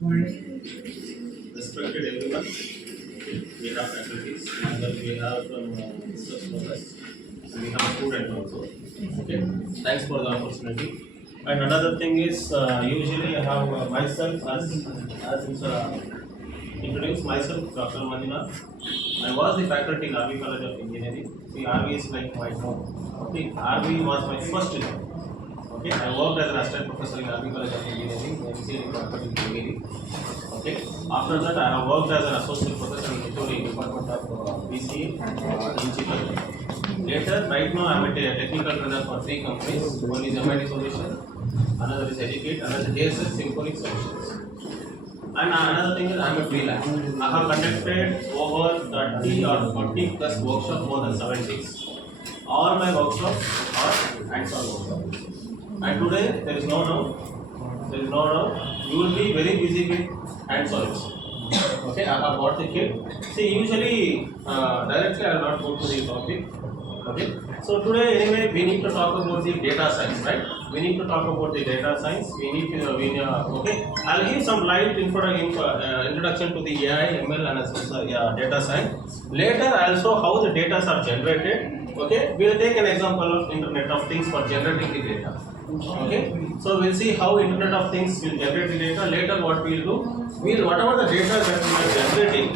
Respected everyone, we have faculties, and then we have research scholars, and we have students also. Okay, thanks for the opportunity. And another thing is, usually I have myself as introduce myself, Dr. Manjunath. I was the faculty in RV College of Engineering. See, RV is like my home. Okay, RV was my first job. Okay, I worked as an assistant professor in RV College of Engineering, MCA department in Engineering. Okay. After that, I have worked as an associate professor in the department of BCA in Chennai. Later, right now, I am a technical trainer for three companies. One is MIT Solution, another is Educate, another is JSS Symphonic Solutions. And another thing is I am a freelancer. I have conducted over 30 or 40 plus workshops more than 7 days. All my workshops are hands-on workshops. And today there is no doubt, you will be very busy with hands-on. Okay, I have got the kit. See, usually directly I will not go to the topic. Okay, so today anyway we need to talk about the data science, right? We need to talk about the data science. Okay, I'll give some light introduction to the AI, ML, and data science. Later, I'll show how the data are generated. Okay, we'll take an example of Internet of Things for generating the data. Okay, so we'll see how Internet of Things will generate the data. Later, what we'll do, whatever the data that we are generating,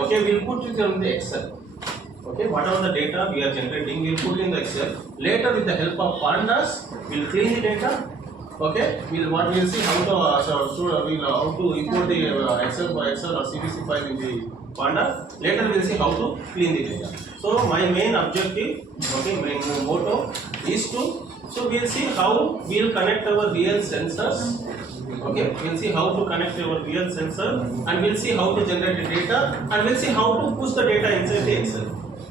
okay, we'll put it in the Excel. Okay, whatever the data we are generating, we'll put in the Excel. Later, with the help of pandas, we'll clean the data. Okay, we'll see how how to import the Excel or CBC file in the Panda. Later, we'll see how to clean the data. So my main objective, okay, my motto is to. So we'll see how we'll connect our real sensors. Okay, we'll see how to connect our real sensor, and we'll see how to generate the data, and we'll see how to push the data inside the Excel.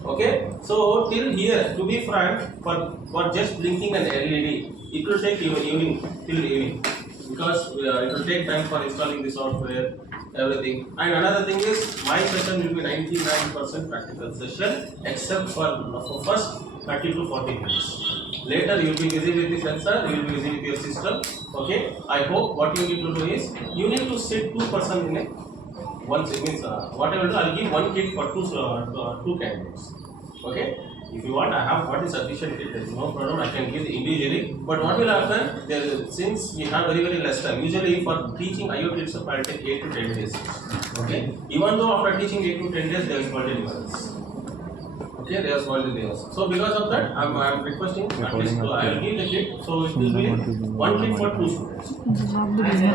Okay, so till here, to be frank, for just blinking an LED, it will take even evening till evening, because it will take time for installing the software, everything. And another thing is, my session will be 99% practical session, except for first 30 to 40 minutes. Later, you will be busy with the sensor, you will be busy with your system. Okay, I hope what you need to do is, you need to sit 2% in a once it means what I will do, I'll give one kit for two candidates. Okay, if you want, I have got a sufficient kit, there is no problem, I can give individually. But what will happen, since we have very less time, usually for teaching IoT itself, I'll take 8 to 10 days. Okay, even though after teaching 8 to 10 days, there is quality difference. Okay, they are quality difference. So because of that, I'm requesting at least I will give the kit, so it will be one kit for 2 students.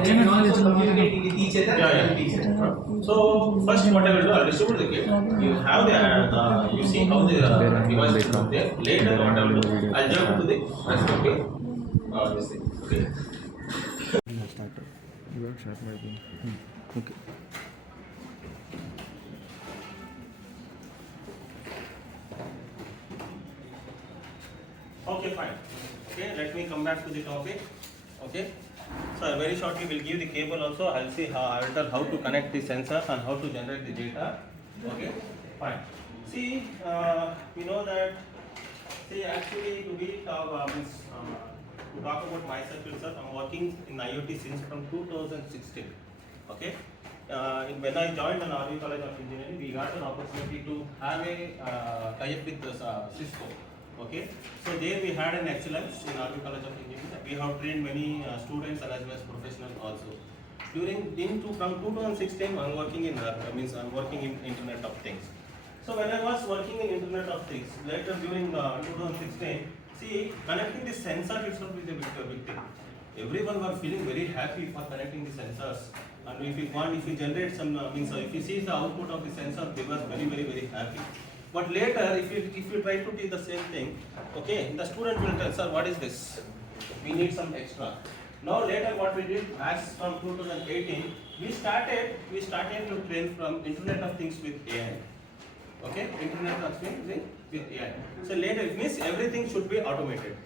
And also communicating with each other. Yeah. So first, what I will do, I'll distribute the kit. You have the you see how the device is there. Later, what I will do, I'll jump to the respective this thing. Okay. Okay. Okay, fine. Okay, let me come back to the topic. Okay, so very shortly we'll give the cable also. I'll see I will tell how to connect the sensors and how to generate the data. Okay, fine. See, we know that. See, actually, to talk about myself itself, I'm working in IoT since from 2016. Okay. When I joined an RV College of Engineering, we got an opportunity to have a tie-up with Cisco. Okay, so there we had an excellence in RV College of Engineering. We have trained many students and as well as professionals also. From 2016, I'm working in I'm working in Internet of Things. So when I was working in Internet of Things, later during 2016, see, connecting the sensor itself is a big thing. Everyone was feeling very happy for connecting the sensors. And if you generate some if you see the output of the sensor, they were very happy. But later, if you try to teach the same thing, okay, the student will tell, sir, what is this? We need some extra. Now later, what we did, as from 2018, we started to train from Internet of Things with AI. Okay, Internet of Things with AI. So later, it means everything should be automated.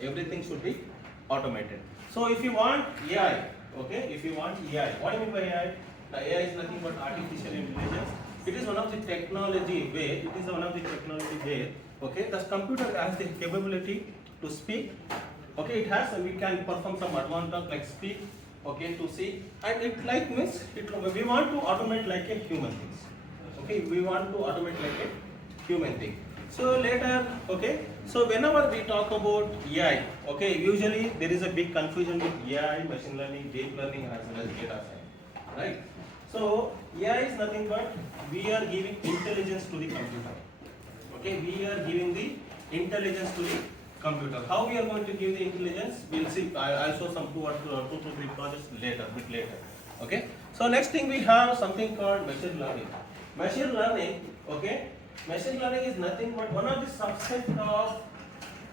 So if you want AI, okay, what do you mean by AI? The AI is nothing but artificial intelligence. It is one of the technology where, okay, the computer has the capability to speak. Okay, we can perform some advanced tasks like speak, okay, to see, and it like means we want to automate like a human things. Okay, we want to automate like a human thing. So later, okay, so whenever we talk about AI, okay, usually there is a big confusion with AI, machine learning, deep learning, as well as data science, right? So AI is nothing but we are giving intelligence to the computer. Okay, we are giving the intelligence to the computer. How we are going to give the intelligence? We'll see. I'll show some two to three projects later, bit later. Okay. So next thing we have something called machine learning. Machine learning, okay. Machine learning is nothing but one of the subset of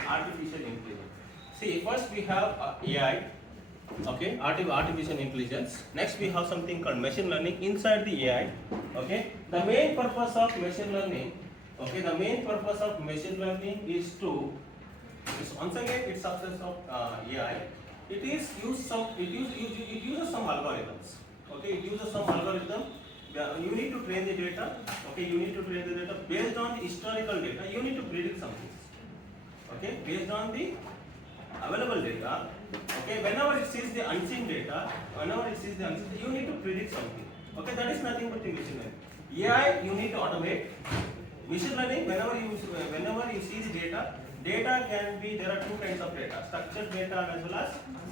artificial intelligence. See, first we have AI. Okay, artificial intelligence. Next we have something called machine learning inside the AI. Okay, the main purpose of machine learning. Okay, the main purpose of machine learning is to, once again it's subset of AI. It is it uses some algorithms. Okay, it uses some algorithm. You need to train the data. Okay, you need to train the data based on the historical data. You need to predict something. Okay, based on the available data. Okay, whenever it sees the unseen data, you need to predict something. Okay, that is nothing but the machine learning. AI, you need to automate. Machine learning, whenever you see the data can be, there are two kinds of data, structured data as well as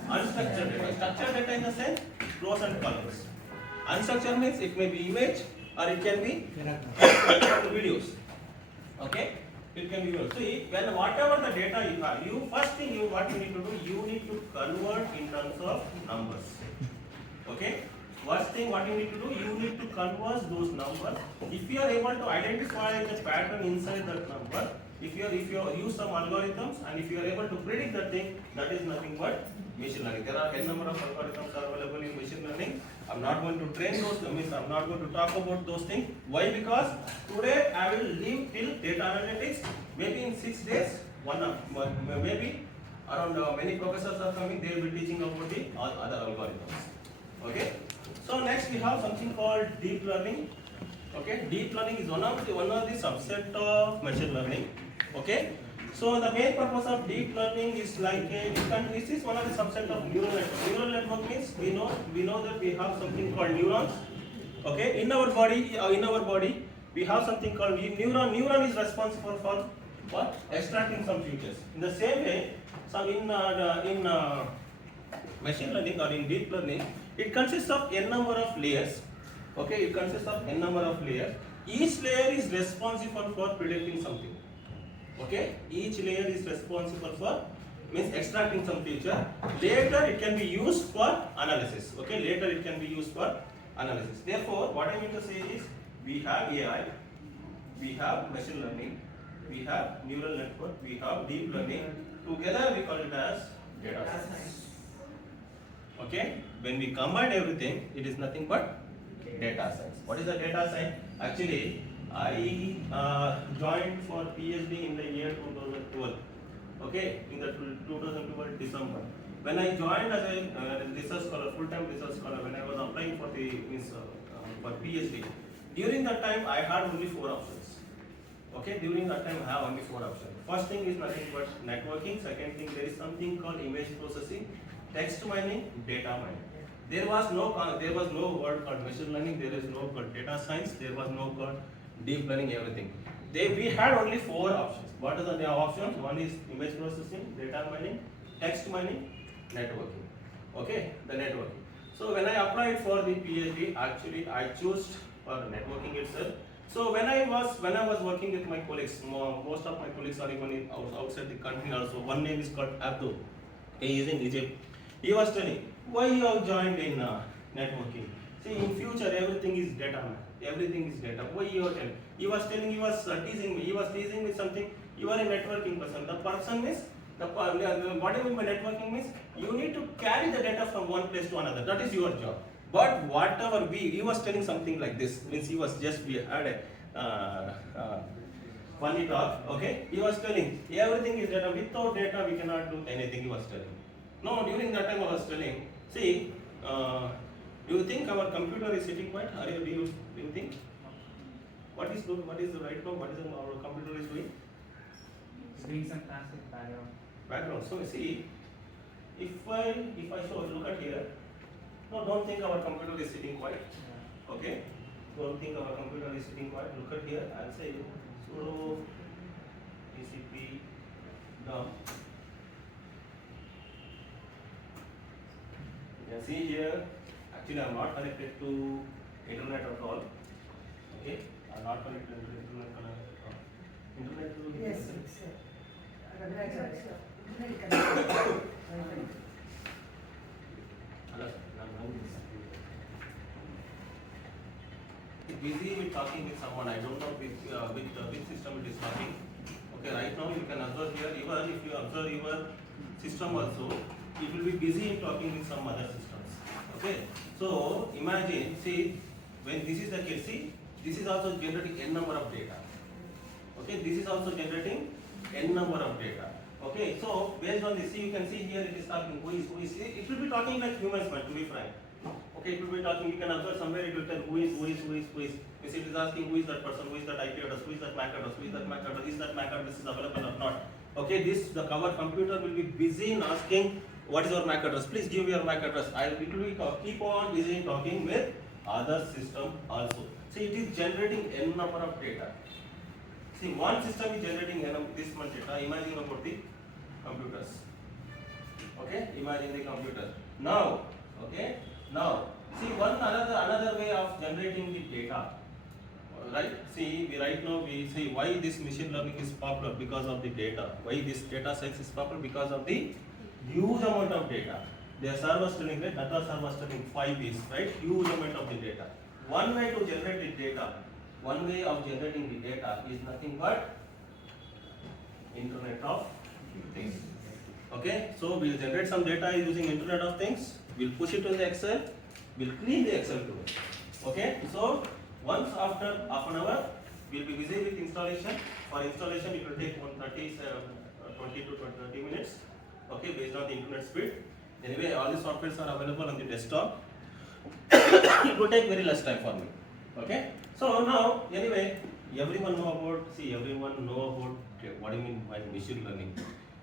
unstructured data. Structured data in the sense rows and columns. Unstructured means it may be image or it can be videos. Okay, it can be videos. See, when whatever the data you have, first thing what you need to do, you need to convert in terms of numbers. Okay. First thing what you need to do, you need to convert those numbers. If you are able to identify the pattern inside that number, if you use some algorithms and if you are able to predict that thing, that is nothing but machine learning. There are n number of algorithms are available in machine learning. I'm not going to train those, I'm not going to talk about those things. Why? Because today I will leave till data analytics. Maybe in 6 days, maybe around many professors are coming. They will be teaching about the other algorithms. Okay. So next we have something called deep learning. Okay, deep learning is one of the subset of machine learning. Okay, so the main purpose of deep learning is like this is one of the subset of neural network. Neural network means we know that we have something called neurons. Okay, in our body we have something called neuron. Neuron is responsible for what? Extracting some features. In the same way, in machine learning or in deep learning, it consists of n number of layers. Okay, it consists of n number of layers. Each layer is responsible for predicting something. Okay, each layer is responsible for means extracting some feature. Later it can be used for analysis. Okay, later it can be used for analysis. Therefore, what I mean to say is we have AI, we have machine learning, we have neural network, we have deep learning. Together we call it as data science. Okay, when we combine everything, it is nothing but data science. What is the data science? Actually, I joined for PhD in the year 2012. Okay, in the 2012 December. When I joined as a research scholar, full-time research scholar, when I was applying for the for PhD, during that time I had only 4 options. Okay, during that time I have only 4 options. First thing is nothing but networking. Second thing, there is something called image processing, text mining, data mining. There was no word called machine learning. There is no called data science. There was no called deep learning. Everything. We had only 4 options. What are the options? One is image processing, data mining, text mining, networking. Okay, the networking. So when I applied for the PhD, actually I chose for networking itself. So when I was working with my colleagues, most of my colleagues are even outside the country also. One name is called Abdul. He is in Egypt. He was telling, why you have joined in networking? See, in future everything is data, man. Everything is data. Why you are telling? He was teasing me. He was teasing me something. You are a networking person. The person means what I mean by networking means you need to carry the data from one place to another. That is your job. But whatever he was telling something like this, means he was just we had a funny talk. Okay, he was telling everything is data. Without data, we cannot do anything. He was telling. No, during that time I was telling. See, do you think our computer is sitting quiet? Or do you think? What is the right now? What is our computer is doing? It's doing some tasks in background. Background. So see, if I show, look at here. No, don't think our computer is sitting quiet. Okay? Don't think our computer is sitting quiet. Look at here. I'll say sudo tcp dump. You can see here. Actually, I am not connected to internet at all. Okay? I am not connected to internet. Internet to Yes, busy with talking with someone. I don't know which system it is talking. Okay, right now you can observe here. Even if you observe your system also, it will be busy in talking with some other systems. Okay, so imagine, see, when this is the case, see, this is also generating n number of data. Okay, this is also generating n number of data. Okay, so based on this, see, you can see here it is talking who is. It will be talking like humans, but to be frank. Okay, it will be talking. You can observe somewhere it will tell who is. If it is asking who is that person, who is that IP address, who is that MAC address, who is that MAC address, is that MAC address is available or not. Okay, our computer will be busy in asking what is your MAC address. Please give your MAC address. It will be keep on busy in talking with other system also. See, it is generating n number of data. See, one system is generating this much data. Imagine about the computers. Okay, imagine the computer. Now, okay, now see another way of generating the data. Right? See, right now we see why this machine learning is popular because of the data. Why this data science is popular because of the huge amount of data. Their servers telling that data servers telling 5 is right. Huge amount of the data. One way to generate the data. One way of generating the data is nothing but Internet of Things. Okay, so we'll generate some data using Internet of Things. We'll push it to the Excel. We'll clean the Excel to it. Okay, so once after half an hour, we'll be busy with installation. For installation, it will take 20 to 30 minutes. Okay, based on the internet speed. Anyway, all the softwares are available on the desktop. It will take very less time for me. Okay. So now, anyway, everyone know about what do you mean by machine learning.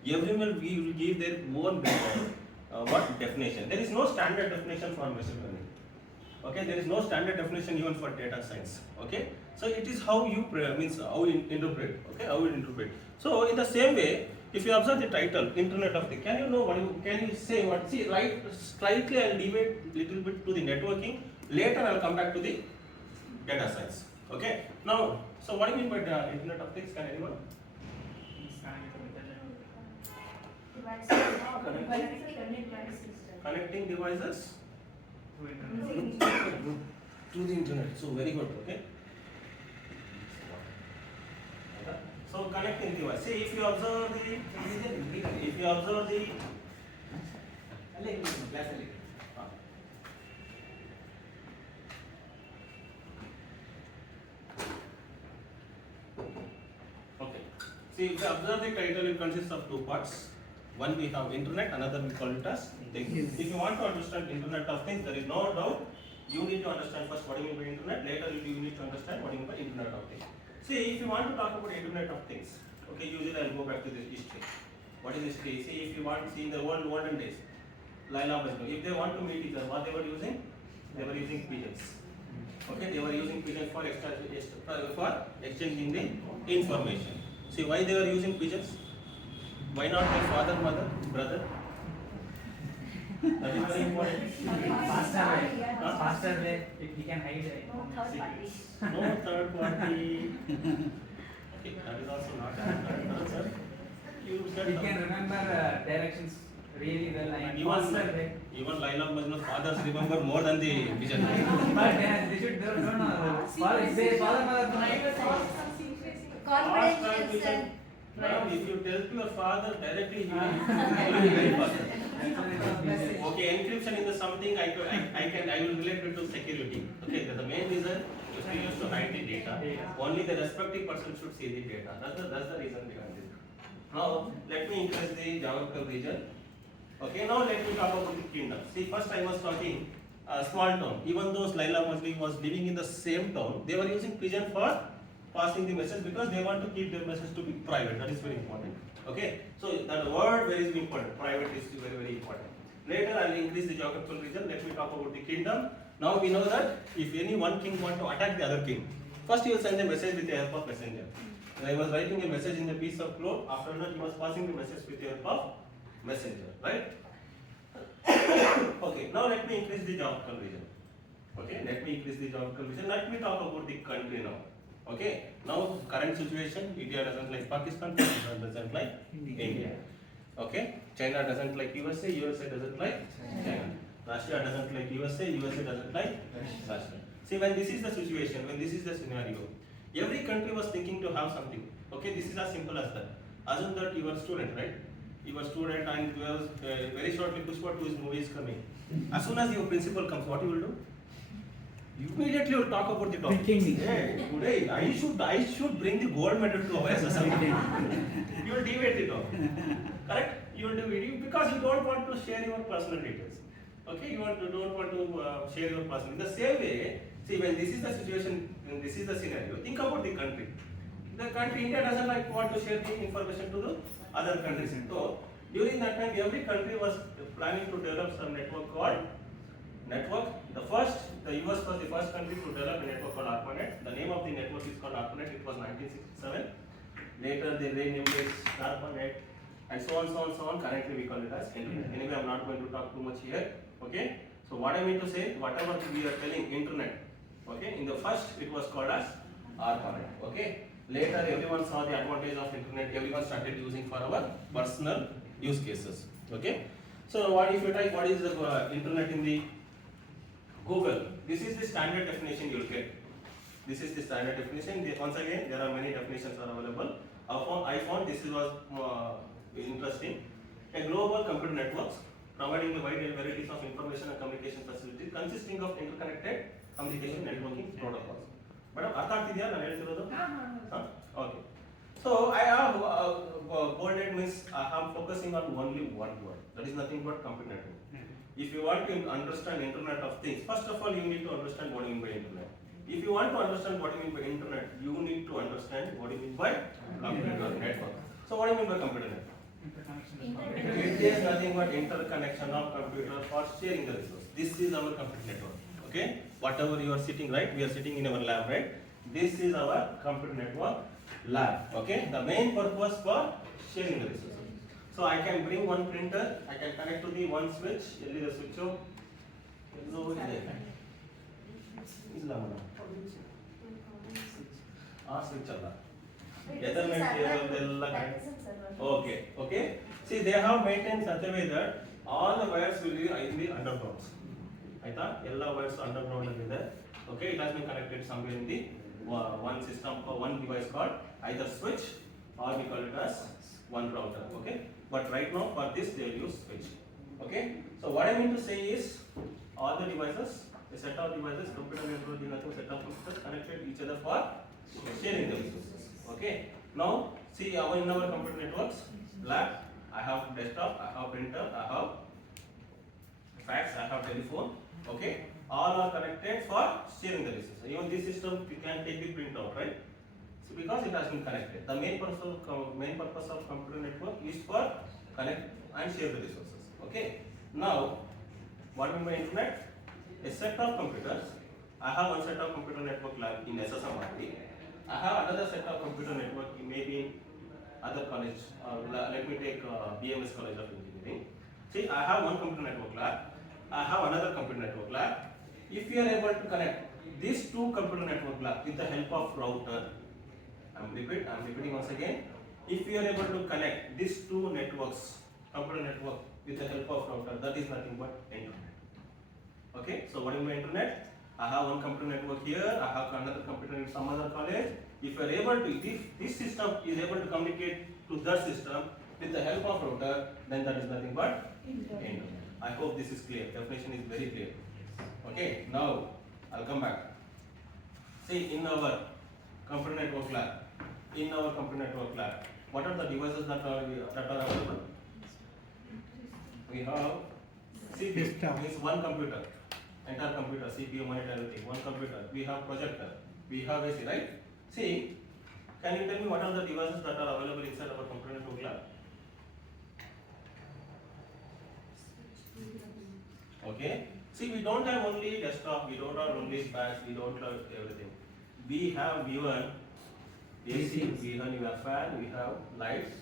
Everyone will give their own what definition. There is no standard definition for machine learning. Okay, there is no standard definition even for data science. Okay, so it is how you how you interpret. Okay, how you interpret. So in the same way, if you observe the title, Internet of Things, can you say what? See, right, slightly I'll deviate little bit to the networking. Later I'll come back to the data science. Okay. Now, so what do you mean by the Internet of Things? Can anyone? Connecting devices to the internet. So very good. Okay. So connecting device. See, if you observe the okay. See, if you observe the title, it consists of two parts. One we have internet, another we call it as things. Yes. If you want to understand Internet of Things, there is no doubt you need to understand first what do you mean by internet. Later you need to understand what do you mean by Internet of Things. See, if you want to talk about Internet of Things, okay, usually I'll go back to this history. What is history? See, if you want to see in the olden days, Laila Majnun, if they want to meet each other, what they were using? They were using pigeons. Okay, they were using pigeons for exchanging the information. See, why they were using pigeons? Why not their father, mother, brother? That is very important. Faster way, if we can hide it. No third party. Okay, that is also not an answer. We can remember directions really well and faster way. Even Laila Majnun's fathers remember more than the pigeon. But they should don't know. Father, mother. Confidential. Now, if you tell to your father directly, he will be very fast. Okay, encryption is something I will relate it to security. Okay, the main reason is we used to hide the data. Only the respective person should see the data. That's the reason behind it. Now, let me increase the geographical region. Okay, now let me talk about the kingdom. See, first I was talking small town. Even though Laila Majnun was living in the same town, they were using pigeon for passing the message because they want to keep their message to be private. That is very important. Okay, so that word very important. Private is very important. Later I will increase the geographical region. Let me talk about the kingdom. Now we know that if any one king want to attack the other king, first he will send a message with the help of messenger. I was writing a message in a piece of cloth. After that he was passing the message with the help of messenger, right? Okay, now let me increase the geographical region. Okay, let me increase the geographical region. Let me talk about the country now. Okay, now current situation, India doesn't like Pakistan, Pakistan doesn't like India. Okay, China doesn't like USA, USA doesn't like China. Russia doesn't like USA, USA doesn't like Russia. See, when this is the situation, when this is the scenario, every country was thinking to have something. Okay, this is as simple as that. Assume that you are a student, right? You are a student and you are, very shortly Pushpa 2's movie is coming. As soon as your principal comes, what you will do? You immediately will talk about the topic. Hey, today I should bring the gold medal to our society. You will deviate the topic. Correct? You will do it because you don't want to share your personal details. Okay, you don't want to share your personal. In the same way, see, when this is the situation, when this is the scenario, think about the country. The country, India doesn't like want to share the information to the other countries. So during that time, every country was planning to develop some network called network. The US was the first country to develop a network called ARPANET. The name of the network is called ARPANET. It was 1967. Later they renamed it ARPANET, and so on, so on, so on. Currently we call it as Internet. Anyway, I'm not going to talk too much here. Okay. So what I mean to say, whatever we are telling Internet. Okay. In the first, it was called as ARPANET. Okay. Later, everyone saw the advantage of Internet. Everyone started using for our personal use cases. Okay. So what if you type what is the Internet in the Google? This is the standard definition you will get. This is the standard definition. Once again, there are many definitions are available. I found this was interesting. A global computer networks providing a wide varieties of information and communication facilities consisting of interconnected communication networking protocols. Madam, ಅರ್ಥ ಆಗ್ತಿದೆಯಾ ನಾನು ಹೇಳ್ತಿರೋದು? Okay. So I have bolded means I am focusing on only one word. That is nothing but computer network. If you want to understand Internet of Things, first of all you need to understand what you mean by Internet. If you want to understand what you mean by Internet, you need to understand what you mean by computer network. So what do you mean by computer network? It is nothing but interconnection of computers for sharing the resource. This is our computer network. Okay, whatever you are sitting, right? We are sitting in our lab, right? This is our computer network lab. Okay, the main purpose for sharing the resources. So I can bring one printer, I can connect to the one switch. Here is the switch. Switch alla. Ethernet cable della connect. Okay. See, they have maintained such a way that all the wires will be in the underground. ಆಯ್ತಾ ಎಲ್ಲ wires underground ಅಲ್ಲಿ ಇದೆ. Okay, it has been connected somewhere in the one system or one device called either switch or we call it as one router. Okay, but right now for this they will use switch. Okay, so what I mean to say is all the devices, a set of devices, computer network is nothing set of computers connected each other for sharing the resources. Okay, now see in our computer networks lab, I have desktop, I have printer, I have fax, I have telephone. Okay, all are connected for sharing the resources. Even this system you can take the printout, right? So because it has been connected, the main purpose of computer network is for connect and share the resources. Okay, now what mean by Internet? A set of computers. I have one set of computer network lab in SSMRT. I have another set of computer network maybe in other college. Let me take BMS College of Engineering. See, I have one computer network lab. I have another computer network lab. If you are able to connect these two computer network lab with the help of router, I'm repeating once again. If you are able to connect these two networks, computer network with the help of router, that is nothing but Internet. Okay, so what is my Internet? I have one computer network here. I have another computer in some other college. If you are able to, if this system is able to communicate to that system with the help of router, then that is nothing but Internet. I hope this is clear. Definition is very clear. Okay, now I'll come back. See, in our computer network lab, what are the devices that are available? We have CPU, means one computer, entire computer, CPU, monitor, everything. One computer. We have projector. We have AC, right? See, can you tell me what are the devices that are available inside our computer network lab? Okay. See, we don't have only desktop, we don't have only specs, we don't have everything. We have given AC, we have your fan, we have lights.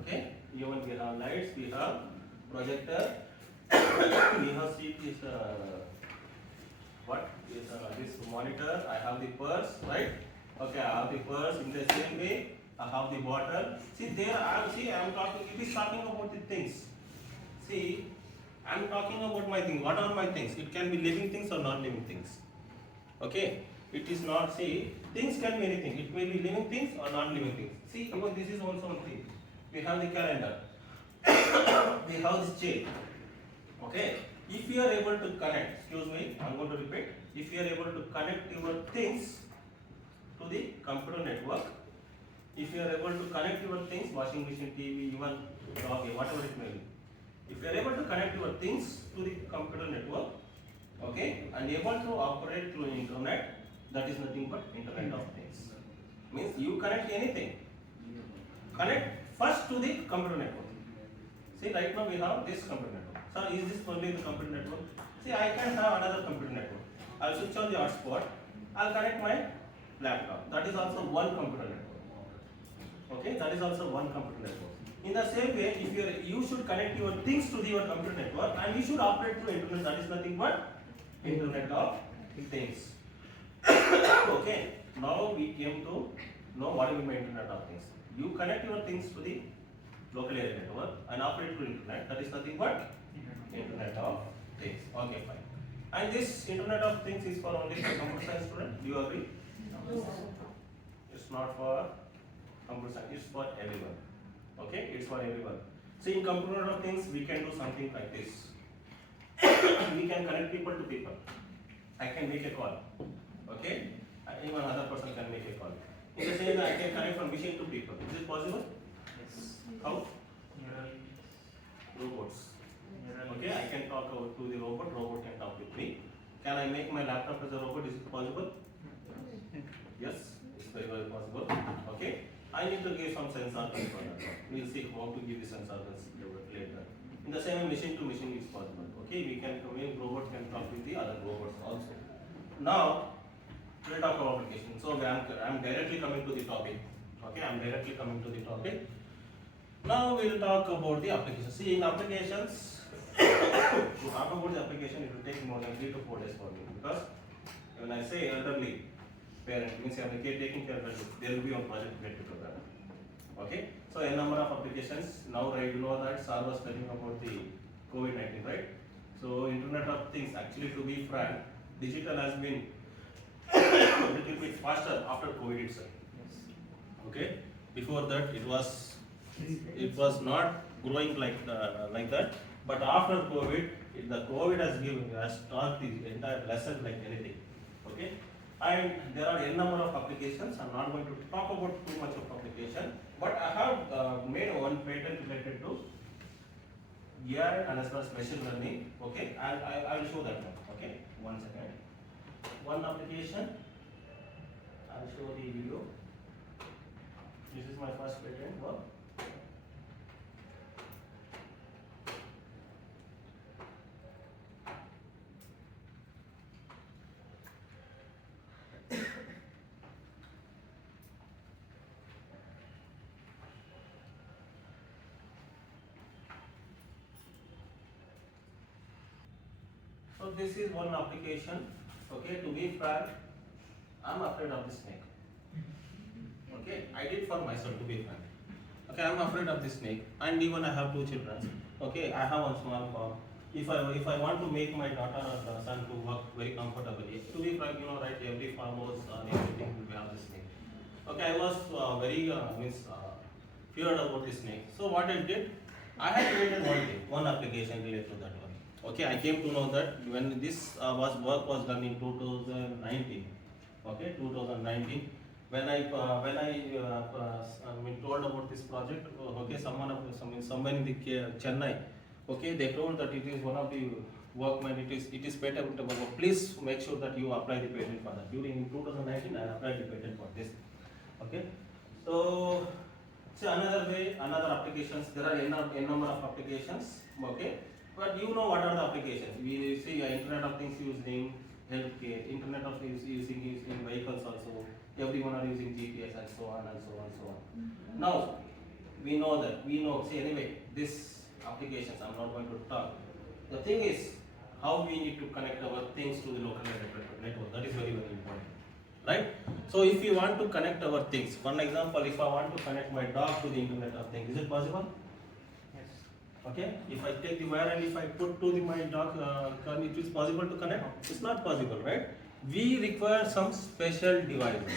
Okay. Even we have lights, we have projector. We have seat is what is this monitor. I have the purse, right? Okay, I have the purse. In the same way, I have the bottle. See, there I am talking. It is talking about the things. See, I am talking about my thing. What are my things? It can be living things or non-living things. Okay, it is not. See, things can be anything. It may be living things or non-living things. See, even this is also one thing. We have the calendar. We have this chair. Okay, if you are able to connect, excuse me, I am going to repeat. If you are able to connect your things to the computer network, if you are able to connect your things, washing machine, TV, even dog, whatever it may be, if you are able to connect your things to the computer network, okay, and able to operate through internet, that is nothing but Internet of Things. Means you connect anything, connect first to the computer network. See, right now we have this computer network. So, is this only the computer network? See, I can have another computer network. I'll switch on the hotspot. I'll connect my laptop. That is also one computer network. Okay, that is also one computer network. In the same way, if you should connect your things to your computer network, and you should operate through internet. That is nothing but Internet of Things. Okay. Now we came to know what is the Internet of Things. You connect your things to the local area network and operate through internet. That is nothing but Internet of Things. Okay, fine. And this Internet of Things is for only the computer science student. Do you agree? It's not for computer science. It's for everyone. Okay, it's for everyone. See, in computer of things, we can do something like this. We can connect people to people. I can make a call. Okay, even another person can make a call. In the same way, I can connect from machine to people. Is it possible? Yes. How? Robots. Okay, I can talk to the robot. Robot can talk with me. Can I make my laptop as a robot? Is it possible? Yes, it's very well possible. Okay, I need to give some sensor for that. We'll see how to give the sensor later. In the same way, machine to machine is possible. Okay, we can robot can talk with the other robots also. Now we'll talk about application. So I'm directly coming to the topic. Okay, I'm directly coming to the topic. Now we'll talk about the application. See, in applications, to talk about the application, it will take more than 3 to 4 days for me, because when I say elderly parent, means I am taking care of it, there will be one project get together. Okay, so a number of applications. Now, right, you know that Sir was telling about the COVID-19, right? So, Internet of Things, actually, to be frank, digital has been a little bit faster after COVID itself. Yes. Okay, before that it was not growing like that, but after COVID, the COVID has taught the entire lesson like anything. Okay, and there are n number of applications. I'm not going to talk about too much of application, but I have made one patent related to AI and as well as machine learning. Okay, I will show that one. Okay, one second. One application. I'll show the video. This is my first patent work. So this is one application. Okay, to be frank, I'm afraid of the snake. Okay, I did for myself, to be frank. Okay, I'm afraid of the snake, and even I have 2 children. Okay, I have one small farm. If I want to make my daughter or son to work very comfortably, to be frank, you know, right, every farmers and everything will have the snake. Okay, I was very feared about the snake. So what I did, I had created one application related to that one. Okay, I came to know that when this work was done in 2019. Okay, 2019. When I told about this project, okay, someone in the Chennai, okay, they told that it is one of the workmen, it is patentable. Please make sure that you apply the patent for that. During 2019, I applied the patent for this. Okay, so another way, another applications. There are n number of applications. Okay, But you know what are the applications? We see Internet of Things using healthcare, Internet of Things using vehicles also. Everyone are using GPS and so on and so on and so on. Now we know that see anyway this applications I'm not going to talk. The thing is how we need to connect our things to the local network. That is very important, right? So if we want to connect our things, for example, if I want to connect my dog to the Internet of Things, is it possible? Yes. Okay, if I take the wire and if I put to my dog, it is possible to connect? It's not possible, right? We require some special devices.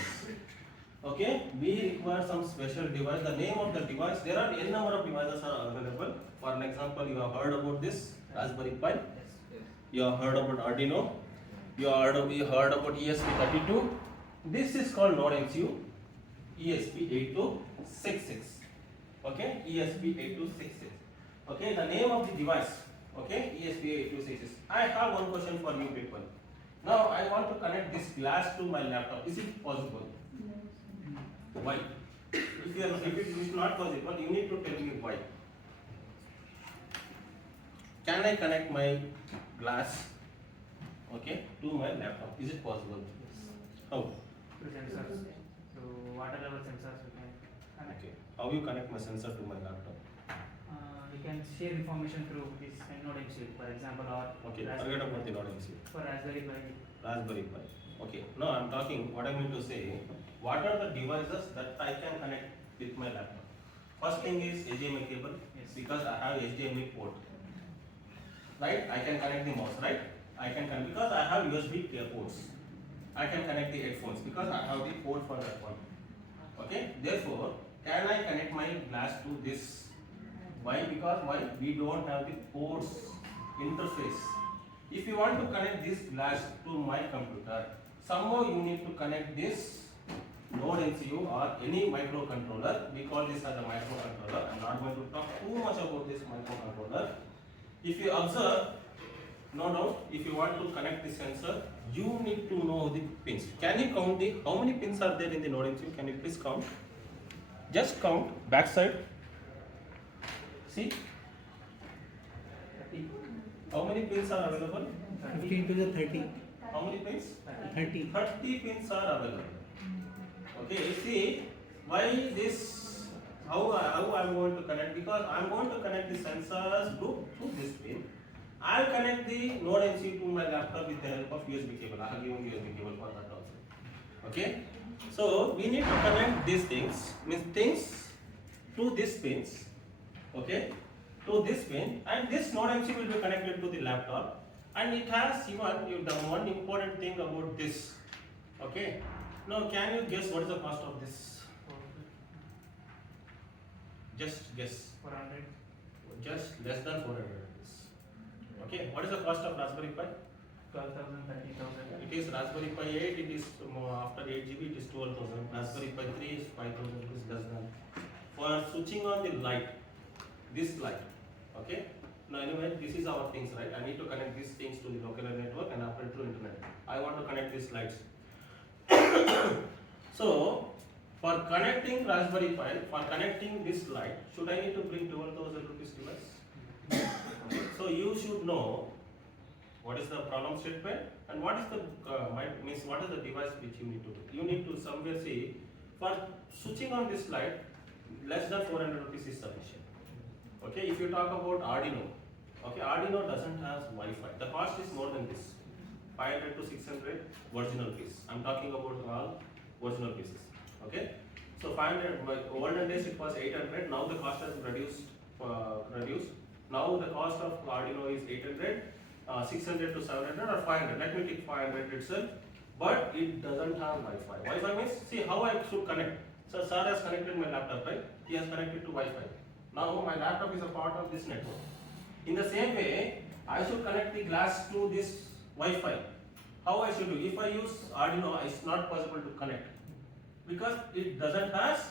Okay, we require some special device. The name of the device, there are n number of devices are available. For an example, you have heard about this Raspberry Pi. Yes. You have heard about Arduino. You heard about ESP32. This is called Node MCU ESP8266. Okay, ESP8266. Okay, the name of the device. Okay, ESP8266. I have one question for you people. Now I want to connect this glass to my laptop. Is it possible? Why? If it is not possible, you need to tell me why. Can I connect my glass, okay, to my laptop? Is it possible? How? Through sensors. So water level sensors we can connect. Okay. How you connect my sensor to my laptop? We can share information through this Node MCU, for example, or Okay. Forget about the Node MCU. for Raspberry Pi. Raspberry Pi. Okay. No, I'm talking. What I mean to say. What are the devices that I can connect with my laptop? First thing is HDMI cable. Yes. Because I have HDMI port. Right? I can connect the mouse. Right? I can connect because I have USB ports. I can connect the headphones because I have the port for that one. Okay. Therefore, can I connect my glass to this? Why? Because why? We don't have the ports interface. If you want to connect this glass to my computer, somehow you need to connect this Node MCU or any microcontroller. We call this as a microcontroller. I'm not going to talk too much about this microcontroller. If you observe, no doubt, if you want to connect the sensor, you need to know the pins. Can you count how many pins are there in the Node MCU? Can you please count? Just count backside. See? 30. How many pins are available? 15 to the 30. How many pins? 30. 30 pins are available. Okay, see why this, how I'm going to connect, because I'm going to connect the sensors to this pin. I'll connect the Node MCU to my laptop with the help of USB cable. I have given USB cable for that also. Okay, so we need to connect these things to these pins. Okay, to this pin, and this Node MCU will be connected to the laptop, and it has even one important thing about this. Okay. Now, can you guess what is the cost of this? Just guess. 400. Just less than 400 rupees. Okay. What is the cost of Raspberry Pi? 12,000, 30,000. It is Raspberry Pi 8. It is after 8 GB. It is 12,000. Raspberry Pi 3 is 5,000 rupees less than. For switching on the light, this light. Okay. Now anyway, this is our things, right? I need to connect these things to the local network and operate through internet. I want to connect these lights. So, for connecting Raspberry Pi, for connecting this light, should I need to bring 12,000 rupees device? So you should know what is the problem statement and what is the what is the device which you need to do. You need to somewhere see for switching on this light, less than 400 rupees is sufficient. Okay, if you talk about Arduino, okay, Arduino doesn't have Wi-Fi. The cost is more than this. 500 to 600 original piece. I'm talking about all original pieces. Okay, so 500. Olden days it was 800. Now the cost has reduced. Now the cost of Arduino is 800, 600 to 700 or 500. Let me take 500 itself. But it doesn't have Wi-Fi. Wi-Fi means see how I should connect. So sir has connected my laptop, right? He has connected to Wi-Fi. Now my laptop is a part of this network. In the same way, I should connect the glass to this Wi-Fi. How I should do? If I use Arduino, it's not possible to connect because it doesn't have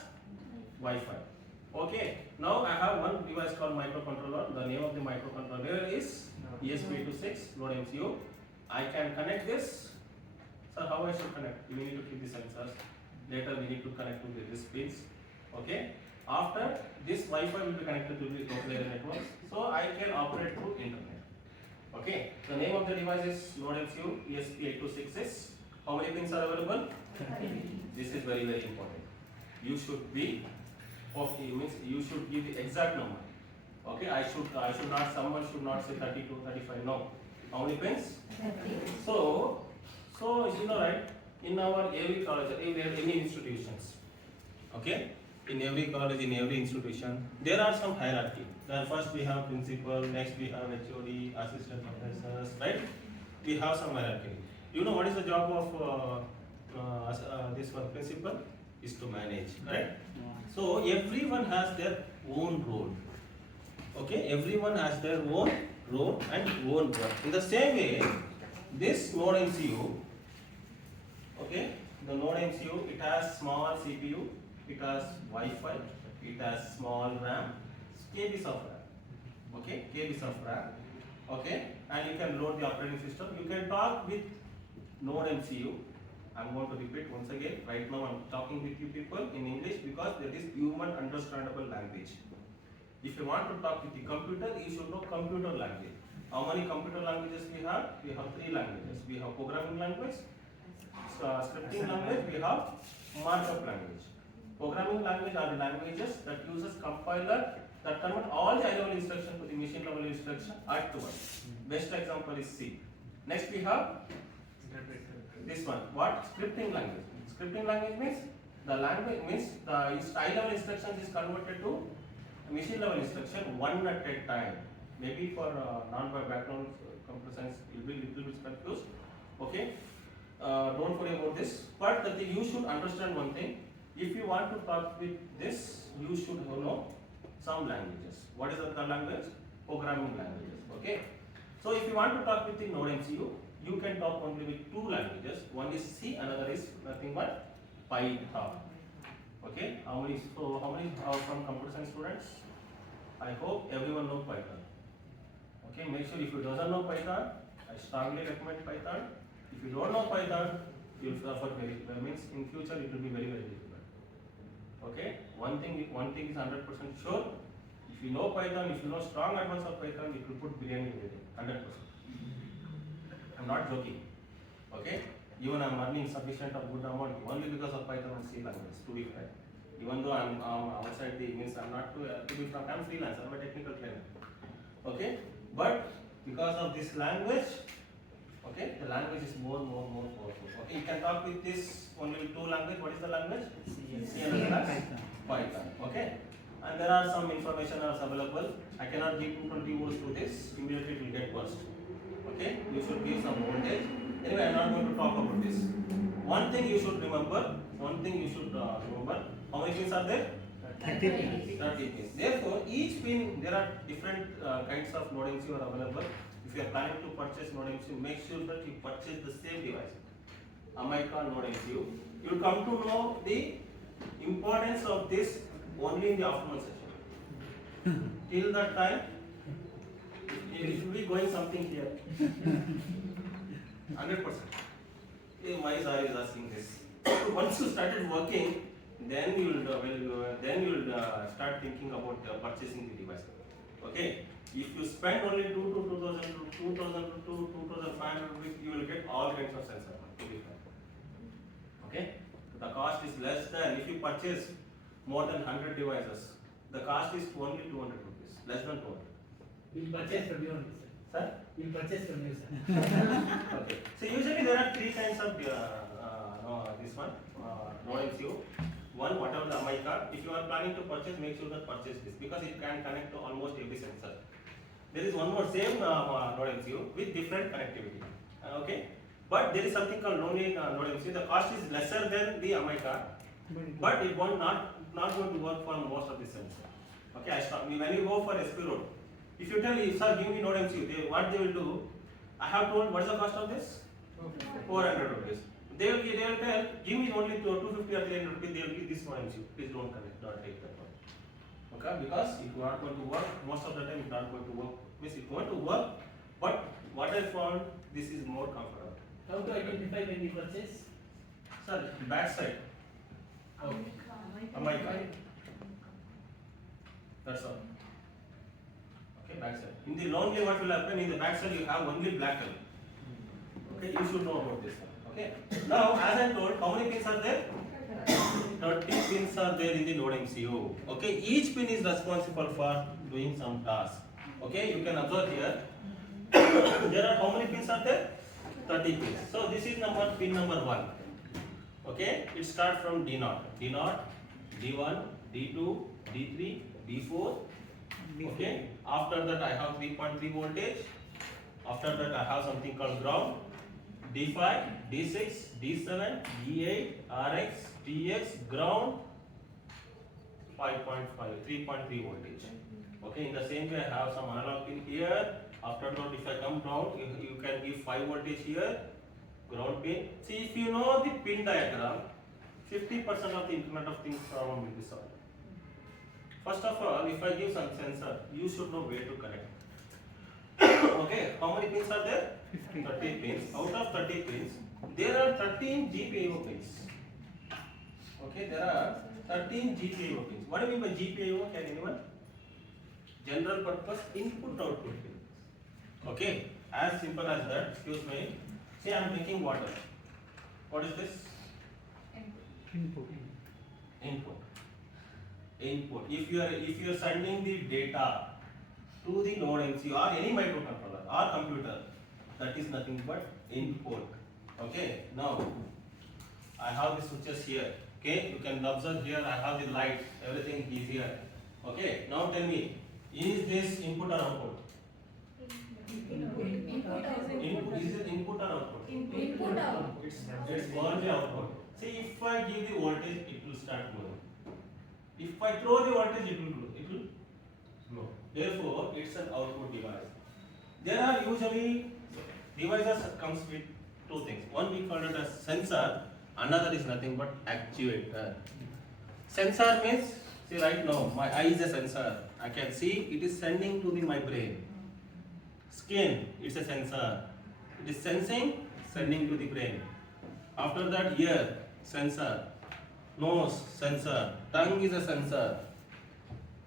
Wi-Fi. Okay. Now I have one device called microcontroller. The name of the microcontroller is ESP8266 Node MCU. I can connect this. So how I should connect? We need to keep the sensors. Later we need to connect to this pins. Okay. After this Wi-Fi will be connected to the local area networks. So I can operate through internet. Okay, the name of the device is Node MCU ESP8266. How many pins are available? 30. This is very important. You should be means you should give the exact number. Okay, I should not, someone should not say 32, 35. No. How many pins? 30. So you know, right, in our every college, in any institutions, okay, in every college, in every institution, there are some hierarchy. Then first we have principal, next we have HOD, assistant professors, right? We have some hierarchy. You know what is the job of this one principal? Is to manage, right? So everyone has their own role. Okay, everyone has their own role and own work. In the same way, this node MCU, okay, the node MCU, it has small CPU, it has Wi-Fi, it has small RAM, KBs of RAM, okay, KBs of RAM, okay, and you can load the operating system. You can talk with node MCU. I'm going to repeat once again. Right now, I'm talking with you people in English because that is human understandable language. If you want to talk with the computer, you should know computer language. How many computer languages we have? We have 3 languages. We have programming language, scripting language, we have markup language. Programming language are the languages that uses compiler that convert all the high level instruction to the machine level instruction at once. Best example is C. Next we have this one. What? Scripting language. Scripting language means the language means the high level instructions is converted to machine level instruction one at a time. Maybe for non-background computer science, you'll be little bit confused. Okay, don't worry about this. But the thing, you should understand one thing. If you want to talk with this, you should know some languages. What is the language? Programming languages. Okay. So if you want to talk with the node MCU, you can talk only with 2 languages. One is C, another is nothing but Python. Okay. How many from computer science students? I hope everyone knows Python. Okay. Make sure if you doesn't know Python, I strongly recommend Python. If you don't know Python, you will suffer very. Means in future it will be very difficult. Okay. One thing is 100% sure. If you know Python, if you know strong advance of Python, it will put biryani in it. 100%. I'm not joking. Okay. Even I'm earning sufficient of good amount only because of Python and C language. To be fair, even though I'm outside the means I'm not to be frank, I'm freelance. I'm a technical trainer. Okay. But because of this language, okay, the language is more powerful. Okay, you can talk with this only with 2 language. What is the language? C and Python. Okay, and there are some information is available. I cannot give 220 volts to this. Immediately it will get burst. Okay, you should give some voltage. Anyway, I am not going to talk about this. One thing you should remember. How many pins are there? 30. 30 pins. Therefore, each pin, there are different kinds of node MCU are available. If you are planning to purchase node MCU, make sure that you purchase the same device. Amica node MCU. You will come to know the importance of this only in the afternoon session. Till that time, it will be going something here. 100%. My sir is asking this. Once you started working, then you will start thinking about purchasing the device. Okay. If you spend only 2,500 rupees, you will get all kinds of sensors. Okay. The cost is less than if you purchase more than 100 devices. The cost is only 200 rupees, less than 200. We'll purchase from you only, sir. Sir? We'll purchase from you, sir. Okay. So usually there are 3 kinds of this one node MCU. One, whatever the MI card. If you are planning to purchase, make sure that purchase this because it can connect to almost every sensor. There is one more same node MCU with different connectivity. Okay, but there is something called node MCU. The cost is lesser than the MI card, but it won't not going to work for most of the sensors. Okay, I stop. When you go for SP road, if you tell sir give me node MCU, what they will do? I have told what is the cost of this? 400 rupees. They will tell give me only 250 or 300 rupees. They will give this node MCU. Please don't connect, don't take that one. Okay, because if you are going to work, most of the time it's not going to work. Means it's going to work, but what I found, this is more comfortable. How to identify when we purchase? Sir, back side. Okay. Am I correct? That's all. Okay. Okay, back side. In the lonely, what will happen? In the back side, you have only black color. Okay, you should know about this one. Okay. Now, as I told, how many pins are there? 30 pins are there in the node MCU. Okay, each pin is responsible for doing some task. Okay, you can observe here. There are how many pins are there? 30 pins. So this is pin number 1. Okay, it starts from D0, D0, D1, D2, D3, D4. Okay, after that I have 3.3 voltage. After that I have something called ground. D5, D6, D7, D8, RX, TX, ground, 5.5, 3.3 voltage. Okay, in the same way I have some analog pin here. After that, if I come down, you can give 5 voltage here, ground pin. See, if you know the pin diagram, 50% of the Internet of Things problem will be solved. First of all, if I give some sensor, you should know where to connect. Okay, how many pins are there? 30 pins. Out of 30 pins, there are 13 GPIO pins. Okay, there are 13 GPIO pins. What do you mean by GPIO? Can anyone? General purpose input output pin. Okay, as simple as that. Excuse me. See, I am drinking water. What is this? Input. Input. Input. If you are sending the data to the node MCU or any microcontroller or computer, that is nothing but input. Okay. Now I have the switches here. Okay. You can observe here. I have the light. Everything is here. Okay. Now tell me, is this input or output? Input. Is it input or output? Input out. It's only output. See, if I give the voltage, it will start glowing. If I throw the voltage, it will glow. It will glow. Therefore, it's an output device. There are usually devices that comes with two things. One we call it as sensor. Another is nothing but actuator. Sensor means, see right now, my eye is a sensor. I can see it is sending to my brain. Skin, it's a sensor. It is sensing, sending to the brain. After that, ear, sensor. Nose, sensor. Tongue is a sensor.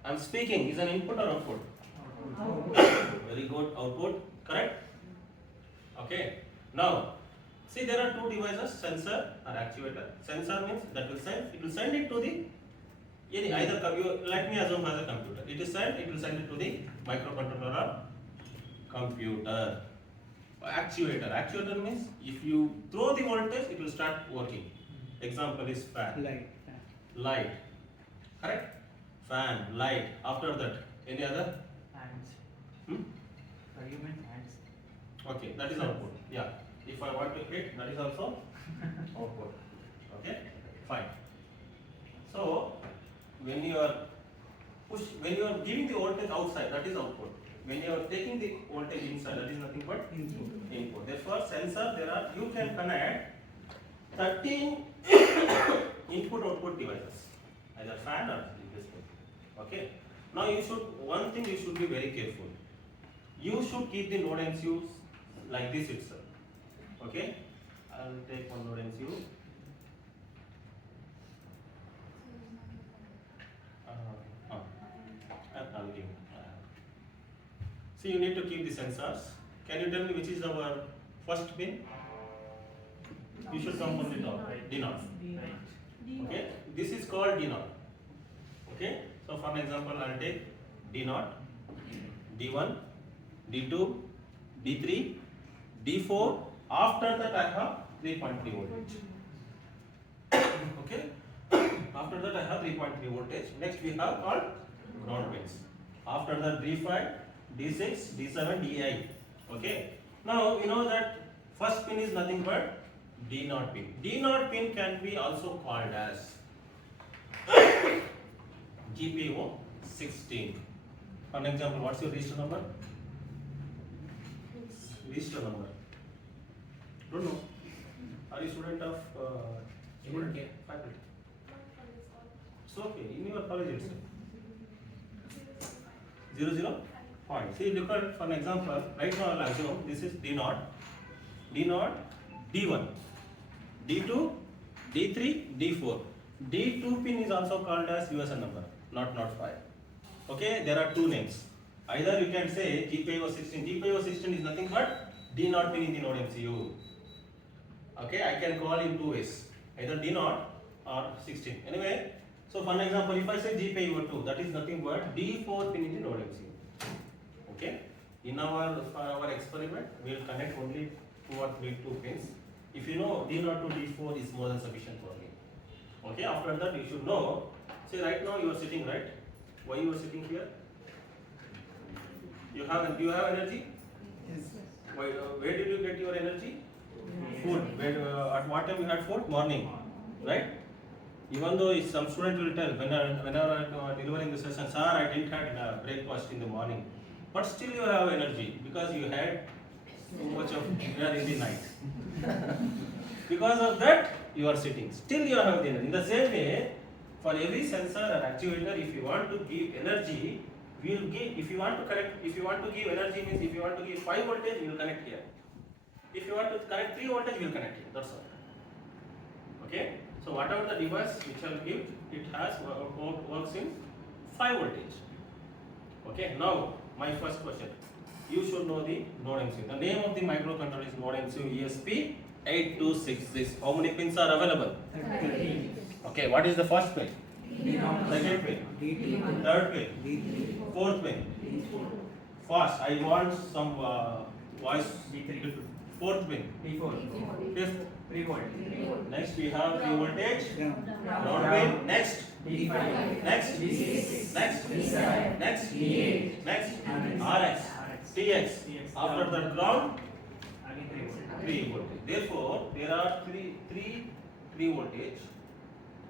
I'm speaking, is an input or output? Very good, output, correct? Okay. Now, see there are two devices, sensor or actuator. Sensor means that will send, it will send it to the either let me assume as a computer. It will send it to the microcontroller or computer. Actuator. Actuator means if you throw the voltage, it will start working. Example is fan. Light. Correct? Fan, light. After that, any other? Hands. Hmm? Argument hands. Okay, that is output. Yeah. If I want to hit, that is also output. Okay? Fine. So, when you are giving the voltage outside, that is output. When you are taking the voltage inside, that is nothing but input. Therefore, sensor, you can connect 13 input-output devices, either fan or this one. Okay. Now one thing you should be very careful. You should keep the node MCUs like this itself. Okay. I will take one node MCU. I'll give. See, you need to keep the sensors. Can you tell me which is our first pin? You should come from the top, D0. Okay, this is called D0. Okay, so for example, I'll take D0, D1, D2, D3, D4. After that, I have 3.3 voltage. Okay, after that, I have 3.3 voltage. Next, we have called ground pins. After that, D5, D6, D7, D8. Okay, now you know that first pin is nothing but D0 pin. D0 pin can be also called as GPO 16. For example, what's your register number? Register number. Don't know. Are you student of faculty? It's okay. In your college itself. 00. Fine. See, look at for an example. Right now, I'll assume this is D0, D0, D1. D2, D3, D4. D2 pin is also called as USN number, not 5. Okay, there are two names. Either you can say GPI was 16. GPI was 16 is nothing but D naught pin in the node MCU. Okay, I can call in two ways, either D naught or 16. Anyway, so for an example, if I say GPI over 2, that is nothing but D4 pin in the node MCU. Okay, in our experiment, we will connect only 2 or 3 pins. If you know D naught to D4 is more than sufficient for me. Okay, after that you should know. Say right now you are sitting right. Why you are sitting here? Do you have energy? Yes. Why, where did you get your energy? Food. At what time you had food? Morning, right? Even though some student will tell whenever I am delivering the session, sir, I didn't have breakfast in the morning, but still you have energy because you had so much of dinner in the night. Because of that, you are sitting. Still you have the energy. In the same way, for every sensor or actuator, if you want to give energy, we will give. If you want to give energy means if you want to give 5 voltage, we will connect here. If you want to connect 3 voltage, we will connect here. That's all. Okay. So whatever the device which I will give, it has works in 5 voltage. Okay. Now my first question. You should know the node MCU. The name of the microcontroller is node MCU ESP8266. How many pins are available? 13. Okay. What is the first pin? Second pin. D3. Third pin. Fourth pin. Fast. I want some voice. D3. Fourth pin. D4. Fifth. 3 volt. Next we have 3 voltage. Ground. Ground pin. Next. D5. Next. D6. Next. D7. Next. D8. Next. RX. TX. After the ground, Again 3 volt. 3 voltage. Therefore, there are three voltage.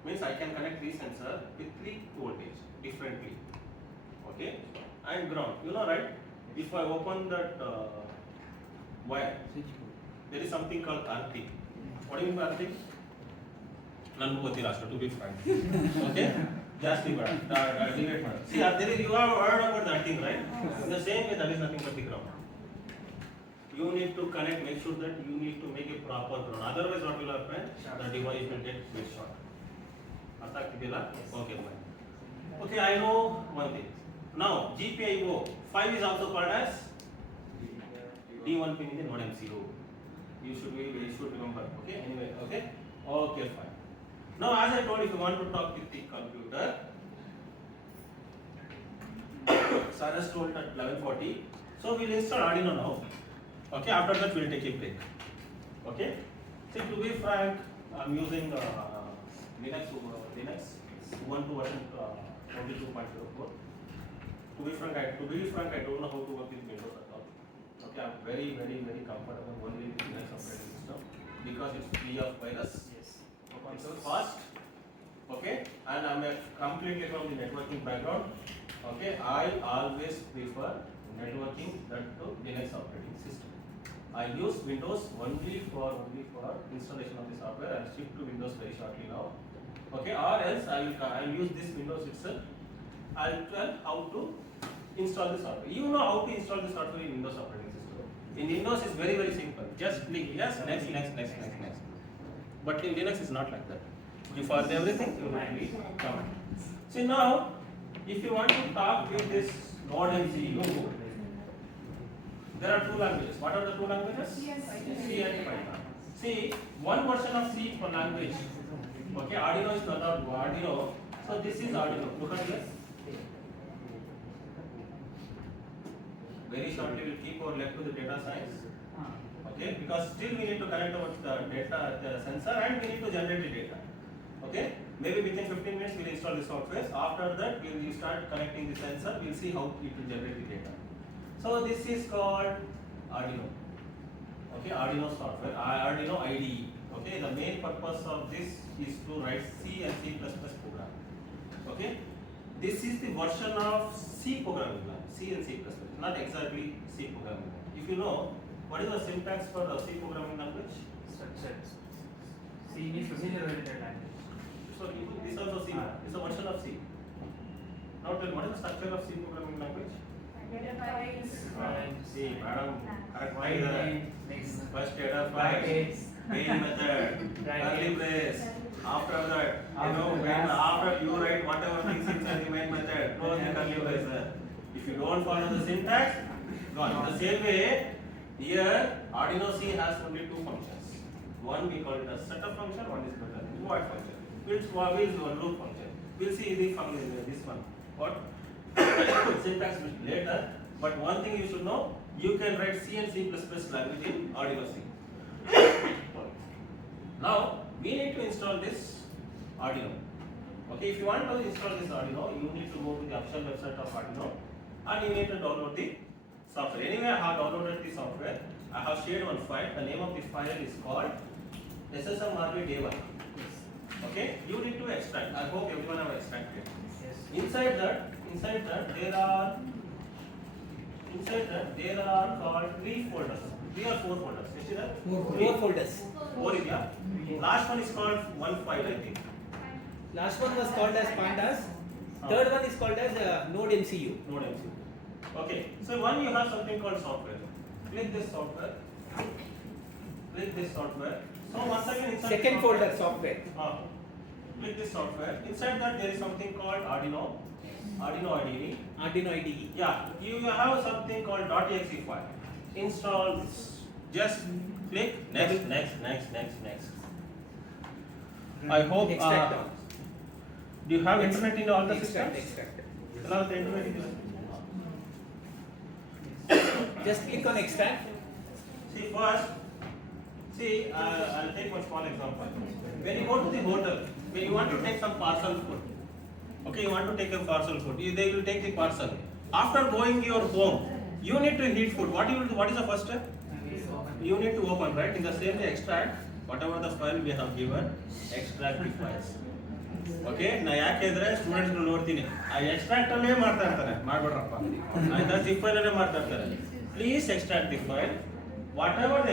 Means I can connect this sensor with 3 voltage differently. Okay. And ground. You know, right? If I open that wire, there is something called earthing. What do you mean by earthing? Nannu gottilla to be frank. Okay. Just the word. See, there is, you have heard about the earthing, right? In the same way, that is nothing but the ground. You need to connect, make sure that you need to make a proper ground. Otherwise, what will happen? The device will get very short. Okay, fine. Okay, I know one thing. Now, GPIO 5 is also called as D1 pin in the node MCU. You should remember. Okay, anyway, okay, fine. Now, as I told, if you want to talk with the computer, Cyrus told at 11:40. So we'll install Arduino now. Okay, after that we'll take a break. Okay. See, to be frank, I'm using Linux Ubuntu version 22.04. To be frank, I don't know how to work with Windows at all. Okay, I'm very comfortable only with Linux operating system because it's free of virus. It's fast, okay, and I'm completely from the networking background. Okay, I always prefer networking that to Linux operating system. I use Windows only for installation of the software. I'll shift to Windows very shortly now. Okay, or else I will use this Windows itself. I'll tell how to install the software. You know how to install the software in Windows operating system. In Windows it's very simple. Just click yes, next. But in Linux it's not like that. For everything you might be command. See now, if you want to talk with this node MCU, there are 2 languages. What are the 2 languages? C and Python. See, one version of C for language. Okay, Arduino is not Arduino. So this is Arduino. Look at this. Very shortly we'll keep our left to the data science. Okay, because still we need to connect our the sensor and we need to generate the data. Okay, maybe within 15 minutes we'll install the software. After that we'll start connecting the sensor. We'll see how it will generate the data. So this is called Arduino. Okay, Arduino software, Arduino IDE. Okay, the main purpose of this is to write C and C++ program. Okay, this is the version of C programming language, C and C++, not exactly C programming language. If you know, what is the syntax for the C programming language? Structure. C means procedure oriented language. So this also C, it's a version of C. Now tell me, what is the structure of C programming language? See, madam, correct my first data files, main method, curly brace. After that, after you write whatever things inside the main method, close the curly brace. If you don't follow the syntax, gone. The same way, here Arduino C has only two functions. One we call it a setup function, one is called a void function. We'll do a loop function. We'll see the function this one. What syntax later. But one thing you should know, you can write C and C++ language in Arduino C. Now we need to install this Arduino. Okay, if you want to install this Arduino, you need to go to the official website of Arduino and you need to download the software. Anyway, I have downloaded the software. I have shared one file. The name of the file is called SSMRB Day 1. Okay, you need to extract. I hope everyone have extracted. Inside that there are called 3 folders. 3 or 4 folders. You see that? 4 folders. 4 is yeah. Last one is called one file, I think. Last one was called as pandas. Third one is called as node MCU. Node MCU. Okay. So one you have something called software. Click this software. Click this software. So once again inside Second folder software. Click this software. Inside that there is something called Arduino IDE. Arduino IDE. Yeah, you have something called .exe file. Install this. Just click next. I hope. Extract all. Do you have internet in all the Extract. systems? Allow the internet in Just click on extract. See first. I'll take one small example. When you go to the hotel, when you want to take some parcel food, okay, you want to take a parcel food, they will take the parcel. After going your home, you need to heat food. What you will do? What is the first step? You need to open, right? In the same way, extract whatever the file we have given, extract the files. Okay, ನಾ ಯಾಕೆ ಇದ್ರೆ students ನೋಡ್ತೀನಿ ಆ extract ಅಲ್ಲೇ ಮಾಡ್ತಾ ಇರ್ತಾರೆ ಮಾಡ್ಬೇಡ್ರಪ್ಪ ಆಯ್ತಾ zip file ಅಲ್ಲೇ ಮಾಡ್ತಾ ಇರ್ತಾರೆ please extract the file whatever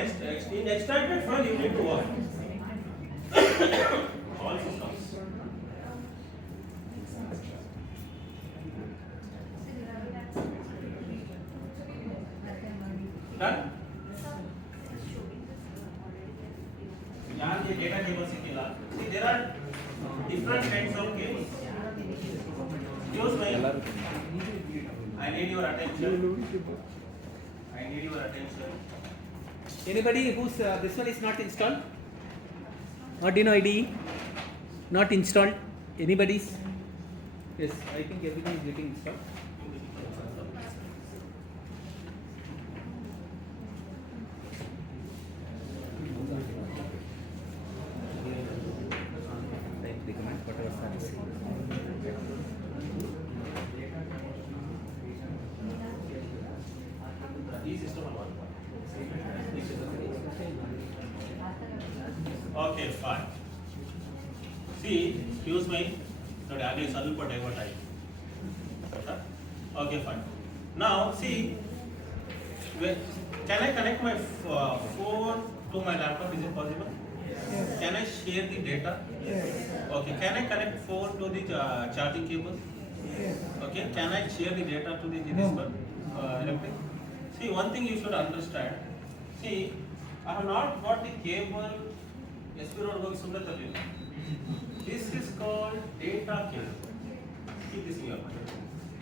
in extracted file you need to work all systems done ಯಾರಿಗೆ ಡೇಟಾ ಕೇಬಲ್ ಸಿಕ್ಕಿಲ್ಲ see there are different kinds of cables. Excuse me. I need your attention. Anybody whose this one is not installed? Arduino IDE not installed. Anybody's? Yes, I think everything is getting installed. Okay, fine. See, excuse me. Not again, ಸ್ವಲ್ಪ divert ಆಯ್ತು. Okay, fine. Now, see, can I connect my phone to my laptop? Is it possible? Yes. Can I share the data? Yes. Okay. Can I connect phone to the charging cable? Yes. Okay. Can I share the data to the this one? Electric? See, one thing you should understand. See, I have not got the cable. This is called data cable. Keep this in your mind.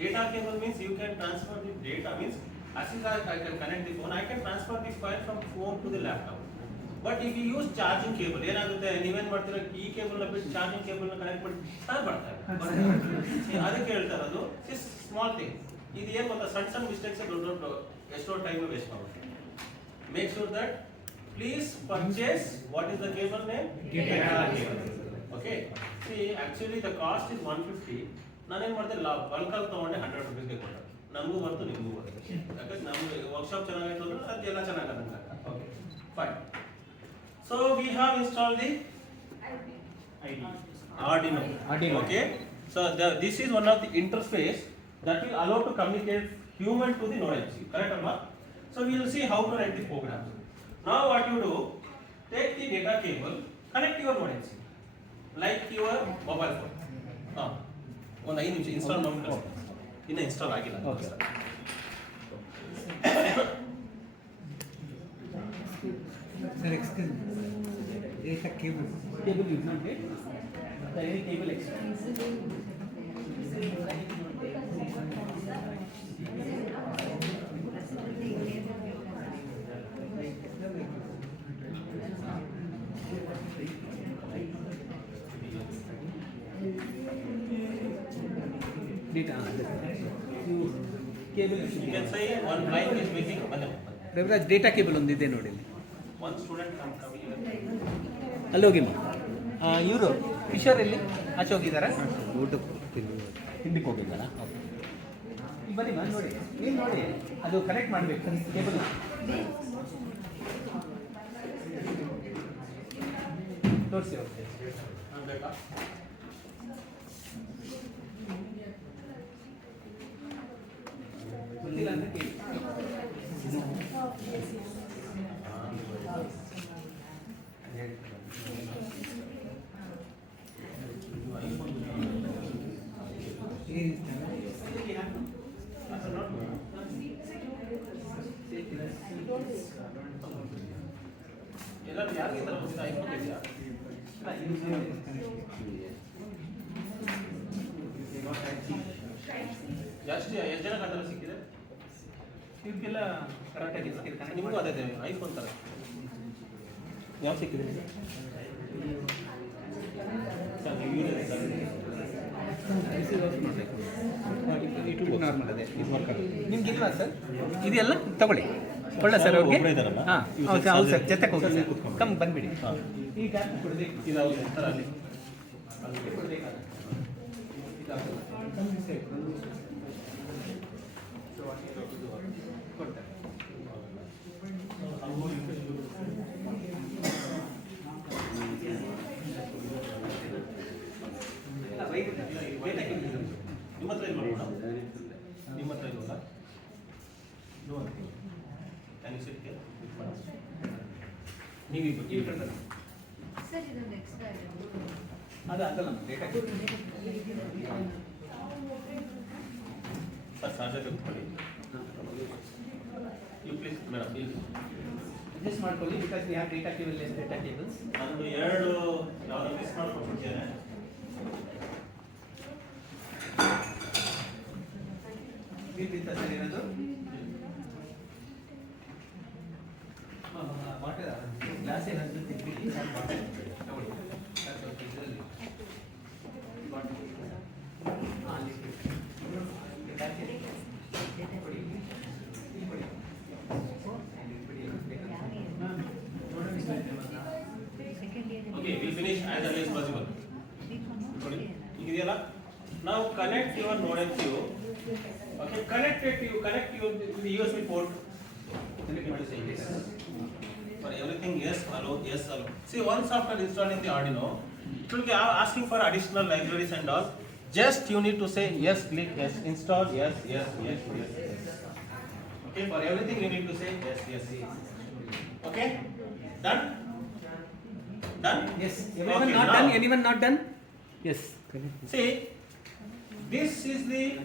Data cable means you can transfer the data. Means as soon as I can connect the phone, I can transfer the file from phone to the laptop. But if you use charging cable, ಏನಾಗುತ್ತೆ ನೀವೇನ್ ಮಾಡ್ತೀರಾ ಈ cable ನ ಬಿಟ್ಟು charging cable ನ connect ಮಾಡಿ start ಮಾಡ್ತಾರೆ ಅದಕ್ಕೆ ಹೇಳ್ತಾರೆ ಅದು ಇಸ್ ಸ್ಮಾಲ್ ಥಿಂಗ್ ಇದು ಏನು ಗೊತ್ತಾ ಸಣ್ಣ ಮಿಸ್ಟೇಕ್ಸ್ ದೊಡ್ಡ ಎಷ್ಟೋ ಟೈಮ್ ವೇಸ್ಟ್ ಮಾಡುತ್ತೆ make sure that please purchase what is the cable name? Data cable. Okay. See, actually the cost is 150. ನಾನು ಏನು ಮಾಡಿದೆ ಬಲ್ಕ್ ಆಗಿ ತಗೊಂಡೆ 100 rupees ಗೆ ಕೊಟ್ಟೆ ನಮಗೂ ಬರ್ತು ನಿಮಗೂ ಬರ್ತು ಯಾಕಂದ್ರೆ ನಮ್ಮ ವರ್ಕ್ಶಾಪ್ ಚೆನ್ನಾಗಿತ್ತು ಅಂದ್ರೆ ಅದೆಲ್ಲ ಚೆನ್ನಾಗದಂಗ okay fine so we have install the Arduino. Okay. So this is one of the interface that will allow to communicate human to the node MCU. Correct or not? So we will see how to write the program. Now what you do, take the data cable, connect your node MCU, like your mobile phone. One ನಿಮಿಷ install ಮಾಡಿ ಇನ್ನು install ಆಗಿಲ್ಲ. Okay. Sir, excuse me. Data cable. Cable is not there. The any cable extra. Data. You cable. You can say one line is making Relevance data cable on the node. one student come here. ಅಲ್ಲಿ ಹೋಗಿಮ್ಮ ಇವರು Fisher ಎಲ್ಲಿ ಆಚೆ ಹೋಗಿದ್ದಾರಾ ಹಿಂದಕ್ಕೆ ಹೋಗಿದ್ದಾರಾ okay ಬನ್ನಿ ma'am ನೋಡಿ ನೀವು ನೋಡಿ ಅದು ಕನೆಕ್ಟ್ ಮಾಡಬೇಕು ಕೇಬಲ್ ತೋರಿಸಿ ಓಕೆ ಬೇಕಾ ಗೊತ್ತಿಲ್ಲ ಅಂತ ಕೇಳಿ ಎಲ್ಲರೂ ಯಾರಿಗೆ ಈ ಥರ ಗೊತ್ತಿಲ್ಲ ಐಫೋನ್ ಇದೆಯಾ ಎಷ್ಟು ಜನ ಕಟ್ಟಲು ಸಿಕ್ಕಿದೆ ಇವಕ್ಕೆಲ್ಲ ಕರೆಕ್ಟಾಗಿ ಸಿಕ್ಕಿದೆ ನಿಮಗೂ ಅದೇ ಐಫೋನ್ ಥರ ಯಾವ ಸಿಕ್ಕಿದೆ ನಾರ್ಮಲ್ ಅದೇ ಇದು ವರ್ಕರ್ ನಿಮ್ಗೆ ಇಲ್ಲ ಸರ್ ಇದೆಲ್ಲ ತಗೊಳ್ಳಿ ಒಳ್ಳೆ ಸರ್ ಅವ್ರಿಗೆ ಹಾಂ ಹೌದು ಸರ್ ಜೊತೆಗೆ ಹೋಗಿ ಸರ್ ಕಮ್ ಬಂದುಬಿಡಿ ಈಗ ಕೊಡಬೇಕು ಇದು ಅವ್ರ ಥರ ಅಲ್ಲಿ ಕೊಡ್ತಾರೆ ನಿಮ್ಮ ಹತ್ರ ಇಲ್ಲ ಮೇಡಮ್ ನಿಮ್ಮ ಹತ್ರ ಇಲ್ವಲ್ಲ ಅನಿಸುತ್ತೆ ನೀವು ಸರ್ ಇದು ನೆಕ್ಸ್ಟ್ ಅದು ಅದಲ್ಲ ಡೇಟಾ ಸರ್ ಚಾರ್ಜರ್ ತೆಗೆದುಕೊಳ್ಳಿ ಯು ಪ್ಲೀಸ್ ಮೇಡಮ್ ಇಲ್ಲಿ ಅಡ್ಜಸ್ಟ್ ಮಾಡ್ಕೊಳ್ಳಿ because we have data cable less data cables ನಾನು ಎರಡು ಯಾವ್ದು ಮಿಸ್ ಮಾಡ್ಕೊಂಡ್ಬಿಡ್ತೇನೆ ಬಿಲ್ ಸರ್ ಏನದು ವಾಟರ್ ಗ್ಲಾಸ್ ಏನಾದರೂ ತೆಗ್ಬಿಟ್ಟು ಬಾಟಲ್ ತಗೊಳ್ಳಿ ಸರ್ ಸ್ವಲ್ಪ ಇದರಲ್ಲಿ ಬಾಟಲ್ ಹಾಂ ಕೊಡಿ ಕೊಡಿ okay will finish as early as possible ನೋಡಿ ಇದೆಯಲ್ಲ ನಾವು connect your node M Q okay connect you with the USB port. For everything yes allow. See, once after installing the Arduino, it will be asking for additional libraries and all. Just you need to say yes, click yes, install yes. Okay, for everything you need to say yes. Okay, done. Yes. Everyone Okay, not now, done? Anyone not done? Yes. See, this is the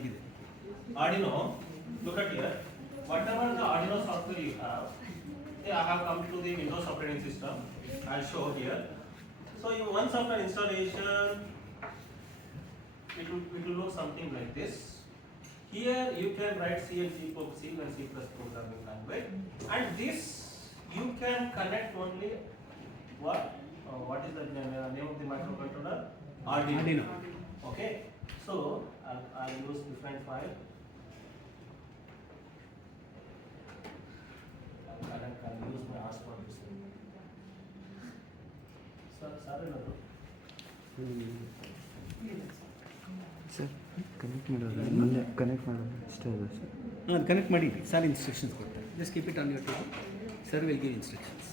Arduino. Look at here. Whatever the Arduino software you have, I have come to the Windows operating system. I'll show here. So, once after installation, it will look something like this. Here you can write C and C programming language, and this you can connect only what is the name of the microcontroller? Arduino. Okay. So I'll use different file. I'll use my ask for this. Sorry, no. Sir connect ಮಾಡೋದು ಮುಂದೆ connect ಮಾಡೋದು ಇಷ್ಟ ಇದೆ sir ಅದು connect ಮಾಡಿ sir instructions ಕೊಡ್ತಾರೆ just keep it on your table sir will give instructions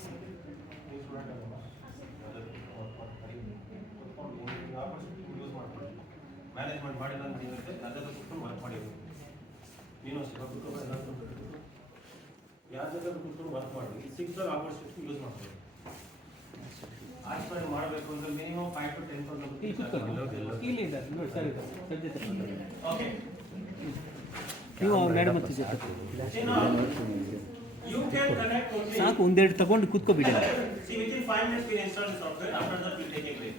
management ಮಾಡಿಲ್ಲ ಅಂತ ಹೇಳಿದ್ರೆ ಅದಕ್ಕೆ ಕೂತ್ಕೊಂಡು ವರ್ಕ್ ಮಾಡಿದ್ರು ನೀನು ಯಾರ ಜೊತೆ ಕೂತ್ಕೊಂಡು ವರ್ಕ್ ಮಾಡಿ ಸಿಕ್ಸ್ದಾಗ ಆಪರ್ಚುನಿಟಿ ಯೂಸ್ ಮಾಡ್ಬೋದು ಆಸ್ಪತ್ರೆ ಮಾಡಬೇಕು ಅಂದ್ರೆ ಮಿನಿಮಮ್ 5 to 10,000 ಇಲ್ಲಿ ಇದ್ದಾರೆ ನೋಡಿ ಸರ್ ಇದೆ ಸರ್ ಜೊತೆ ಓಕೆ ನೀವು ಮೇಡಮ್ ಹತ್ರ ಜೊತೆ you can connect only ಸಾಕು ಒಂದೆರಡು ತಗೊಂಡು ಕೂತ್ಕೋಬಿಡಿ see within 5 minutes we install the software after that we take a break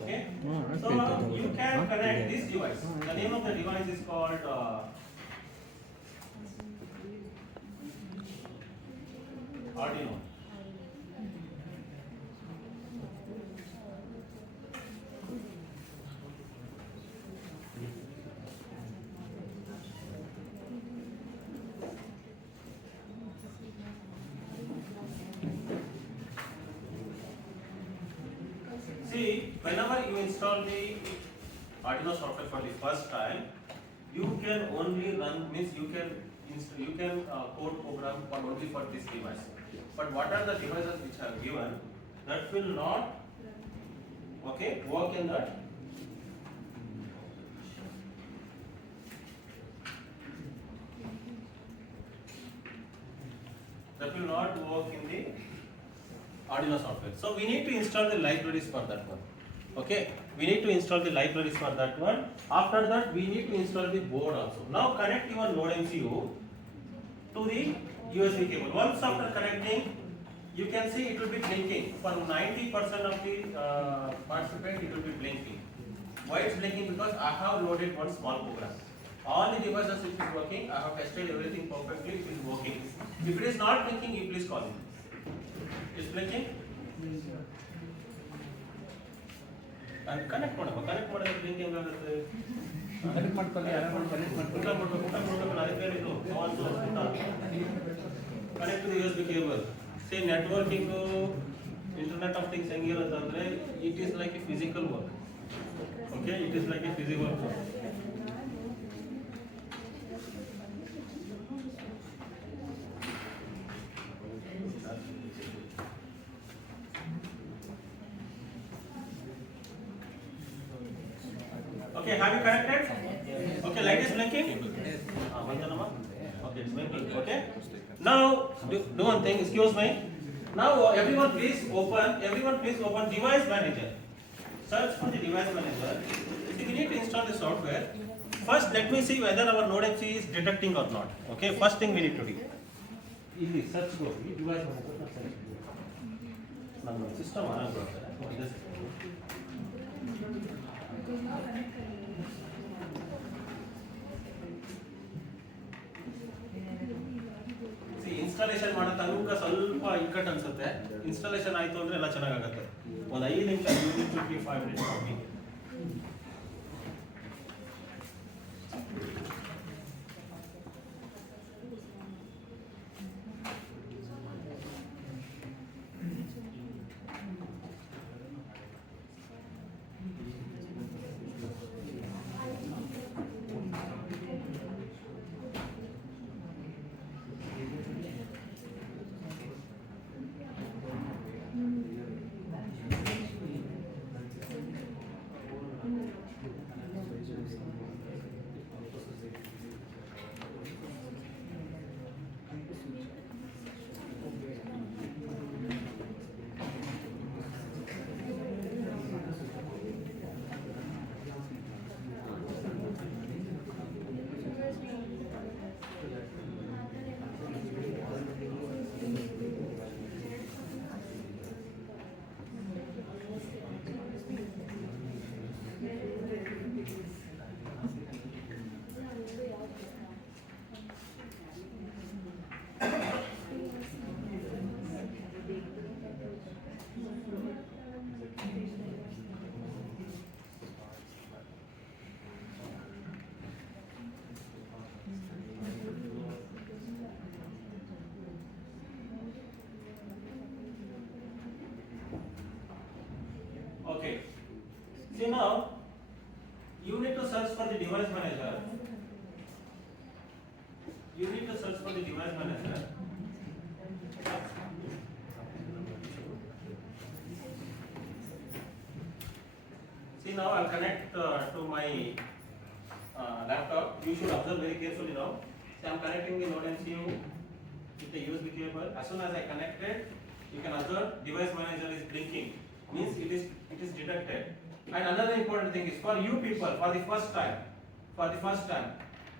okay so you can connect this device the name of the device is called Arduino. whenever you install the Arduino software for the first time, you can only run, means you can code program for only for this device. But what are the devices which are given that will not work in that? That will not work in the Arduino software. So we need to install the libraries for that one. Okay, we need to install the libraries for that one. After that, we need to install the board also. Now connect your Node MCU to the USB cable. Once after connecting, you can see it will be blinking. For 90% of the participant, it will be blinking. Why it's blinking? Because I have loaded one small program. All the devices which is working, I have tested everything perfectly, it is working. If it is not blinking, you please call me. Is blinking? And connect ಮಾಡಿದ್ರೆ blink ಹೆಂಗಾಗುತ್ತೆ? Connect ಮಾಡ್ಕೊಳ್ಳಿ, ಆರಾಮಾಗಿ connect ಮಾಡ್ಕೊಳ್ಳಿ. Connect to the USB cable. Say networking, Internet of Things ಹೆಂಗಿರುತ್ತಂದ್ರೆ it is like a physical work. Okay, it is like a physical work. Okay, have you connected? Okay, light is blinking? Okay, it's blinking. Okay. Now, do one thing, excuse me. Now, everyone please open device manager. Search for the device manager. See, we need to install the software. First, let me see whether our Node MC is detecting or not. Okay, first thing we need to do. Easy, search go. Device manager, search. Number system on okay, this. Installation ಮಾಡೋ ತನಕ ಸ್ವಲ್ಪ ಇಕ್ಕಟ್ಟು ಅನ್ಸುತ್ತೆ. Installation ಆಯ್ತು ಅಂದ್ರೆ ಎಲ್ಲ ಚೆನ್ನಾಗಾಗುತ್ತೆ. ಒಂದು 5 ನಿಮಿಷ 5 minutes copy. Okay. See now, you need to search for the device manager. You need to search for the device manager. See now, I'll connect to my laptop. You should observe very carefully now. See, I'm connecting the Node MCU with the USB cable. As soon as I connected, you can observe device manager is blinking. Means it is detected. And another important thing is for you people, for the first time,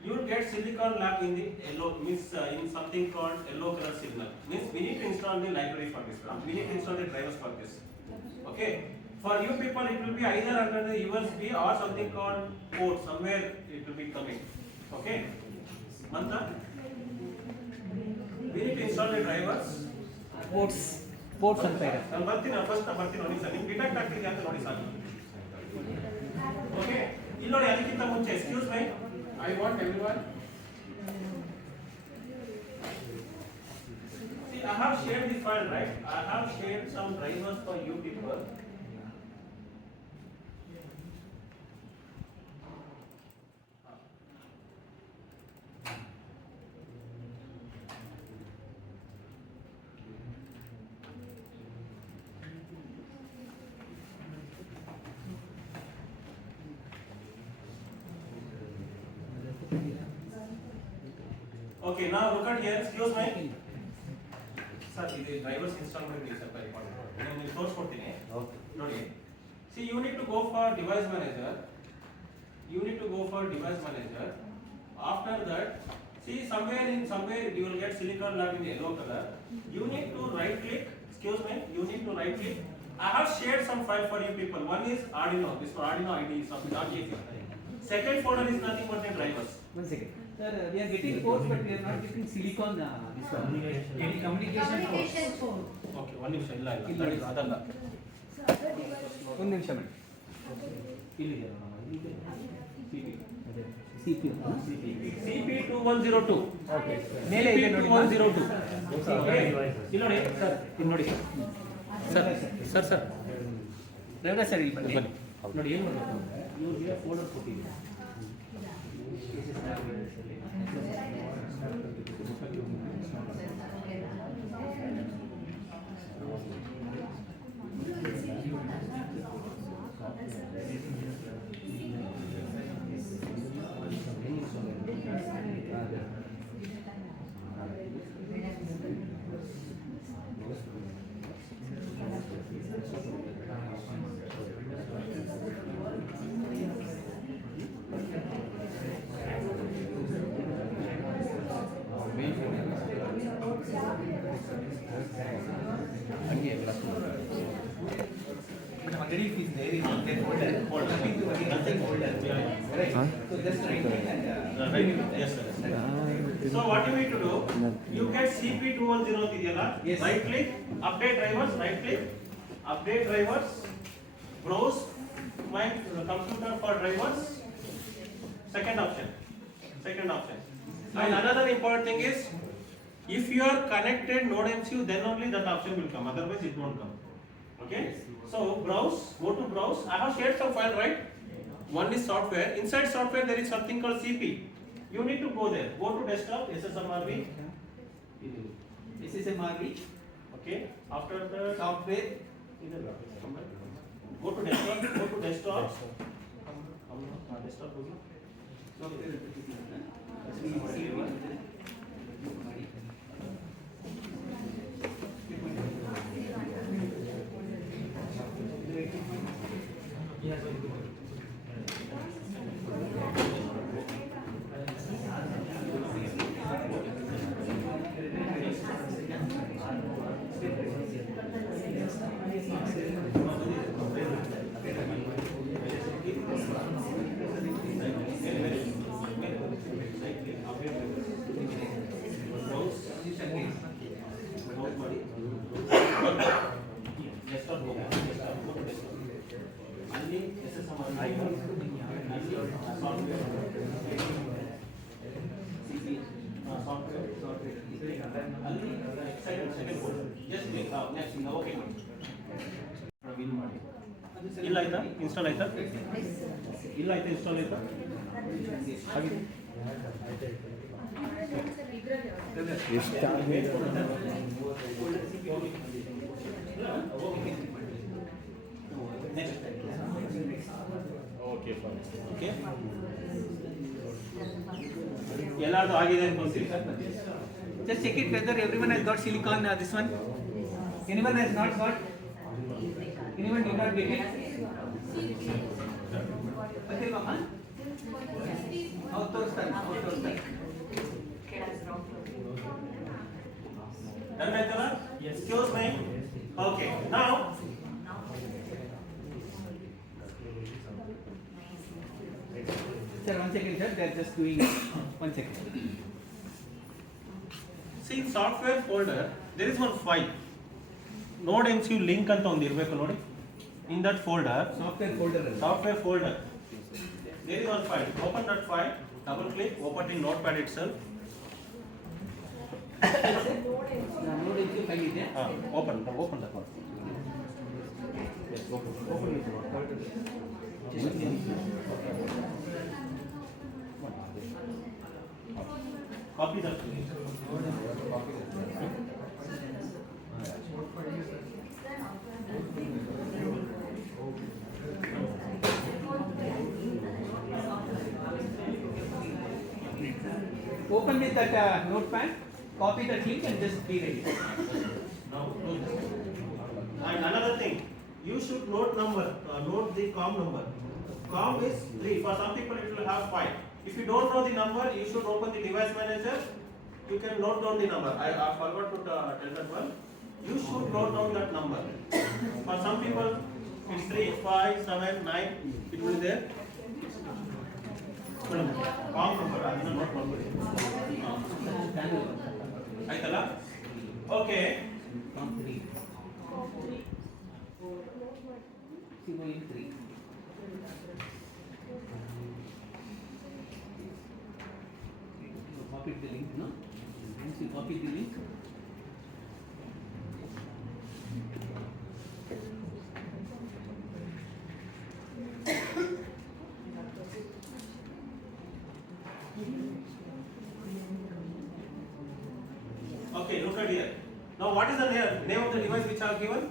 you will get silicon lab in the yellow, means in something called yellow color signal. Means we need to install the library for this. We need to install the drivers for this. Okay. For you people, it will be either under the USB or something called port. Somewhere it will be coming. Okay. Manta, we need to install the drivers. Ports ಅಂತ ಇದೆ. ನಾನು ಬರ್ತೀನಿ ನೋಡಿ sir. ನಿಮ್ಗೆ detect ಆಗ್ತಿದೆ ಅಂತ ನೋಡಿ sir. Okay, ಇಲ್ಲಿ ನೋಡಿ ಅದಕ್ಕಿಂತ ಮುಂಚೆ excuse my, I want everyone. See, I have shared this file, right? I have shared some drivers for you people. Okay, now look at here. Excuse me. Sir, this is driver's installment is very important. I will source ಕೊಡ್ತೀನಿ. ನೋಡಿ. See, you need to go for device manager. You need to go for device manager. After that, see somewhere you will get silicon lab in yellow color. You need to right click. Excuse me. You need to right click. I have shared some file for you people. One is Arduino. This for Arduino ID is of .jpg. Second folder is nothing but the drivers. One second. Sir, we are getting codes, but we are not getting silicon. This one. Communication codes. Communication code. Okay, one ನಿಮಿಷ ಇಲ್ಲ ಇಲ್ಲ ಅದಲ್ಲ. ಒಂದು ನಿಮಿಷ madam ಇಲ್ಲಿದೆ CP2102. Okay ಮೇಲೆ ಇದೆ ನೋಡಿ CP2102. ಇಲ್ಲಿ ನೋಡಿ ಸರ್ ಇಲ್ಲಿ ನೋಡಿ sir sir sir Revanna sir ಇಲ್ಲಿ ಬನ್ನಿ ನೋಡಿ ಏನು ಮಾಡಬೇಕು ಅಂದರೆ ಇವ್ರಿಗೆ ಫೋಲ್ಡರ್ ಕೊಟ್ಟಿದ್ದೀವಿ. Underneath is there is their folder. Nothing to worry, nothing folder. Right? Huh? So just right click and Right. Yes, sir. So what you need to do, you get CP2102 ಇದೆಯಲ್ಲ, Yes. right click, update drivers, right click, update drivers, browse my computer for drivers, second option. And another important thing is, if you are connected Node MCU, then only that option will come, otherwise it won't come. Okay? So browse, go to browse. I have shared some file, right? One is software. Inside software there is something called CP. You need to go there. Go to desktop, SSMRV. SSMRV. Okay. After the Software. go to desktop. Go to desktop. Desktop. Software. ಇಲ್ಲ ಆಯ್ತಾ install ಆಯ್ತಾ ಇಲ್ಲ ಆಯ್ತಾ install ಆಯ್ತಾ okay okay ಎಲ್ಲಾರ್ದು ಆಗಿದೆ ಅನ್ಕೊಂತೀವಿ. Just check it whether everyone has got silicon. This one. Anyone has not got? Anyone did not get it? Okay, Mama. Outdoor. Done ಆಯ್ತಲ್ಲ? Excuse me. Okay. Now Sir, 1 second, sir. They are just doing 1 second. see software folder there is one file node MCU link ಅಂತ ಒಂದು ಇರಬೇಕು ನೋಡಿ. In that folder Software folder. there is one file. Open that file, double click, open in notepad itself. Node MCU file ಇದೆ. Open that one. Yes, open it. Copy that. open with that notepad, copy that link and just be ready. Now close this. And another thing, you should note the COM number. COM is 3. For some people it will have 5. If you don't know the number, you should open the device manager. You can note down the number. I forgot to tell that one. You should note down that number. For some people, it's 3, 5, 7, 9. It will be there. COM number. I will not number. Aitala? Okay. COM3. Copy the link, no? Once you copy the link, okay, look at here. Now what is the name of the device which I have given?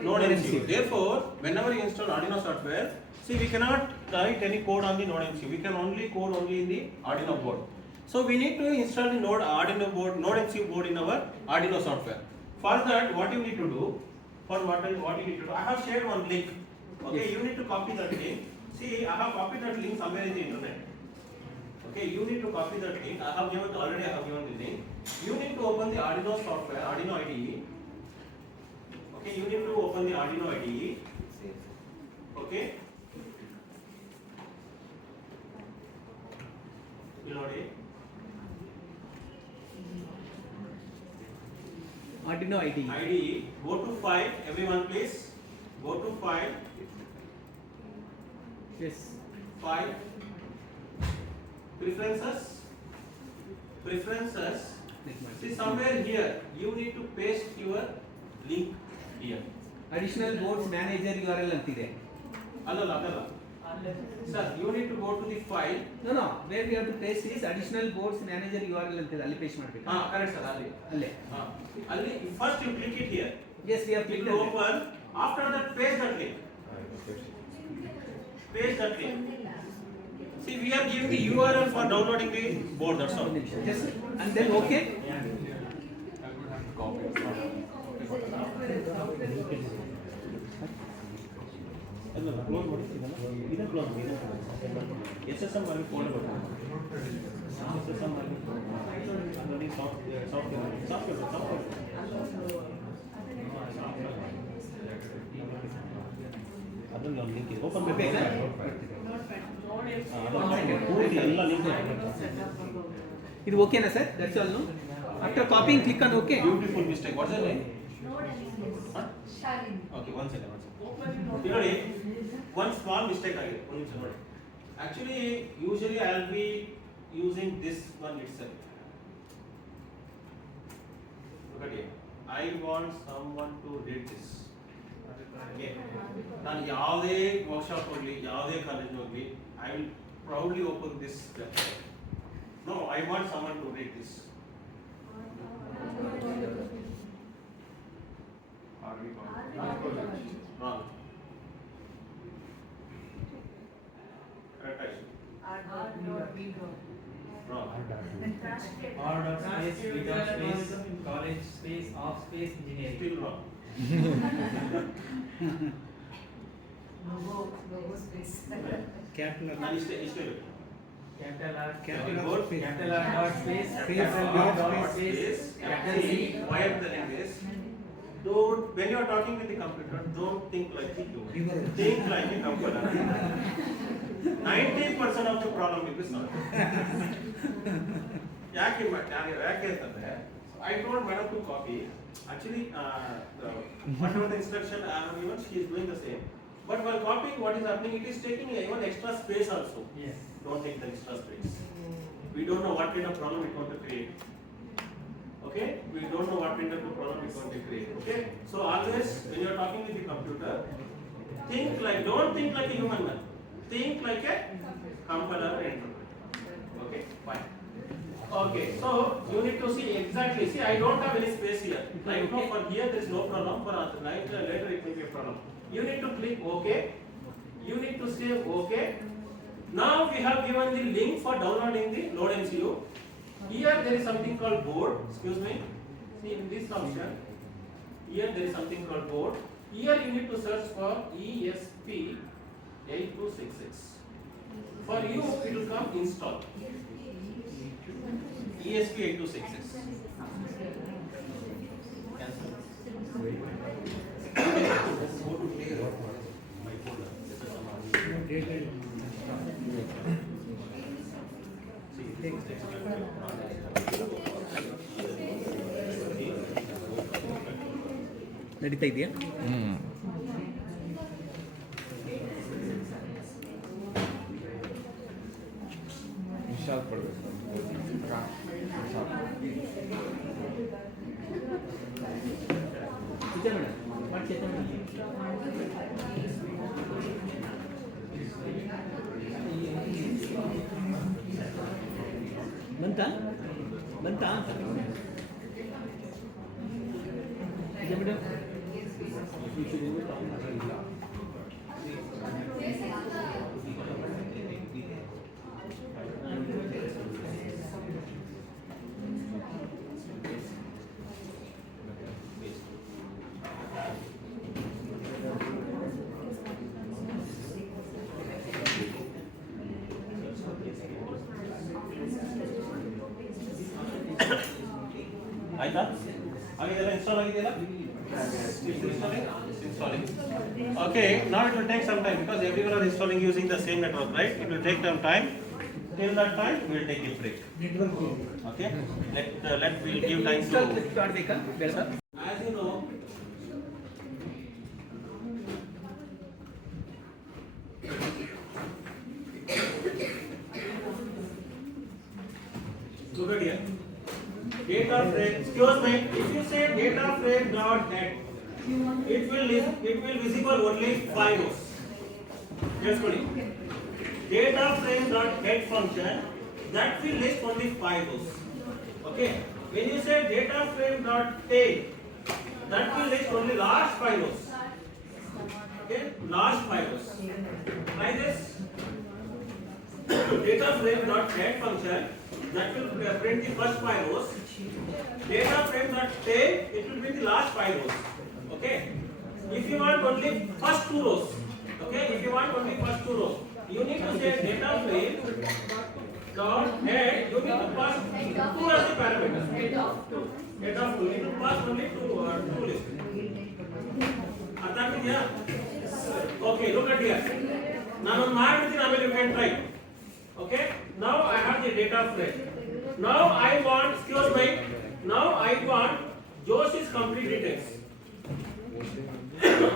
Node MCU. Therefore, whenever you install Arduino software, see we cannot write any code on the Node MCU. We can only code only in the Arduino board. So we need to install the Node MCU board in our Arduino software. For that, what you need to do? I have shared one link. Okay, yes. You need to copy that link. See, I have copied that link somewhere in the internet. Okay, you need to copy that link. I have given the link. You need to open the Arduino software, Arduino IDE. Okay, you need to open the Arduino IDE. Okay. You know it. Arduino IDE. IDE. Go to File. Everyone, please. Go to File. Yes. File. Preferences. See, somewhere here you need to paste your link here. Additional boards manager URL antide. Allala. Sir, you need to go to the file. No. Where we have to paste is additional boards manager URL antide. Ali paste ಮಾಡಬೇಕು. Correct sir. Ali. First you click it here. Yes, we have Click clicked to open. After that, paste that link. See, we are giving the URL for downloading the board. That's all. Just and then okay. SSM value code software. Open the page. It okay na sir? That's all, no? After copying, click on OK. Beautiful mistake. What's your name? Huh? Shalini. Okay, one second. You know, one small mistake I get. Actually, usually I will be using this one itself. Look at here. I want someone to read this. Okay. Now, ಯಾವುದೇ workshop ಹೋಗಲಿ, ಯಾವುದೇ college ಹೋಗಲಿ, I will proudly open this website. No, I want someone to read this. Wrong. Wrong. R.space, without space, college space, off space, engineering. Still wrong. Logo space. Capital ನಾನು ಇಷ್ಟೇ Capital R, Capital capital R R, space. capital R dot space, Space, capital dot R dot space, space, capital C. why I'm telling this? Don't, when you are talking with the computer, don't think like a human. Think like a computer. 90% of the problem will be solved. ಯಾಕೆ ಅಂತಂದ್ರೆ I told madam to copy. Actually, whatever the instruction I have given, she is doing the same. But while copying, what is happening? It is taking even extra space also. Yes. Don't take the extra space. We don't know what kind of problem we want to create. Okay? We don't know what kind of problem we want to create. Okay? So always, when you are talking with the computer, don't think like a human man. Think like a compiler or interpreter. Okay? Fine. Okay, so you need to see exactly. See, I don't have any space here. Right now, for here there is no problem. For later it may be a problem. You need to click OK. You need to say OK. Now we have given the link for downloading the Node MCU. Here there is something called board. Excuse me. See in this option. Here there is something called board. Here you need to search for ESP8266. For you it will come install. ESP8266. ನಡೀತಾ ಇದೆಯಾ? ವಿಶಾಲ್ ಪಡ್ಬೇಕು ಬಂತಾ ಬಂತಾ ಇದೆ madam. ಆಯ್ತಾ? ಆಗಿದೆಲ್ಲ install ಆಗಿದೆಯಲ್ಲ? Installing. Okay, now it will take some time because everyone are installing using the same network, right? It will take some time. Till that time, we will take a break. Okay? Let we'll give time to. ಮಾಡಬೇಕಾ ಬೇಡ sir? As you know, look at here. Data frame. Excuse me. If you say data frame dot net, it will visible only 5 rows. Just put it. Data frame dot get function that will list only 5 rows. Okay. When you say data frame dot take, that will list only last 5 rows. Okay. Last 5 rows. Try this. Data frame dot get function that will print the first 5 rows. Data frame dot take, it will be the last 5 rows. Okay. If you want only first 2 rows, okay. If you want only first 2 rows, you need to say data frame dot head. You need to pass 2 as the parameter. Head of 2. Head of 2. You need to pass only 2 list. Okay. Look at here. Now on my you can try. Okay. Now I have the data frame. Now I want. Excuse me. Now I want Joshi's complete details.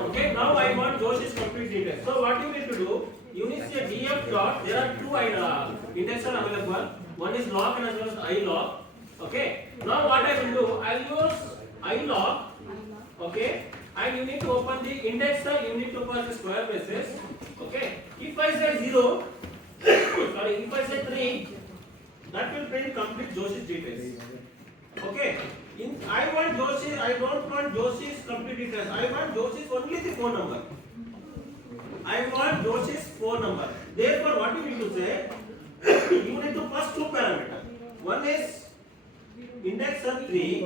Okay, now I want Joshi's complete details. So what you need to do, you need to say df dot, there are 2 indexes available. One is log and as well as ilog. Okay, now what I will do, I will use ilog. Okay, and you need to open the indexer, you need to pass the square braces. Okay, if I say 0, sorry, if I say 3, that will print complete Joshi's details. Okay. I want Joshi, I don't want Joshi's complete details. I want Joshi's only the phone number. I want Joshi's phone number. Therefore, what you need to say, you need to pass 2 parameters. One is indexer 3.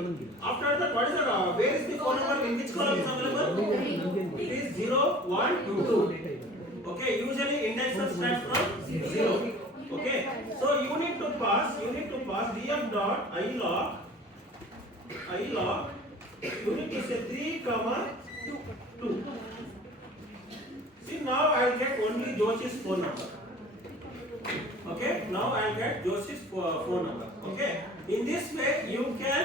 After that, what is the where is the phone number? In which column is available? It is 0, 1, 2. Okay. Usually indexer starts from 0. Okay. So you need to pass df dot ilog. You need to say 3, 2. See, now I'll get only Joshi's phone number. Okay, now I'll get Joshi's phone number. Okay, in this way you can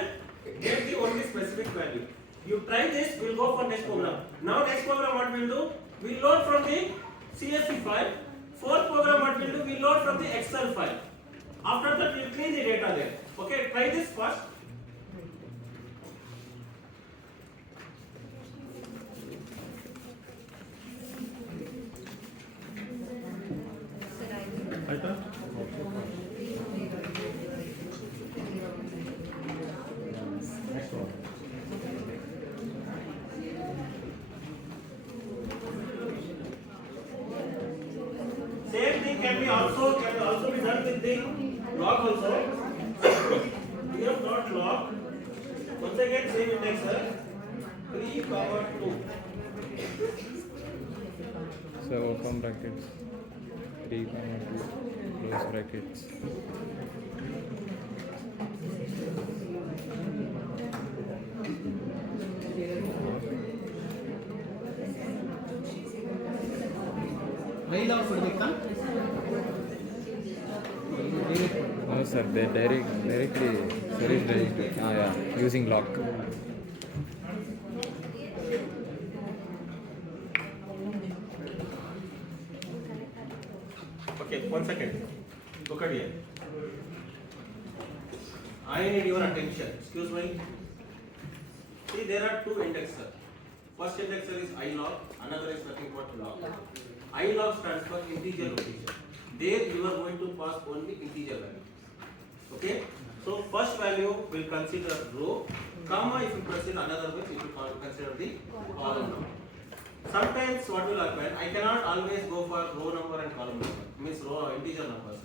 get the only specific value. You try this, we'll go for next program. Now next program what we'll do, we'll load from the CSV file. Fourth program what we'll do, we'll load from the Excel file. After that we'll clean the data there. Okay, try this first. ಆಯ್ತಾ? Same thing can also be done with the log also. df dot log. Once again, same index, sir. 3, 2. So open brackets 3, 2, close brackets. Rail ಅವ್ರು ಕೊಡ್ಬೇಕಾ? No sir, they directly service directly. Yeah, using lock. Okay, 1 second. Look at here. I need your attention. Excuse me. See, there are two indexers. First indexer is I log, another is nothing but log. I log stands for integer location. There you are going to pass only integer value. Okay? So first value will consider row, comma if you consider another way, it will consider the column number. Sometimes what will happen, I cannot always go for row number and column number, means row integer numbers.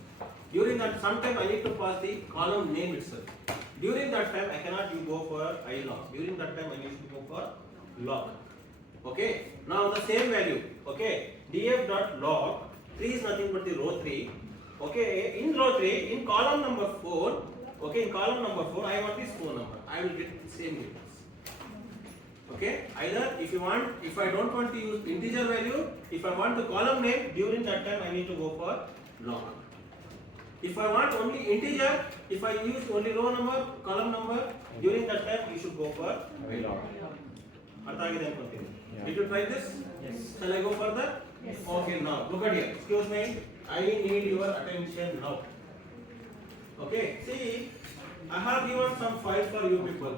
During that, sometimes I need to pass the column name itself. During that time, I cannot go for I log. During that time, I need to go for log. Okay. Now the same value. Okay. Df dot log 3 is nothing but the row 3. Okay. In row 3, in column number 4. Okay. In column number 4, I want this phone number. I will get the same values. Okay. Either if you want, if I don't want to use integer value, if I want the column name, during that time I need to go for log. If I want only integer, if I use only row number, column number, during that time you should go for log. Did you try this? Yes. Shall I go further? Yes. Okay, now look at here. Excuse me. I need your attention now. Okay, see, I have given some file for you people.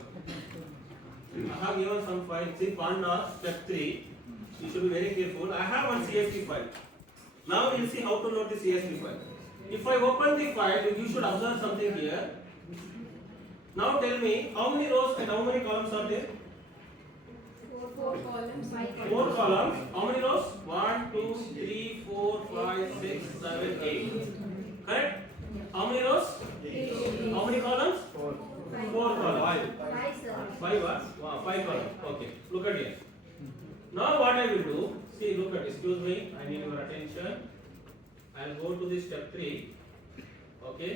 I have given some file. See, Panda step 3. You should be very careful. I have one CSV file. Now you will see how to load the CSV file. If I open the file, you should observe something here. Now tell me how many rows and how many columns are there? 4 columns, 5 columns. 4 columns. How many rows? 1, 2, 3, 4, 5, 6, 7, 8. Correct? How many rows? 8. How many columns? 4 columns. 5, sir. 5 columns. Okay. Look at here. Now what I will do? See, look at. Excuse me. I need your attention. I will go to the step 3. Okay.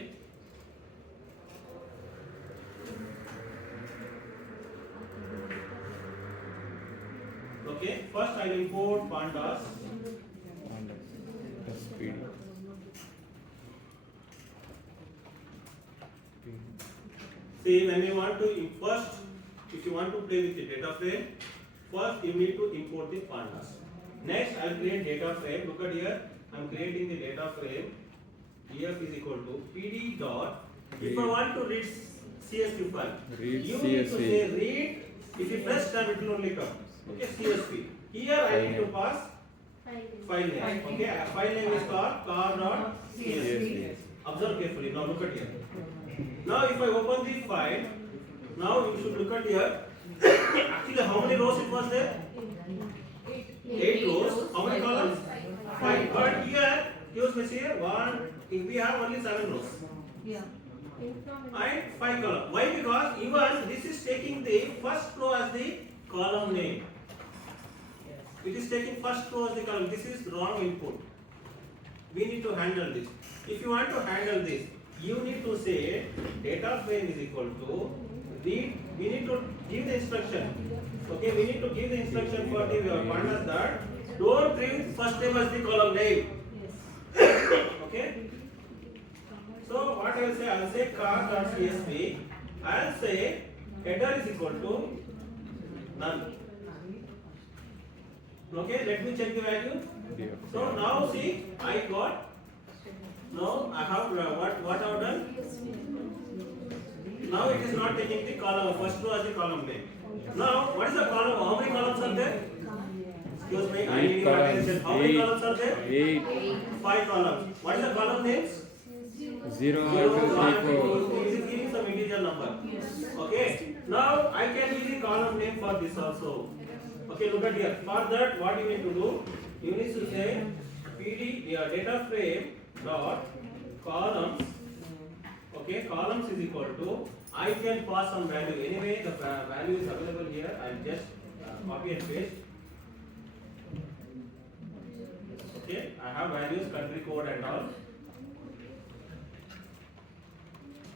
Okay. First I will import pandas. SPD. See, when you want to first, if you want to play with the data frame, first you need to import the pandas. Next, I will create data frame. Look at here. I am creating the data frame. Df is equal to pd dot. If I want to read CSV file, Read you need to CSV. say read. If you press tab, it will only come. Okay, CSV. Here I need to pass 5. file name. Okay, file name is car dot CSV. CSV. Observe carefully. Now look at here. Now if I open the file, now you should look at here. Actually, how many rows it was there? 8 rows. How many columns? 5. But here, use me here. We have only 7 rows. Yeah. And 5 columns. Why? Because even this is taking the first row as the column name. It is taking first row as the column. This is wrong input. We need to handle this. If you want to handle this, you need to say data frame is equal to read. We need to give the instruction. Okay, we need to give the instruction for the pandas that don't treat first name as the column name. Okay. So what I will say, I will say car.csv. I will say header is equal to none. Okay, let me check the value. So now see, I got. Now I have what I have done. Now it is not taking the column first row as the column name. Now what is the column? How many columns are there? Excuse me, I need your attention. How many columns are there? 8. 5 columns. What is the column names? 0, 1, 2, 3, 4. It is giving some integer number. Okay. Now I can use the column name for this also. Okay, look at here. For that, what you need to do? You need to say pd data frame dot columns. Okay, columns is equal to, I can pass some value. Anyway, the value is available here. I'll just copy and paste. Okay, I have values, country code and all.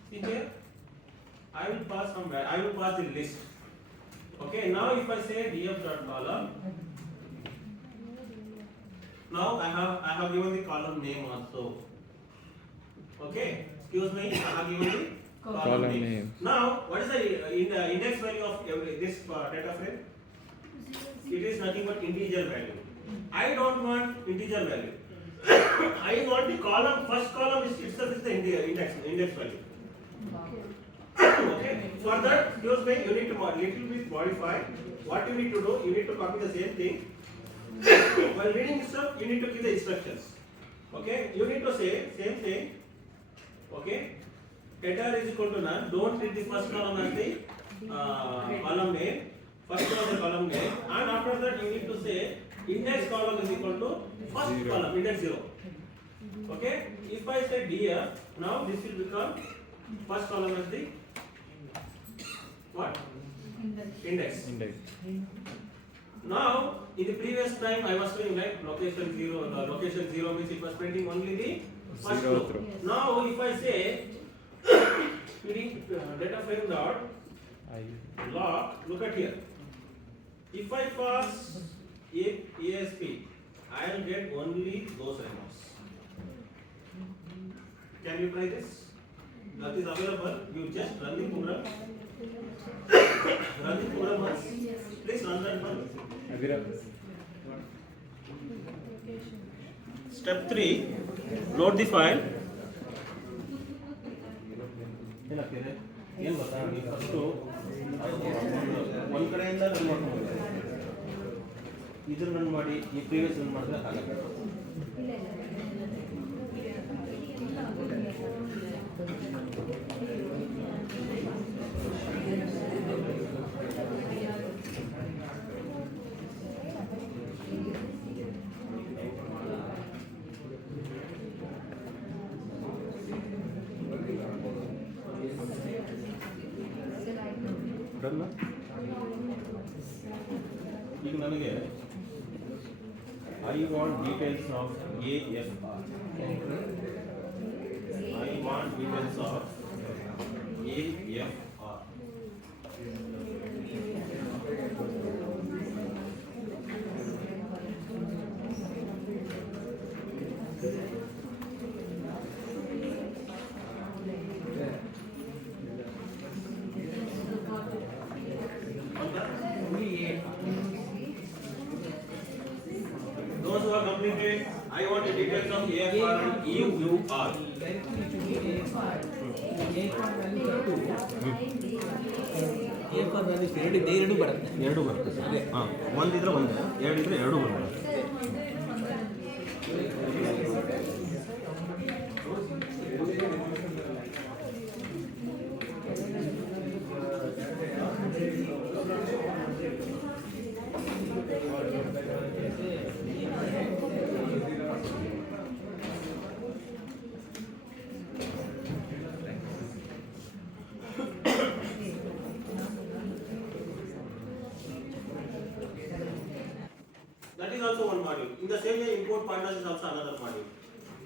See here, I will pass some value. I will pass the list. Okay, now if I say df dot column, now I have given the column name also. Okay, excuse me, I have given the column name. Now, what is the index value of this data frame? It is nothing but integer value. I don't want integer value. I want the column. First column is itself is the index value. Okay. For that, excuse me, you need to little bit modify. What you need to do, you need to copy the same thing. While reading stuff, you need to give the instructions. Okay. You need to say same thing. Okay. Header is equal to none. Don't treat the first column as the column name. First column is column name, and after that you need to say index column is equal to first column index 0. Okay. If I say df, now this will become first column as the what? Index. Now, in the previous time, I was saying like location 0. The location 0 means it was printing only the first row. Now, if I say data frame dot log, look at here. If I pass ASP, I will get only those records. Can you try this? That is available. You just run the program. Run the program once. Please run that one. Step 3. Load the file. ಏನು ಗೊತ್ತಾ ನೀವು first ಒಂದು ಕಡೆಯಿಂದ run ಮಾಡ್ಕೊಂಡು ಇದನ್ನು run ಮಾಡಿ ಈ previous run ಮಾಡಿದ್ರೆ ಆಗಲ್ಲ. ಈಗ ನನಗೆ I want details of AFR. I want details of AFR. Those who are completed, I want the details of AFR and EUR. ಎರಡು ಬರುತ್ತೆ. ಹಾಂ, ಒಂದಿದ್ರೆ ಒಂದೇ, ಎರಡಿದ್ರೆ ಎರಡು ಬರುತ್ತೆ. That is also one module. In the same way, import pandas is also another module.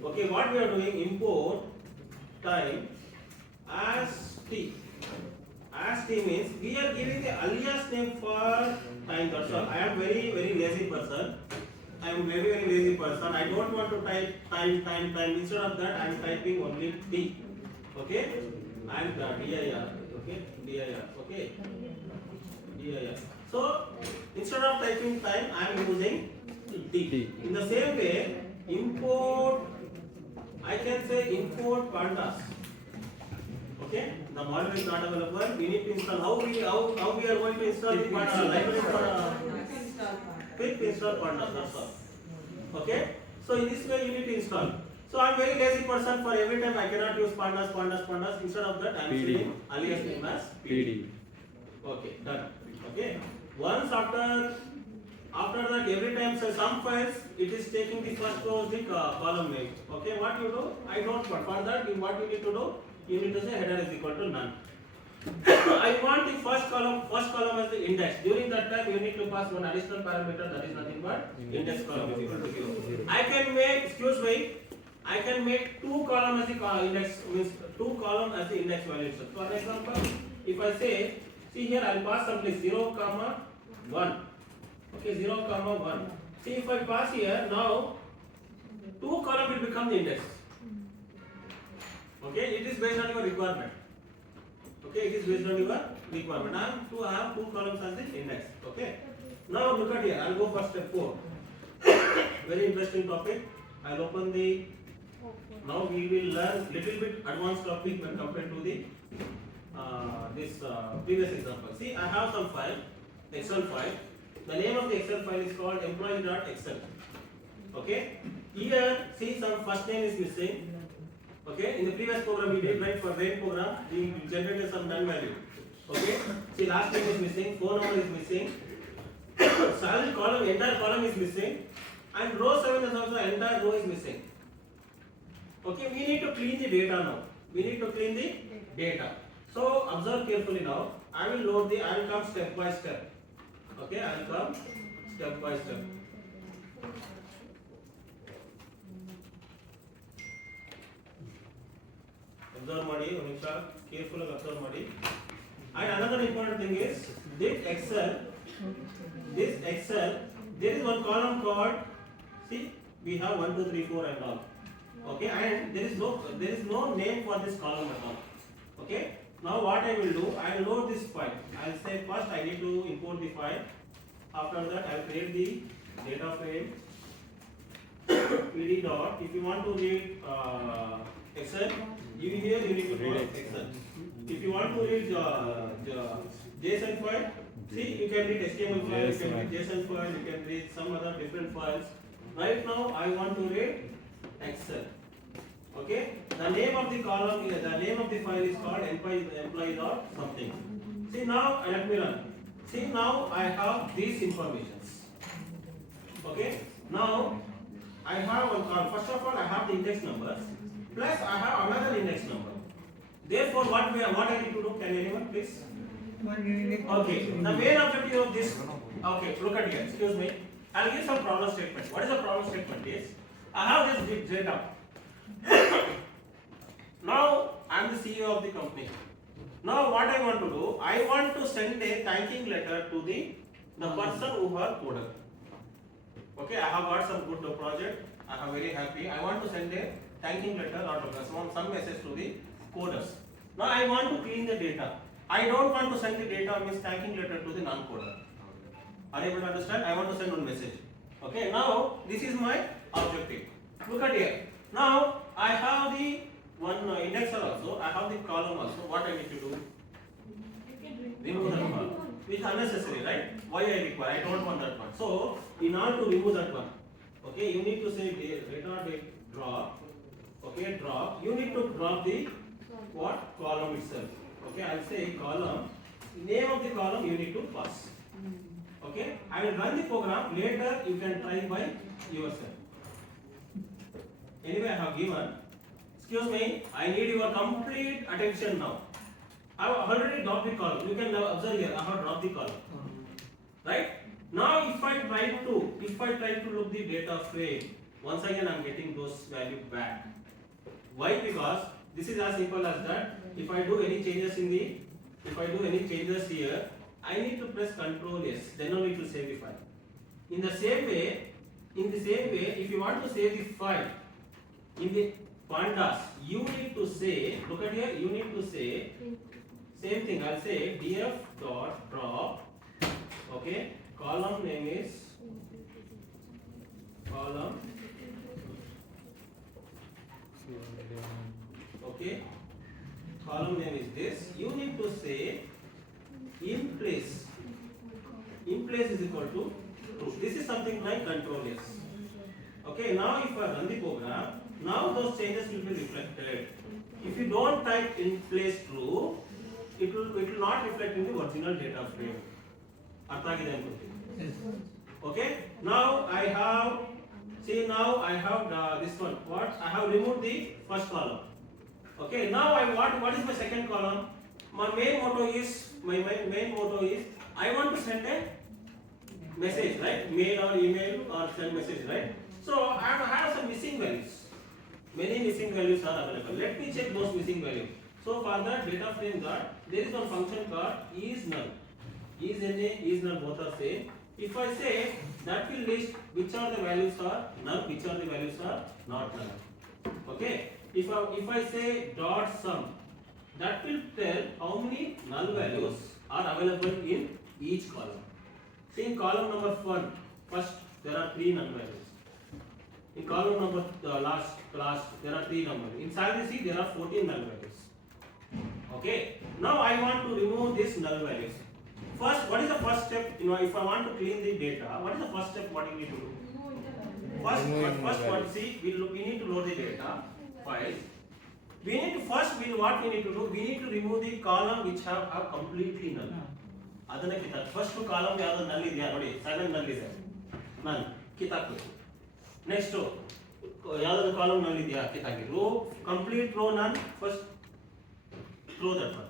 Okay, what we are doing, import time as t. As t means we are giving the alias name for time. That's all. I am very lazy person. I am very lazy person. I don't want to type time. Instead of that, I am typing only t. Okay, and dir. Okay, dir. Okay, dir. So instead of typing time, I am using t. In the same way, import, I can say import pandas. Okay, the module is not available. We need to install. How we are going to install the pandas? Library for quick install pandas. That's all. Okay, so in this way you need to install. So I am very lazy person. For every time I cannot use pandas. Instead of that, I am saying alias name as PD. Okay, done. Okay. Once after that, every time some files, it is taking the first row of the column name. Okay, what you do? I don't. But for that, what you need to do? You need to say header is equal to none. I want the first column as the index. During that time, you need to pass one additional parameter, that is nothing but index column is equal to 0. I can make, excuse me, I can make two column as the index, means two column as the index value itself. For example, if I say, see here, I'll pass simply 0, 1. Okay, 0, 1. See, if I pass here, now two column will become the index. Okay, it is based on your requirement. Okay, it is based on your requirement. I am to have two columns as the index. Okay. Now look at here. I'll go for step 4. Very interesting topic. I'll open the. Now we will learn little bit advanced topic when compared to the previous example. See, I have some file, Excel file. The name of the Excel file is called employee.excel. Okay. Here, see, some first name is missing. Okay, in the previous program we did, right, for rain program, we generated some none value. Okay, see, last name is missing, phone number is missing, salary column, entire column is missing, and row 7 is also entire row is missing. Okay, we need to clean the data now. We need to clean the data. So observe carefully now. I will come step by step. Okay, I will come step by step. Observe ಮಾಡಿ ಒಂದು ನಿಮಿಷ careful ಆಗಿ observe ಮಾಡಿ. And another important thing is this Excel there is one column called, see, we have 1 2 3 4 and all. Okay, and there is no name for this column at all. Okay, now what I will do, I will load this file. I will say first I need to import the file. After that I will create the data frame pd dot. If you want to read Excel, you need to read Excel. If you want to read JSON file, see, you can read HTML file, you can read JSON file, you can read some other different files. Right now I want to read Excel. Okay, the name of the column, the name of the file is called employee dot something. See, now let me run. See, now I have these informations. Okay, now I have one column. First of all, I have the index numbers, plus I have another index number. Therefore, what I need to do? Can anyone please? Okay, the main objective of this. Okay, look at here. Excuse me. I'll give some problem statement. What is the problem statement? Is I have this big data. Now I am the CEO of the company. Now what I want to do? I want to send a thanking letter to the person who have coded. Okay, I have got some good project. I am very happy. I want to send a thanking letter or some message to the coders. Now I want to clean the data. I don't want to send the data means thanking letter to the non-coder. Are you able to understand? I want to send one message. Okay, now this is my objective. Look at here. Now I have the one indexer also. I have the column also. What I need to do? Remove that one. Which is unnecessary, right? Why I require? I don't want that one. So in order to remove that one, okay, you need to say data drop. Okay, drop. You need to drop the what column itself. Okay, I'll say column. Name of the column you need to pass. Okay, I will run the program. Later you can try by yourself. Anyway, I have given. Excuse me, I need your complete attention now. I have already dropped the column. You can now observe here. I have dropped the column. Right? Now, if I try to look the data frame, once again I am getting those values back. Why? Because this is as simple as that. If I do any changes here, I need to press Ctrl S. Then only it will save the file. In the same way, if you want to save the file in the pandas, you need to say. Look at here. You need to say same thing. I'll say df dot drop. Okay. Column name is column. Okay, column name is this. You need to say in place is equal to true. This is something like Control S. Okay, now if I run the program, now those changes will be reflected. If you don't type in place true, it will not reflect in the original data frame. Okay, now I have this one. What? I have removed the first column. Okay, now I want, what is my second column? My main motto is, main motto is, I want to send a message, right? Mail or email or send message, right? So I have some missing values. Many missing values are available. Let me check those missing values. So for that data frame dot, there is one function called is null. Is NA, is null, both are same. If I say that will list which are the values are null, which are the values are not null. Okay. If I say dot sum, that will tell how many null values are available in each column. See in column number 1, first there are 3 null values. In column number last there are 3 numbers. In salary sheet there are 14 null values. Okay. Now I want to remove these null values. First, what is the first step? If I want to clean the data, what is the first step? What you need to do? First what? See, we need to load the data file. We need to what we need to do? We need to remove the column which have completely null. ಅದನ್ನ ಕಿತ್ತಾಕ್ first column ಯಾವುದು null ಇದೆಯಾ ನೋಡಿ 7 null ಇದೆ null ಕಿತ್ತಾಕ್ಬೇಕು next ಯಾವುದು column null ಇದೆಯಾ ಕಿತ್ತಾಕಿ row complete row null first throw that one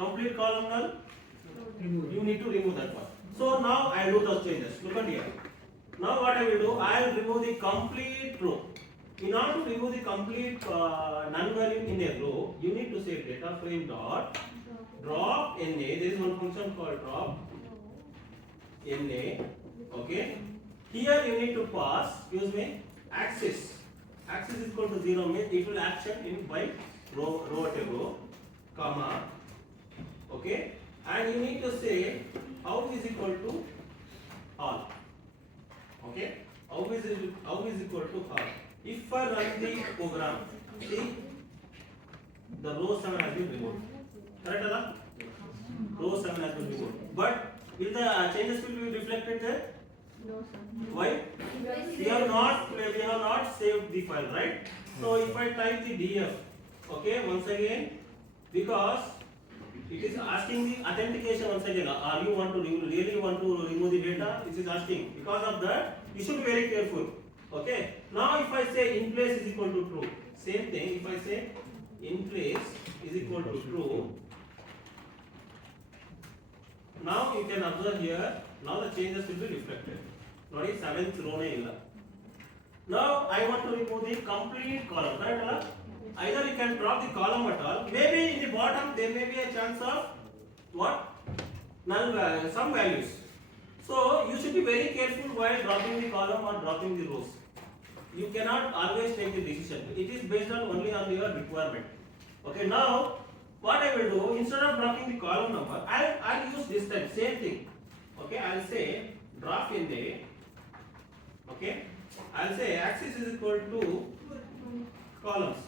complete column null you need to remove that one. So now I do those changes. Look at here. Now what I will do, I will remove the complete row. In order to remove the complete null value in a row, you need to say data frame dot drop NA. There is one function called drop NA. Okay. Here you need to pass, excuse me, axis. Axis is equal to 0 means it will action in by row at a row, comma. Okay. And you need to say out is equal to all. Okay. Out is equal to all. If I run the program, see the row 7 has been removed. Correct, Ala? Row 7 has been removed. But will the changes will be reflected there? No, sir. Why? We have not saved the file, right? So if I type the df, okay, once again, because it is asking the authentication once again. Are you really want to remove the data? This is asking. Because of that, you should be very careful. Okay. Now if I say in place is equal to true, same thing. If I say in place is equal to true, now you can observe here. Now the changes will be reflected. Not in 7th row ne illa. Now I want to remove the complete column, right? Either you can drop the column at all. Maybe in the bottom there may be a chance of what? Null some values. So you should be very careful while dropping the column or dropping the rows. You cannot always take the decision. It is based on only on your requirement. Okay. Now what I will do, instead of dropping the column number, I'll use this type same thing. Okay. I'll say drop in the. Okay. I'll say axis is equal to columns.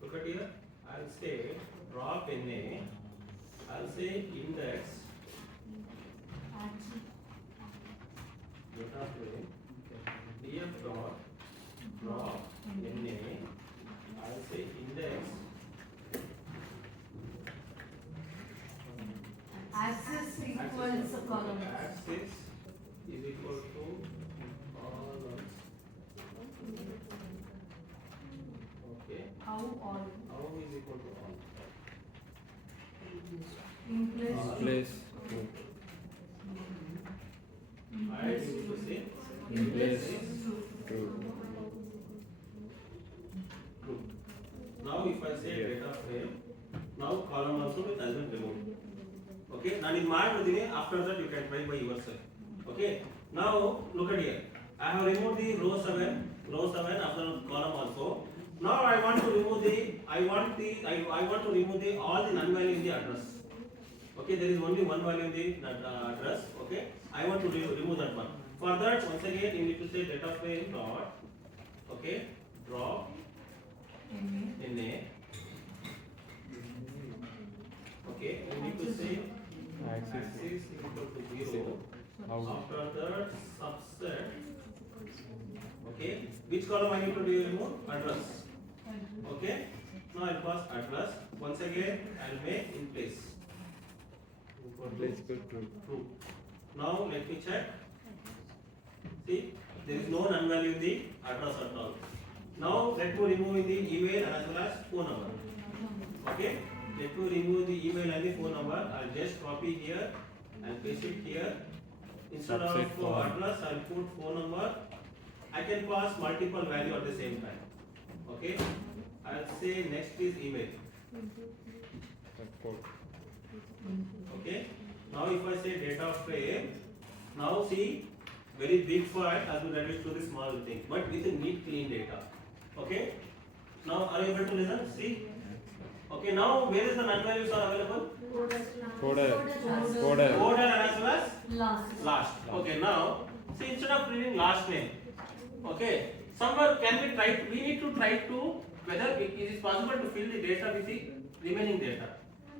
Look at here. I'll say drop NA. I'll say index. Data frame. df dot drop NA. I'll say index. Axis equals a column. Axis is equal to columns. Okay. How all? How is equal to all? In place. Place. I need to say In place. True. True. true. Now if I say data frame, now column also it has been removed. Okay. Now in my after that you can try by yourself. Okay. Now look at here. I have removed the row 7 after column also. Now I want to remove the I want to remove the all the null value in the address. Okay, there is only one value in the address. Okay, I want to remove that one. For that, once again, you need to say data frame dot. Okay, drop NA. Okay, you need to say Axis axis is equal to 0. How? After that subset, okay, which column I need to remove? Address. Okay, now I'll pass address. Once again, I'll make in place. Let's go to True. Now let me check. See, there is no null value in the address at all. Now let me remove in the email as well as phone number. Okay, let me remove the email and the phone number. I'll just copy here and paste it here. Instead of Subset phone. address, I'll put phone number. I can pass multiple value at the same time. Okay, I'll say next is email. code. Okay, now if I say data frame, now see very big file has been reduced to the small thing, but with a neat clean data. Okay, now are you able to listen? See. Okay, now where is the null values are available? Coder. Order as well as Last. last. Okay, now see instead of printing last name, okay, somewhere can we try? We need to try to whether it is possible to fill the data with the remaining data.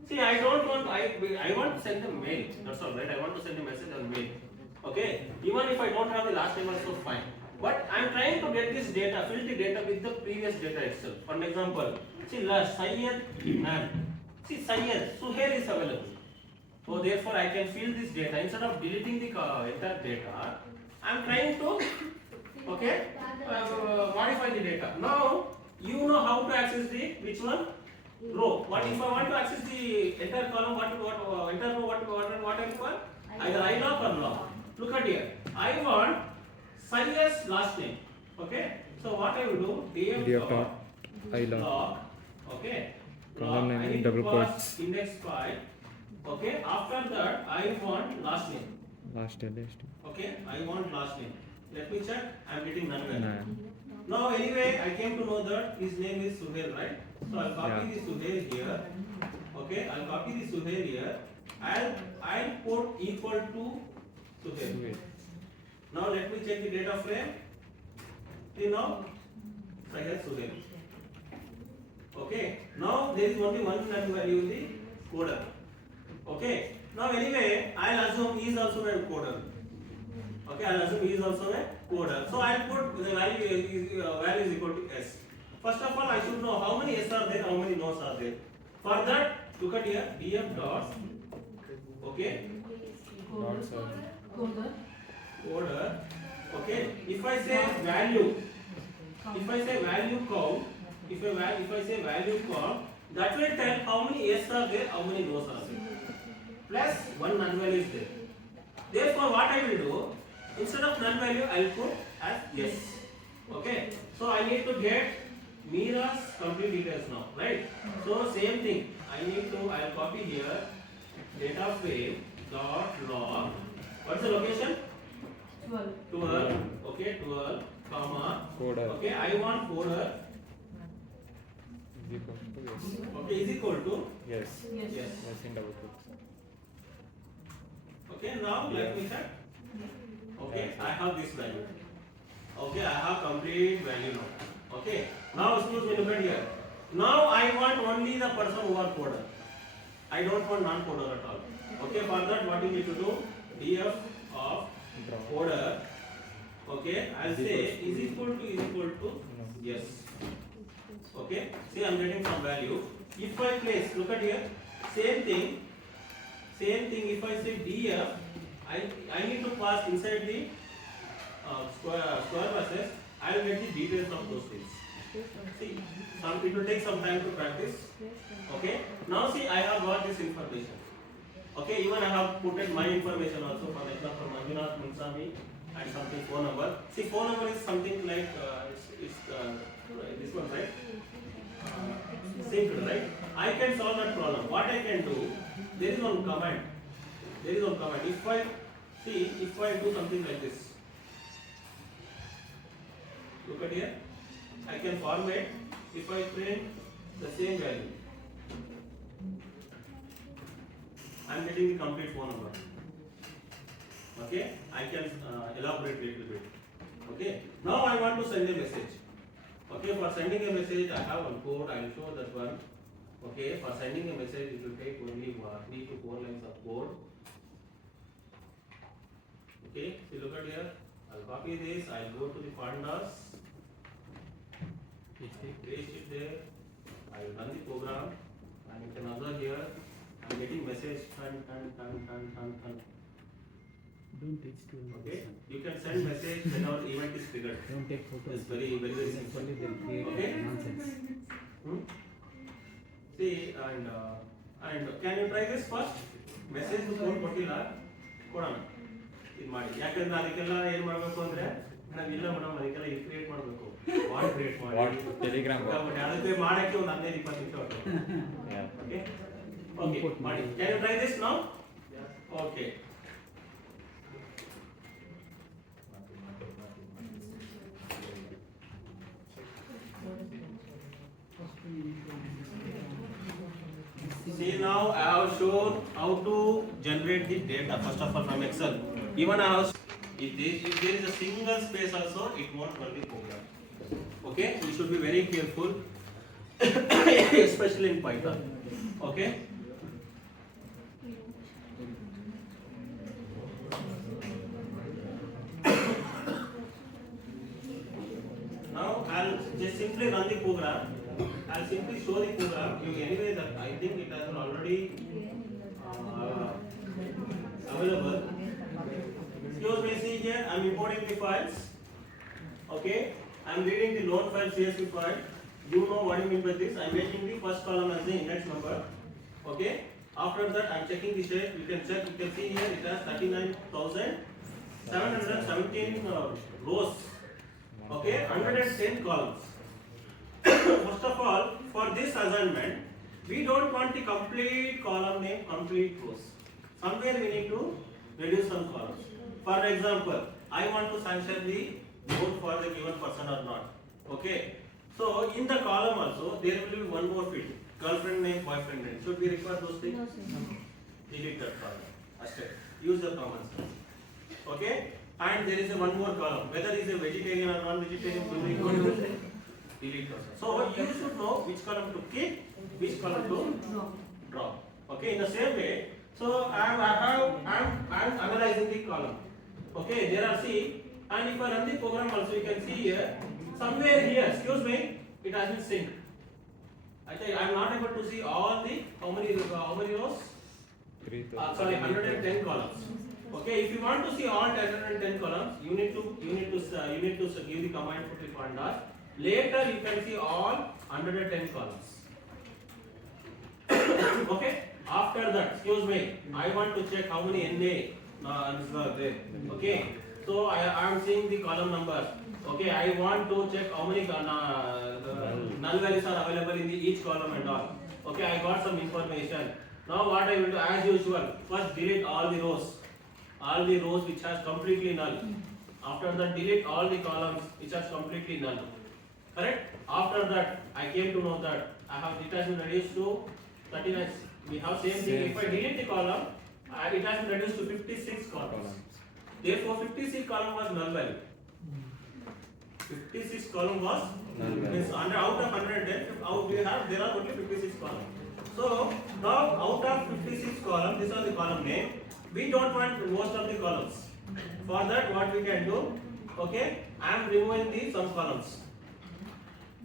See, I don't want. I want to send a mail. That's all right. I want to send a message on mail. Okay, even if I don't have the last name, also fine. But I am trying to get this data, fill the data with the previous data itself. For an example, see last Syed man. See Syed, Suhail is available. So therefore I can fill this data instead of deleting the entire data. I am trying to modify the data. Now you know how to access the which one row. What if I want to access the entire column? What entire row? What I require? Either I log or log. Look at here. I want Syed's last name. Okay. So what I will do? df dot I log. Log. Okay. Column Log. name I need double to quotes. pass index 5. Okay. After that, I want last name. Last list. Okay. I want last name. Let me check. I am getting none value. Nah. Now anyway, I came to know that his name is Suhail, right? So I'll copy Yeah. the Suhail here. Okay. I'll copy the Suhail here. I'll put equal to Suhail. Wait. Now let me check the data frame. See now, I have Suhail. Okay. Now there is only one null value in the coder. Okay. Now anyway, I'll assume he is also a coder. Okay. I'll assume he is also a coder. So I'll put the value is equal to s. First of all, I should know how many s are there, how many no's are there. For that, look at here, df dot. Okay. Dot serve. Coder. Order. Okay. If I say value count, if I say value count, that will tell how many yes are there, how many no's are there. Plus one null value is there. Therefore, what I will do, instead of null value, I will put as yes. Okay. So I need to get Mira's complete details now, right? So same thing. I will copy here data frame dot log. What's the location? 12. 12, okay, 12, comma, Coder. okay, I want coder, Is equal to yes. okay, is equal to, Yes. Yes. yes, Yes in double quotes. okay, now let me check, okay, I have this value, okay, I have complete value now, okay, now suppose we look at here, now I want only the person who are coder, I don't want non-coder at all, okay, for that what you need to do, df of coder, okay, I'll say is equal to yes. Okay, see I'm getting some value. If I place, look at here, same thing. If I say df, I need to pass inside the square process. I will get the details of those things. See, it will take some time to practice. Okay, now see I have got this information. Okay, even I have put in my information also, for example, Manjunath M and something phone number. See, phone number is something like this one, right? Synced, right? I can solve that problem. What I can do, there is one command. If I do something like this, look at here. I can format. If I print the same value, I am getting the complete phone number. Okay, I can elaborate little bit. Okay, now I want to send a message. Okay, for sending a message, I have one code. I will show that one. Okay, for sending a message, it will take only 3 to 4 lines noted here. I'll copy this. I'll go to the pandas. Paste it there. I will run the program, and you can observe here. I'm getting message. Turn. Don't teach to Okay. You can send message whenever event is triggered. Don't take photos. It's very simple. Only they'll create Okay. nonsense. See and can you try this first? Message phone ಕೊಟ್ಟಿಲ್ಲ ಕೊಡೋಣ ಇದು ಮಾಡಿ ಯಾಕಂದ್ರೆ ಅದಕ್ಕೆಲ್ಲ ಏನು ಮಾಡಬೇಕು ಅಂದ್ರೆ ನಾವು ಇಲ್ಲ ಮೇಡಮ್ ಅದಕ್ಕೆಲ್ಲ ಇದು ಕ್ರಿಯೇಟ್ ಮಾಡಬೇಕು ವಾಟ್ ಕ್ರಿಯೇಟ್ ಮಾಡಿ Telegram bot. ಅದಕ್ಕೆ ಮಾಡಕ್ಕೆ ಒಂದು 15-20 ನಿಮಿಷ ಆಗುತ್ತೆ ಓಕೆ ಓಕೆ ಮಾಡಿ can you try this now okay See now I have shown how to generate the data first of all from Excel. Even I have if there is a single space also it won't run the program. Okay, you should be very careful, especially in Python. Okay. Now I'll just simply run the program. I'll simply show the program. You anyway that I think it has already available. Excuse me, see here I'm importing the files. Okay, I'm reading the load file CSV file. You know what I mean by this. I'm making the first column as the index number. Okay, after that I'm checking the shape. You can check. You can see here it has 39,717 rows. Okay, 110 columns. First of all, for this assignment, we don't want the complete column name, complete rows. Somewhere we need to reduce some columns. For example, I want to sanction the vote for the given person or not. Okay. So in the column also there will be one more field, girlfriend name, boyfriend name. Should we require those things? No, sir. Delete that column. Ashtray. Use the common sense. Okay. And there is a one more column. Whether he is a vegetarian or non-vegetarian, delete also. So you should know which column to keep, which column to drop. Okay, in the same way, so I'm analyzing the column. Okay, there are see, and if I run the program also, you can see here, somewhere here, excuse me, it has been synced. I think I'm not able to see all the how many rows? 110 columns. Okay, if you want to see all 110 columns, you need to give the command to the pandas. Later you can see all 110 columns. Okay. After that, excuse me, I want to check how many NA answers are there. Okay. So I am seeing the column number. Okay. I want to check how many null values are available in each column and all. Okay. I got some information. Now what I will do, as usual, first delete all the rows which has completely null. After that, delete all the columns which has completely null. Correct? After that, I came to know that it has been reduced to 39. We have same thing. If I delete the column, it has been reduced to 56 columns. Therefore, 56 column was null value. 56 column was null value. Out of 110, there are only 56 columns. So now out of 56 columns, these are the column name. We don't want most of the columns. For that, what we can do? Okay, I am removing some columns.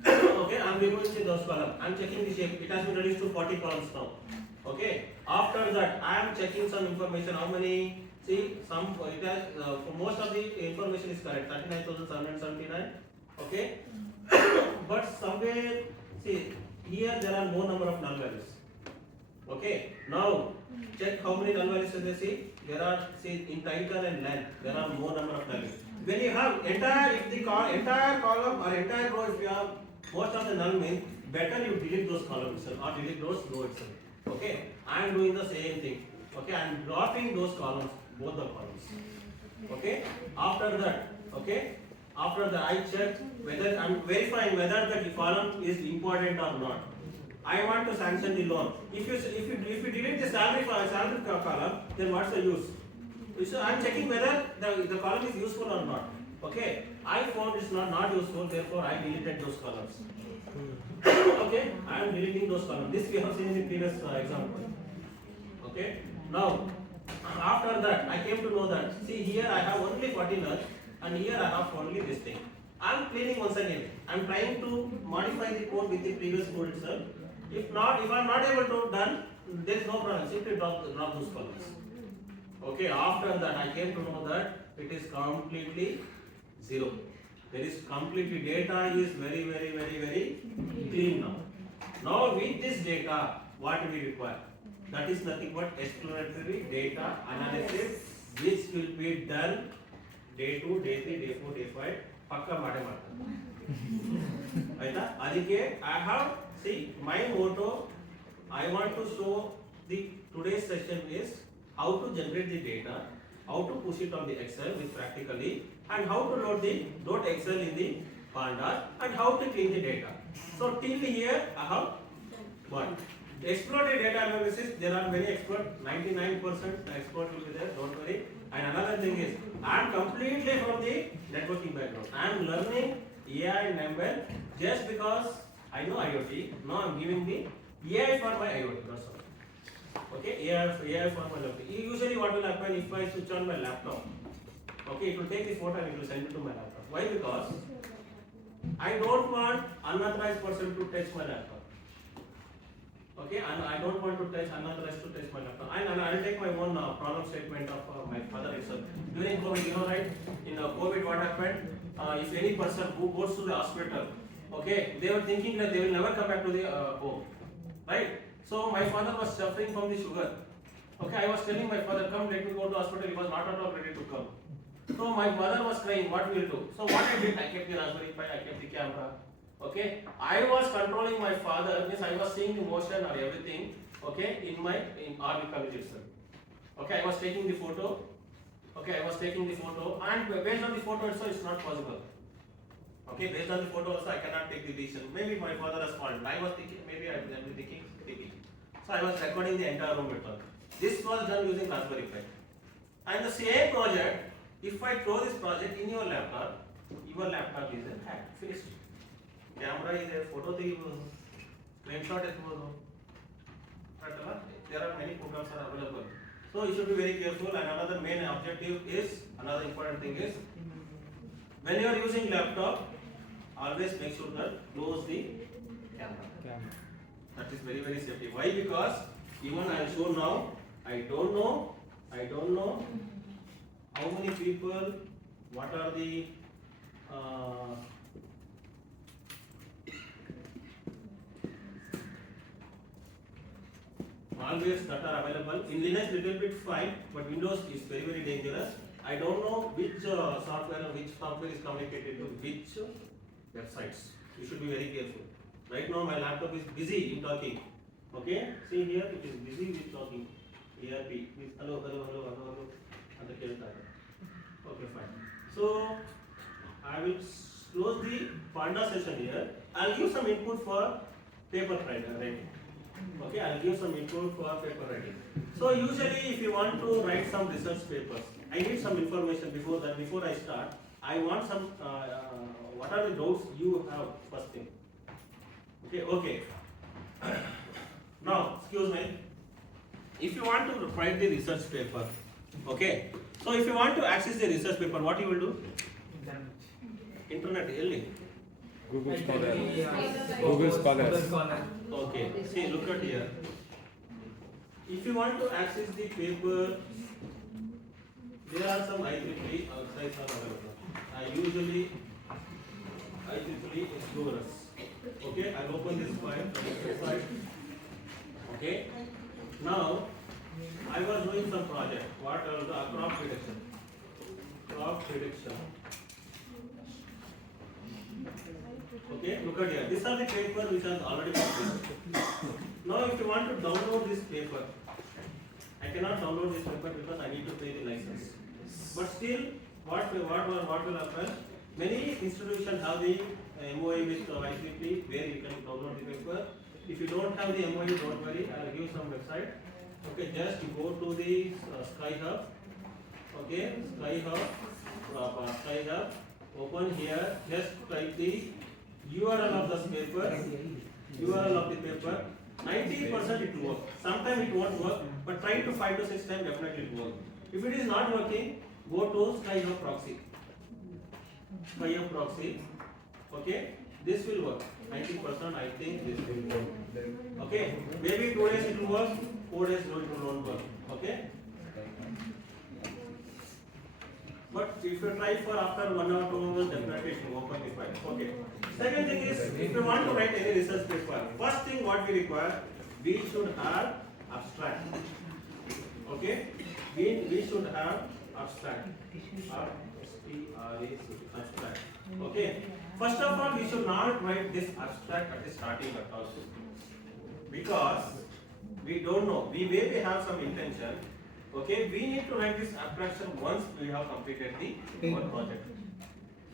Okay, I am removing those columns. I am checking the shape. It has been reduced to 40 columns now. Okay. After that, I am checking some information. How many? See, some it has most of the information is correct. 39,779. Okay. But somewhere, see here there are more number of null values. Okay. Now check how many null values they see. There are see in title and length there are more number of values. When you have entire column or entire row, if you have most of the null means better you delete those columns itself or delete those row itself. Okay, I am doing the same thing. Okay, I am dropping those columns, both the columns. Okay, after that, I check whether I am verifying whether the column is important or not. I want to sanction the loan. If you delete the salary column, then what's the use? So I am checking whether the column is useful or not. Okay, I found it's not useful, therefore I deleted those columns. Okay, I am deleting those columns. This we have seen in the previous example. Okay, now after that, I came to know that, see here I have only 40 null and here I have only this thing. I'm cleaning once again. I'm trying to modify the code with the previous code itself. If I'm not able to done, there is no problem. Simply drop those columns. Okay, after that I came to know that it is completely zero. There is completely data is very clean now. Now with this data, what we require? That is nothing but exploratory data analysis, which will be done day 2, day 3, day 4, day 5. Pakka maade Aita? Adike, I have, see, my motto, I want to show the today's session is how to generate the data, how to push it on the Excel with practically, and how to load Excel in the Pandas, and how to clean the data. So till here, I have one. Exploratory data analysis, there are many experts, 99% expert will be there, don't worry. And another thing is, I am completely from the networking background. I am learning AI and ML just because I know IoT. Now I am giving the AI for my IoT. That's all. Okay, AI for my laptop. Usually what will happen if I switch on my laptop? Okay, it will take the photo and it will send it to my laptop. Why? Because I don't want unauthorized person to touch my laptop. Okay, and I don't want to touch unauthorized to touch my laptop. And I'll take my own problem statement of my father itself. During COVID, you know, right? In COVID, what happened? If any person who goes to the hospital, okay, they were thinking that they will never come back to the home, right? So my father was suffering from the sugar. Okay, I was telling my father, come, let me go to hospital. He was not at all ready to come. So my mother was crying, what will do? So what I did, I kept the Raspberry Pi, I kept the camera. Okay, I was controlling my father, means I was seeing the motion or everything, okay, in RV college itself. Okay, I was taking the photo, and based on the photo also it's not possible. Okay, based on the photo also I cannot take the decision. Maybe my father has fallen. I was thinking, maybe I will be thinking. So I was recording the entire room method. This was done using Raspberry Pi. And the same project, if I throw this project in your laptop is a hack, finished. Camera is a photo screenshot is there are many programs are available. So you should be very careful, and another main objective is, another important thing is, when you are using laptop, always make sure that close the camera. That is very safety. Why? Because even I am sure now, I don't know how many people, what are the malwares that are available. In Linux little bit fine, but Windows is very dangerous. I don't know which software is communicated to which websites. You should be very careful. Right now my laptop is busy in talking. Okay, see here it is busy with talking. ERP means hello. Okay, fine. So I will close the Panda session here. I'll give some input for paper writing. Okay, I'll give some input for paper writing. So usually if you want to write some research papers, I need some information before that. Before I start, I want some, what are the doubts you have first thing. Okay. Now, excuse me. If you want to write the research paper, okay. So if you want to access the research paper, what you will do? Internet, really? Google Scholar. Okay, see, look at here. If you want to access the paper, there are some IEEE sites are available. IEEE Explorers. Okay, I'll open this file. Okay, now I was doing some project. What are the crop prediction? Okay, look at here. These are the paper which are already published. Now, if you want to download this paper, I cannot download this paper because I need to pay the license. But still, what will happen? Many institutions have the MOA with ICP where you can download the paper. If you don't have the MOA, don't worry. I will give some website. Okay, just go to the SkyHub. Okay, SkyHub. Open here. Just type the URL of the paper. 90% it will work. Sometimes it won't work, but try to 5 to 6 times definitely it will work. If it is not working, go to Skyhub proxy. Skyhub proxy. Okay, this will work. 90% I think this will work. Okay, maybe 2 days it will work, 4 days it will not work. Okay. But if you try for after 1 or 2 hours, definitely it will open the file. Okay. Second thing is, if you want to write any research paper, first thing what we require, we should have abstract. Okay. We should have abstract. Abstract. Okay. First of all, we should not write this abstract at the starting at all, because we don't know. We maybe have some intention. Okay, we need to write this abstraction once we have completed the one project.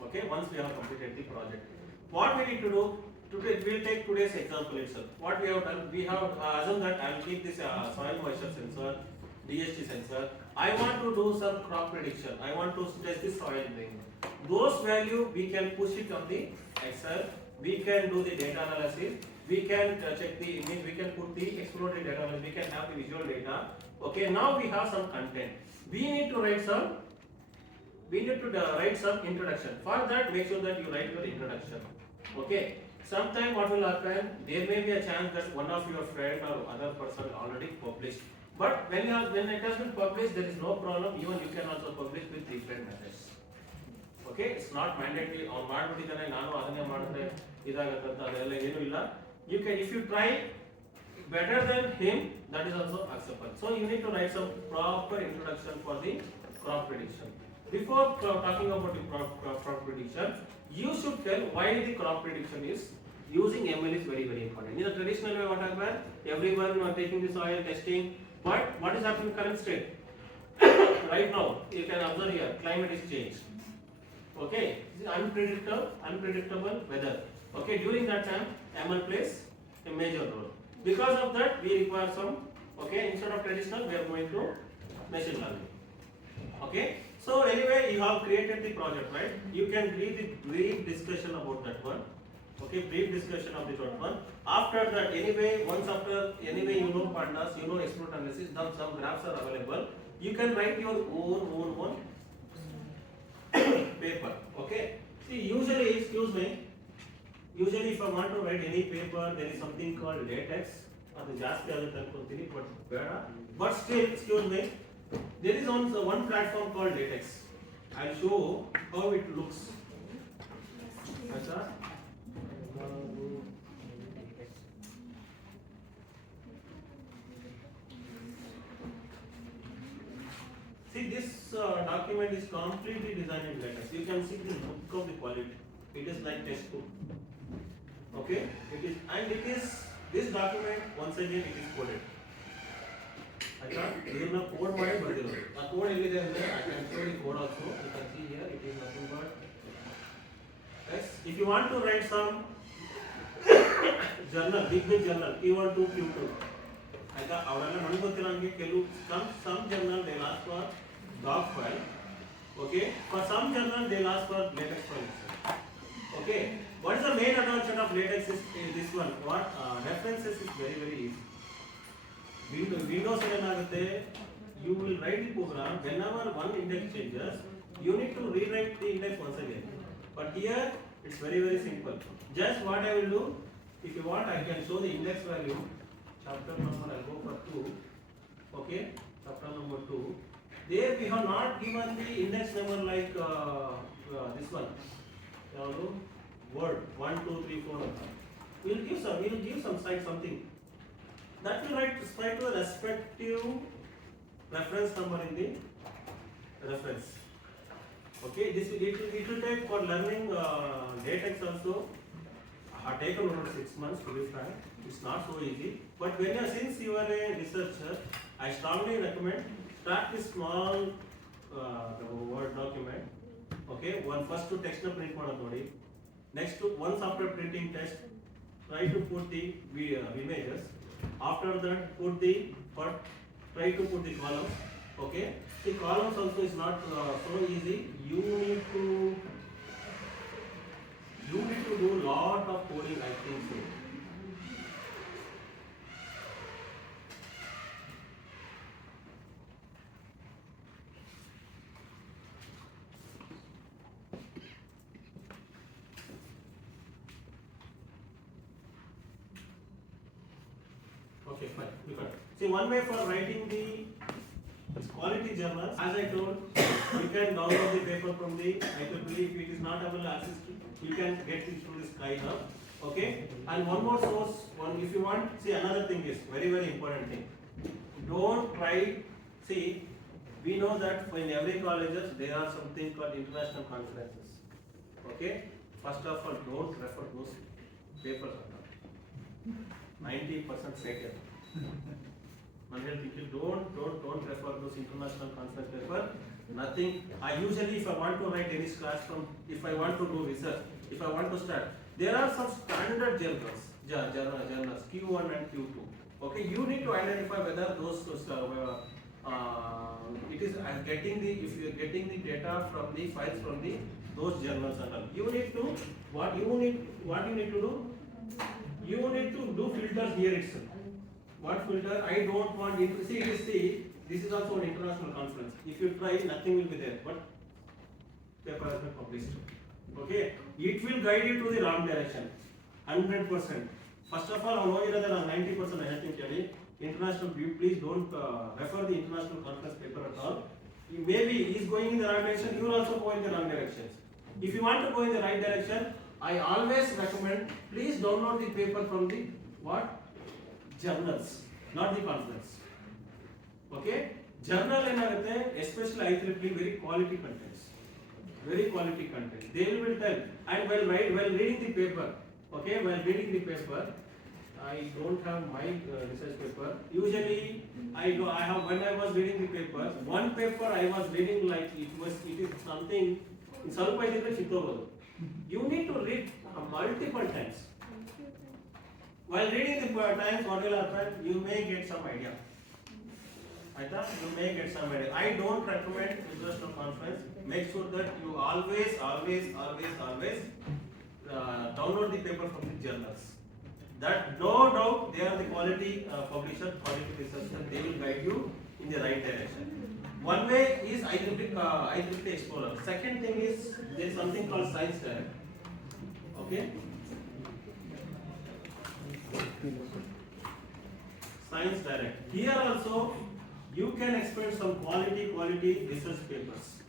Okay, once we have completed the project. What we need to do, today we'll take today's example itself. What we have done, we have assumed that I will keep this soil moisture sensor, DHT sensor. I want to do some crop prediction. I want to test the soil thing. Those value we can push it on the Excel. We can do the data analysis. We can check the image. We can put the exploratory data analysis. We can have the visual data. Okay, now we have some content. We need to write some. We need to write some introduction. For that, make sure that you write your introduction. Okay. Sometime what will happen? There may be a chance that one of your friend or other person already published. But when it has been published, there is no problem. Even you can also publish with different methods. Okay, it's not mandatory. On ಮಾಡ್ಬಿಟ್ಟಿದ್ದಾನೆ ನಾನು ಅದನ್ನೇ ಮಾಡಿದ್ರೆ ಇದಾಗುತ್ತೆ ಅಂತ ಅದೆಲ್ಲ ಏನೂ ಇಲ್ಲ. You can, if you try better than him, that is also acceptable. So you need to write some proper introduction for the crop prediction. Before talking about the crop prediction, you should tell why the crop prediction is using ML is very very important. In the traditional way, what happened? Everyone taking the soil testing, but what is happening in current state? Right now, you can observe here, climate is changed. Okay, this is unpredictable weather. Okay, during that time, ML plays a major role. Because of that, we require some. Okay, instead of traditional, we are going to machine learning. Okay, so anyway, you have created the project, right? You can read the brief discussion about that one. Okay, brief discussion of the that one. After that, anyway, you know pandas, you know export analysis, some graphs are available. You can write your own paper. Okay. See, usually, if I want to write any paper, there is something called latex. But still, excuse me, there is also one platform called latex. I'll show how it looks. See, this document is completely designed in latex. You can see the look of the quality. It is like textbook. Okay, this document, once again, it is coded. I thought you know code ಮಾಡಿ ಬರೆದಿರೋದು. ಆ code ಎಲ್ಲಿದೆ ಅಂದ್ರೆ I can show the code also. You can see here it is nothing but yes. If you want to write some journal, big journal, Q1 to Q2. ಆಯ್ತಾ ಅವರೆಲ್ಲ ನನಗೆ ಗೊತ್ತಿಲ್ಲ ನನಗೆ ಕೆಲವು some journal they ask for doc file. Okay, for some journal they ask for latex file. Okay, what is the main advantage of latex is this one. What references is very very easy. Windows ಏನಾಗುತ್ತೆ, you will write the program whenever one index changes, you need to rewrite the index once again. But here it's very very simple. Just what I will do, if you want I can show the index value. Chapter number I'll go for 2. Okay, chapter number 2. There we have not given the index number like this one. Word 1, 2, 3, 4. We'll give some site something. That will write to a respective reference number in the reference. Okay, it will take for learning latex also. I have taken over 6 months to be frank. It's not so easy. But since you are a researcher, I strongly recommend start this small Word document. Okay, first to text the print ಮಾಡಿ. Next to once after printing text, try to put the images. After that, try to put the columns. Okay, the columns also is not so easy. You need to do lot of coding, I think so. Okay, fine. You can. See, one way for writing the quality journals, as I told, you can download the paper from the IEEE. If it is not available as you can get it through this kind of. Okay. And one more source. If you want, see another thing is very important thing. Don't try. See, we know that in every colleges there are something called international conferences. Okay. First of all, don't refer those papers. 90% second. Don't refer those international conference paper. Nothing. I usually, if I want to write any classroom, if I want to do research, if I want to start, there are some standard journals, Q1 and Q2. Okay, you need to identify whether those it is getting the, if you are getting the data from the files from the those journals and all. You need to what you need to do. You need to do filters here itself. What filter? I don't want it to see. This is also an international conference. If you try, nothing will be there. But paper has been published. Okay, it will guide you to the wrong direction. 100%. First of all, I know that 90% I think international. Please don't refer the international conference paper at all. Maybe he is going in the right direction. You will also go in the wrong directions. If you want to go in the right direction, I always recommend, please download the paper from the what? Journals, not the conference. Okay? Journal especially IEEE, very quality contents. Very quality content. They will tell. And while reading the paper, okay, while reading the paper, I don't have my research paper. Usually, I have when I was reading the paper. One paper I was reading like it is something. You need to read multiple times. While reading the times, what will happen? You may get some idea. You may get some idea. I don't recommend international conference. Make sure that you always download the paper from the journals. That no doubt they are the quality publisher, quality researcher. They will guide you in the right direction. One way is IEEE Explorer. Second thing is there is something called Science Direct. Okay. Science Direct. Here also you can expect some quality research papers.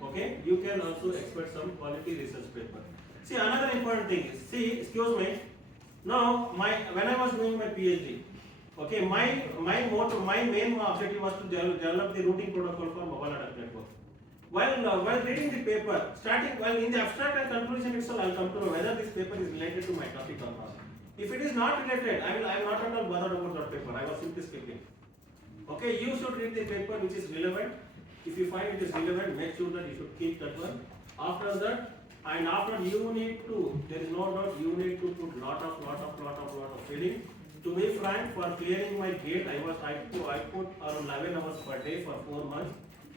Okay, you can also expect some quality research paper. See, another important thing is, excuse me. Now, when I was doing my PhD, okay, my main objective was to develop the routing protocol for mobile data network. While reading the paper, in the abstract and conclusion itself, I will come to know whether this paper is related to my topic or not. If it is not related, I am not at all bothered about that paper. I was simply skipping. Okay, you should read the paper which is relevant. If you find it is relevant, make sure that you should keep that one. After that, and after you need to, there is no doubt you need to put lot of feeling. To be frank, for clearing my gate, I put around 11 hours per day for 4 months.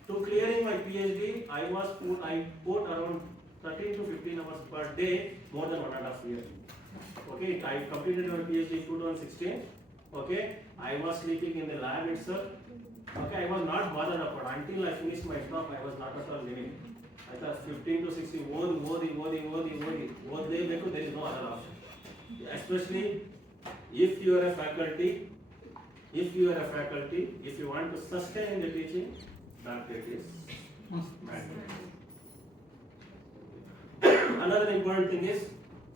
To clearing my PhD, I put around 13 to 15 hours per day, more than 1.5 years. Okay, I completed my PhD in 2016. Okay, I was sleeping in the lab itself. Okay, I was not bothered about until I finished my stuff. I was not at all living. I thought 15 to 16, there is no other option. Especially if you are a faculty, if you want to sustain in the teaching, doctorate is mandatory. Another important thing is,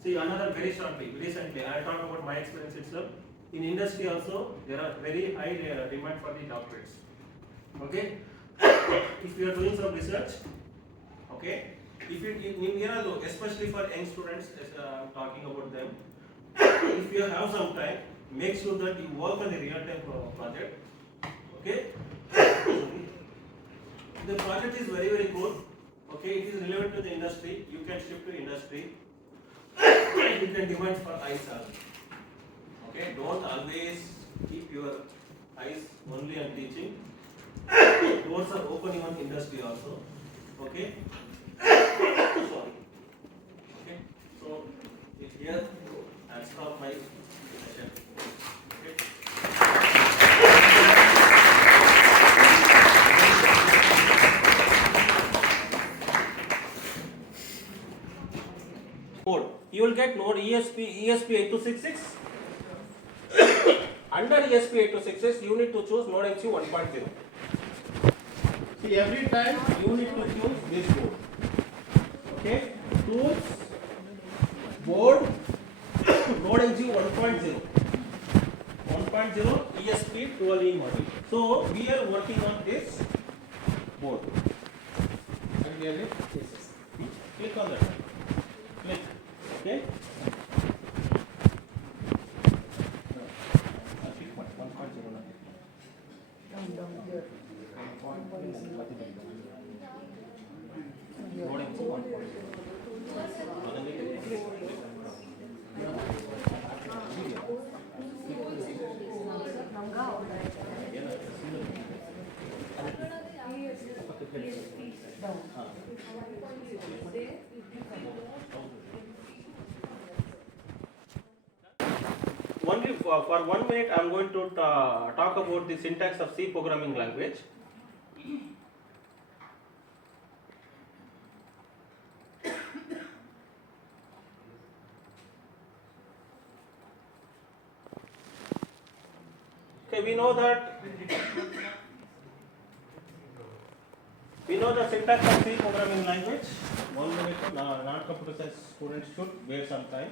very shortly, recently, I talk about my experience itself. In industry also, there are very high demand for the doctorates. Okay, if you are doing some research, okay, if you especially for young students, I am talking about them. If you have some time, make sure that you work on the real-time project. Okay, the project is very good. Okay, it is relevant to the industry. You can shift to industry. You can demand for high salary. Okay, don't always keep your eyes only on teaching. Doors are open even industry also. Okay. Sorry. Okay. So here I stop my session. Okay. You will get node ESP 8266. Under ESP8266, you need to choose node MC 1.0. See, every time you need to choose this board. Okay, tools, board, node MC 1.0. 1.0 ESP12E module. So we are working on this board. And we are click on that. Click. Okay. Only for 1 minute I am going to talk about the syntax of C programming language. Okay, we know the syntax of C programming language. 1 minute, non-computer science students should wait some time,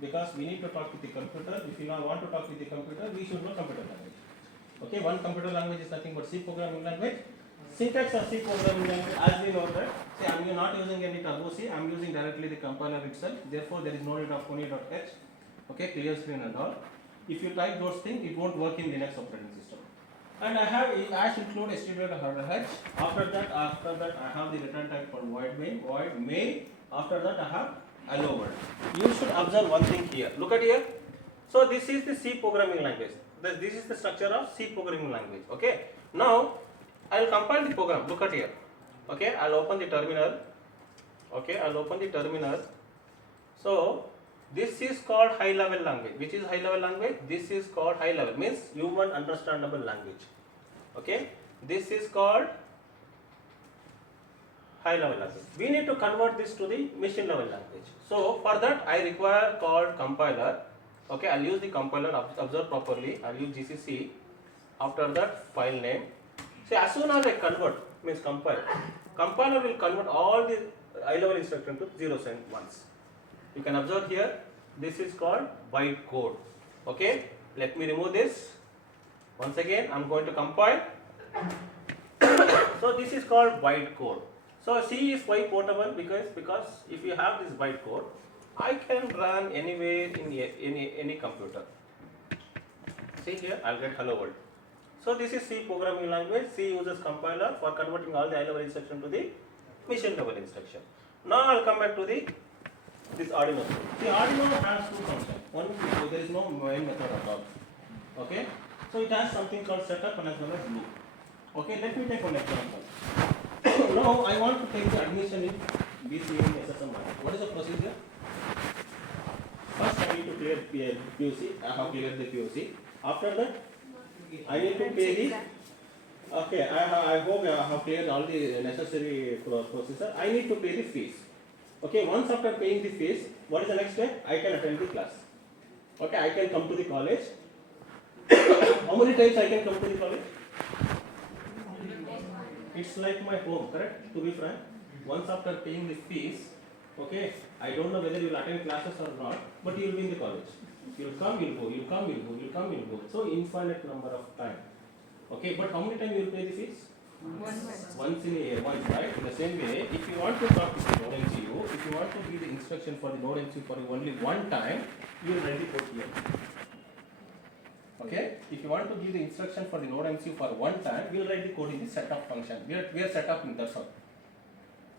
because we need to talk with the computer. If you want to talk with the computer, we should know computer language. Okay, one computer language is nothing but C programming language. Syntax of C programming language, as we know that, see, I am not using any turbo C, I am using directly the compiler itself. Therefore, there is no need of pony.h. Okay, clear screen and all. If you type those things, it won't work in Linux operating system. And I have hash include std.h. After that, I have the return type for void main. After that, I have hello world. You should observe one thing here. Look at here. So this is the C programming language. This is the structure of C programming language. Okay. Now I will compile the program. Look at here. Okay. I'll open the terminal. Okay. I'll open the terminal. So this is called high level language. Which is high level language? This is called high level, means human understandable language. Okay. This is called high level language. We need to convert this to the machine level language. So for that I require called compiler. Okay, I'll use the compiler. Observe properly. I'll use GCC. After that, file name. See, as soon as I convert, means compile, compiler will convert all the high level instruction to zeros and ones. You can observe here. This is called byte code. Okay, let me remove this. Once again, I'm going to compile. So this is called byte code. So C is quite portable because if you have this byte code, I can run anywhere in any computer. See here, I'll get hello world. So this is C programming language. C uses compiler for converting all the high level instruction to the machine level instruction. Now I'll come back to this Arduino. The Arduino has two functions. One, there is no main method at all. Okay, so it has something called setup and as well as loop. Okay, let me take one example. Now I want to take the admission in BCM SSM. What is the procedure? First I need to clear POC. I have cleared the POC. After that, I need to pay the. Okay, I hope I have cleared all the necessary procedure. I need to pay the fees. Okay, once after paying the fees, what is the next step? I can attend the class. Okay, I can come to the college. How many times I can come to the college? It's like my home, correct? To be frank, once after paying the fees, okay, I don't know whether you will attend classes or not, but you will be in the college. You will come, you will go, you will come, you will go, you will come, you will go. So infinite number of time. Okay, but how many times you will pay the fees? Once in a year, once, right? In the same way, if you want to talk to the node MCU, if you want to give the instruction for the node MCU for only one time, you will write the code here. Okay, if you want to give the instruction for the node MCU for one time, we will write the code in the setup function. We are setuping, that's all.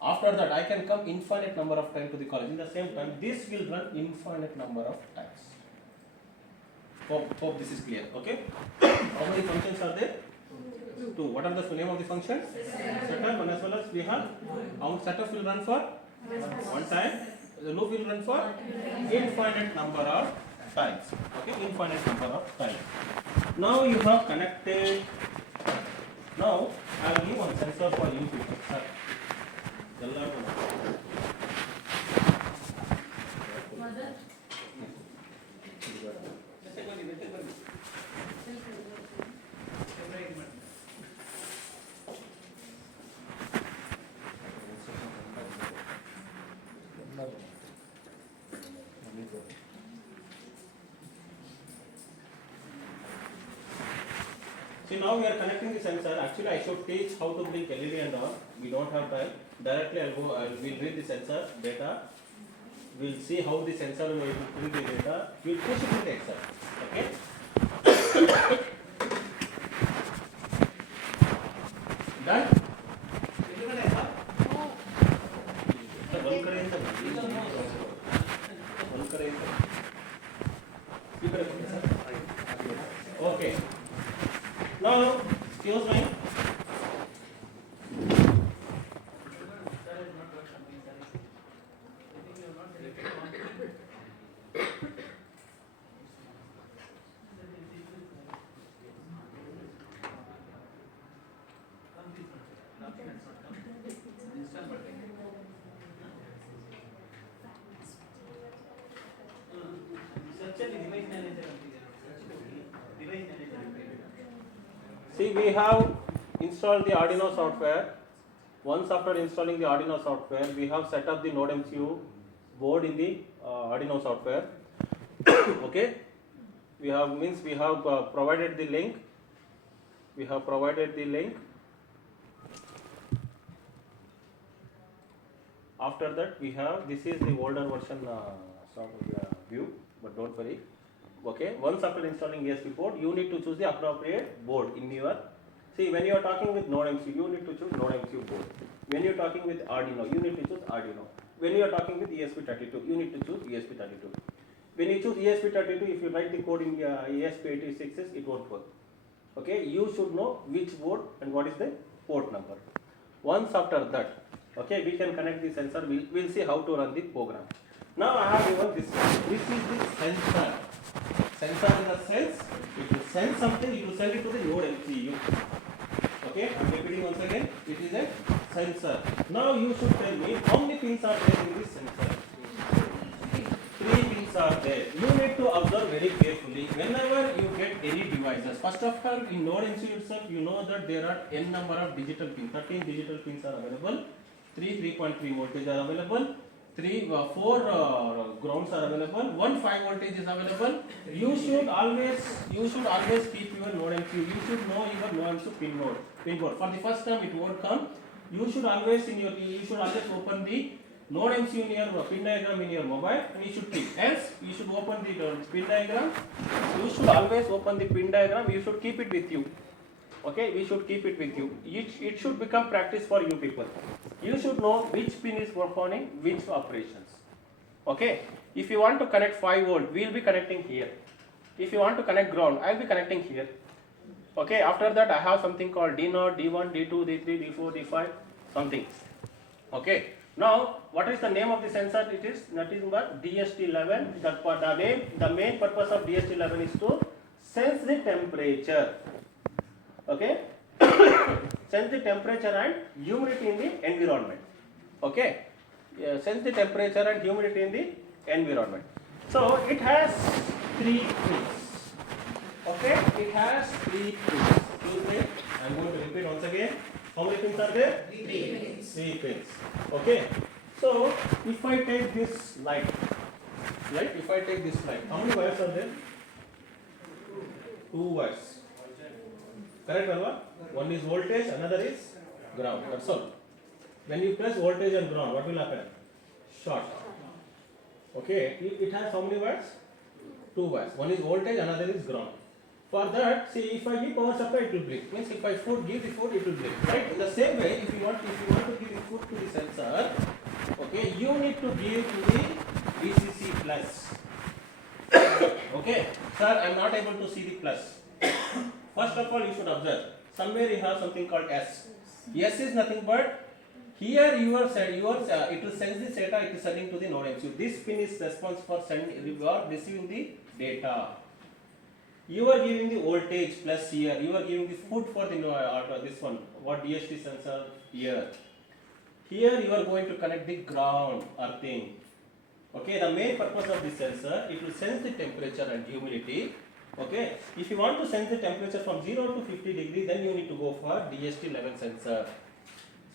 After that, I can come infinite number of times to the college. In the same time, this will run infinite number of times. Hope this is clear. Okay. How many functions are there? Two. What are the name of the functions? Setup, and as well as we have our setup will run for one time. The loop will run for infinite number of times. Okay, infinite number of times. Now you have connected. Now I will give one sensor for input. Sir. Mother. See, now we are connecting the sensor. Actually, I should teach how to blink LED and all. We don't have time. Directly, we'll read the sensor data. We'll see how the sensor will read the data. We'll push it in the Excel. Okay. Done. Okay. Now, excuse me. See, we have installed the Arduino software. Once after installing the Arduino software, we have set up the Node MCU board in the Arduino software. Okay, we have provided the link. We have provided the link. After that, we have this is the older version view, but don't worry. Okay, once after installing ESP board, you need to choose the appropriate board in your. See, when you are talking with Node MCU, you need to choose Node MCU board. When you are talking with Arduino, you need to choose Arduino. When you are talking with ESP32, you need to choose ESP32. When you choose ESP32, if you write the code in ESP86, it won't work. Okay, you should know which board and what is the port number. Once after that, okay, we can connect the sensor. We'll see how to run the program. Now I have given this. This is the sensor. Sensor in the sense, it will send something, it will send it to the Node MCU. Okay, I am repeating once again, it is a sensor. Now you should tell me how many pins are there in this sensor. 3 pins are there. You need to observe very carefully whenever you get any devices. First of all, in Node MCU itself, you know that there are n number of digital pins. 13 digital pins are available. 3.3 voltage are available. 4 grounds are available. 1 5 voltage is available. You should always keep your Node MCU. You should know your Node MCU pin board. For the first time, it won't come. You should always open the Node MCU in your pin diagram in your mobile, and you should click. Else, you should open the pin diagram. You should always open the pin diagram. You should keep it with you. Okay, we should keep it with you. It should become practice for you people. You should know which pin is performing which operations. Okay, if you want to connect 5 volt, we will be connecting here. If you want to connect ground, I will be connecting here. Okay, after that I have something called D0, D1, D2, D3, D4, D5, something. Okay, now what is the name of the sensor? It is nothing but DST11. The main purpose of DST11 is to sense the temperature. Okay, sense the temperature and humidity in the environment. Okay, sense the temperature and humidity in the environment. So it has 3 pins. Okay, it has 3 pins. Excuse me, I am going to repeat once again. How many pins are there? 3 pins. 3 pins. Okay, so if I take this light, how many wires are there? 2 wires. Correct, Alva? One is voltage, another is ground. That's all. When you press voltage and ground, what will happen? Short. Okay, it has how many wires? 2 wires. One is voltage, another is ground. For that, see, if I give power supply, it will blink. Means if I give the food, it will blink. Right? In the same way, if you want to give the food to the sensor, okay, you need to give to the VCC plus. Okay, sir, I am not able to see the plus. First of all, you should observe. Somewhere you have something called S. S is nothing but here it will sense the data. It is sending to the Node MCU. This pin is responsible for receiving the data. You are giving the voltage plus here. You are giving the food for the this one. What DHT sensor here. Here you are going to connect the ground earthing. Okay. The main purpose of this sensor, it will sense the temperature and humidity. Okay, if you want to sense the temperature from 0 to 50 degrees, then you need to go for DST11 sensor.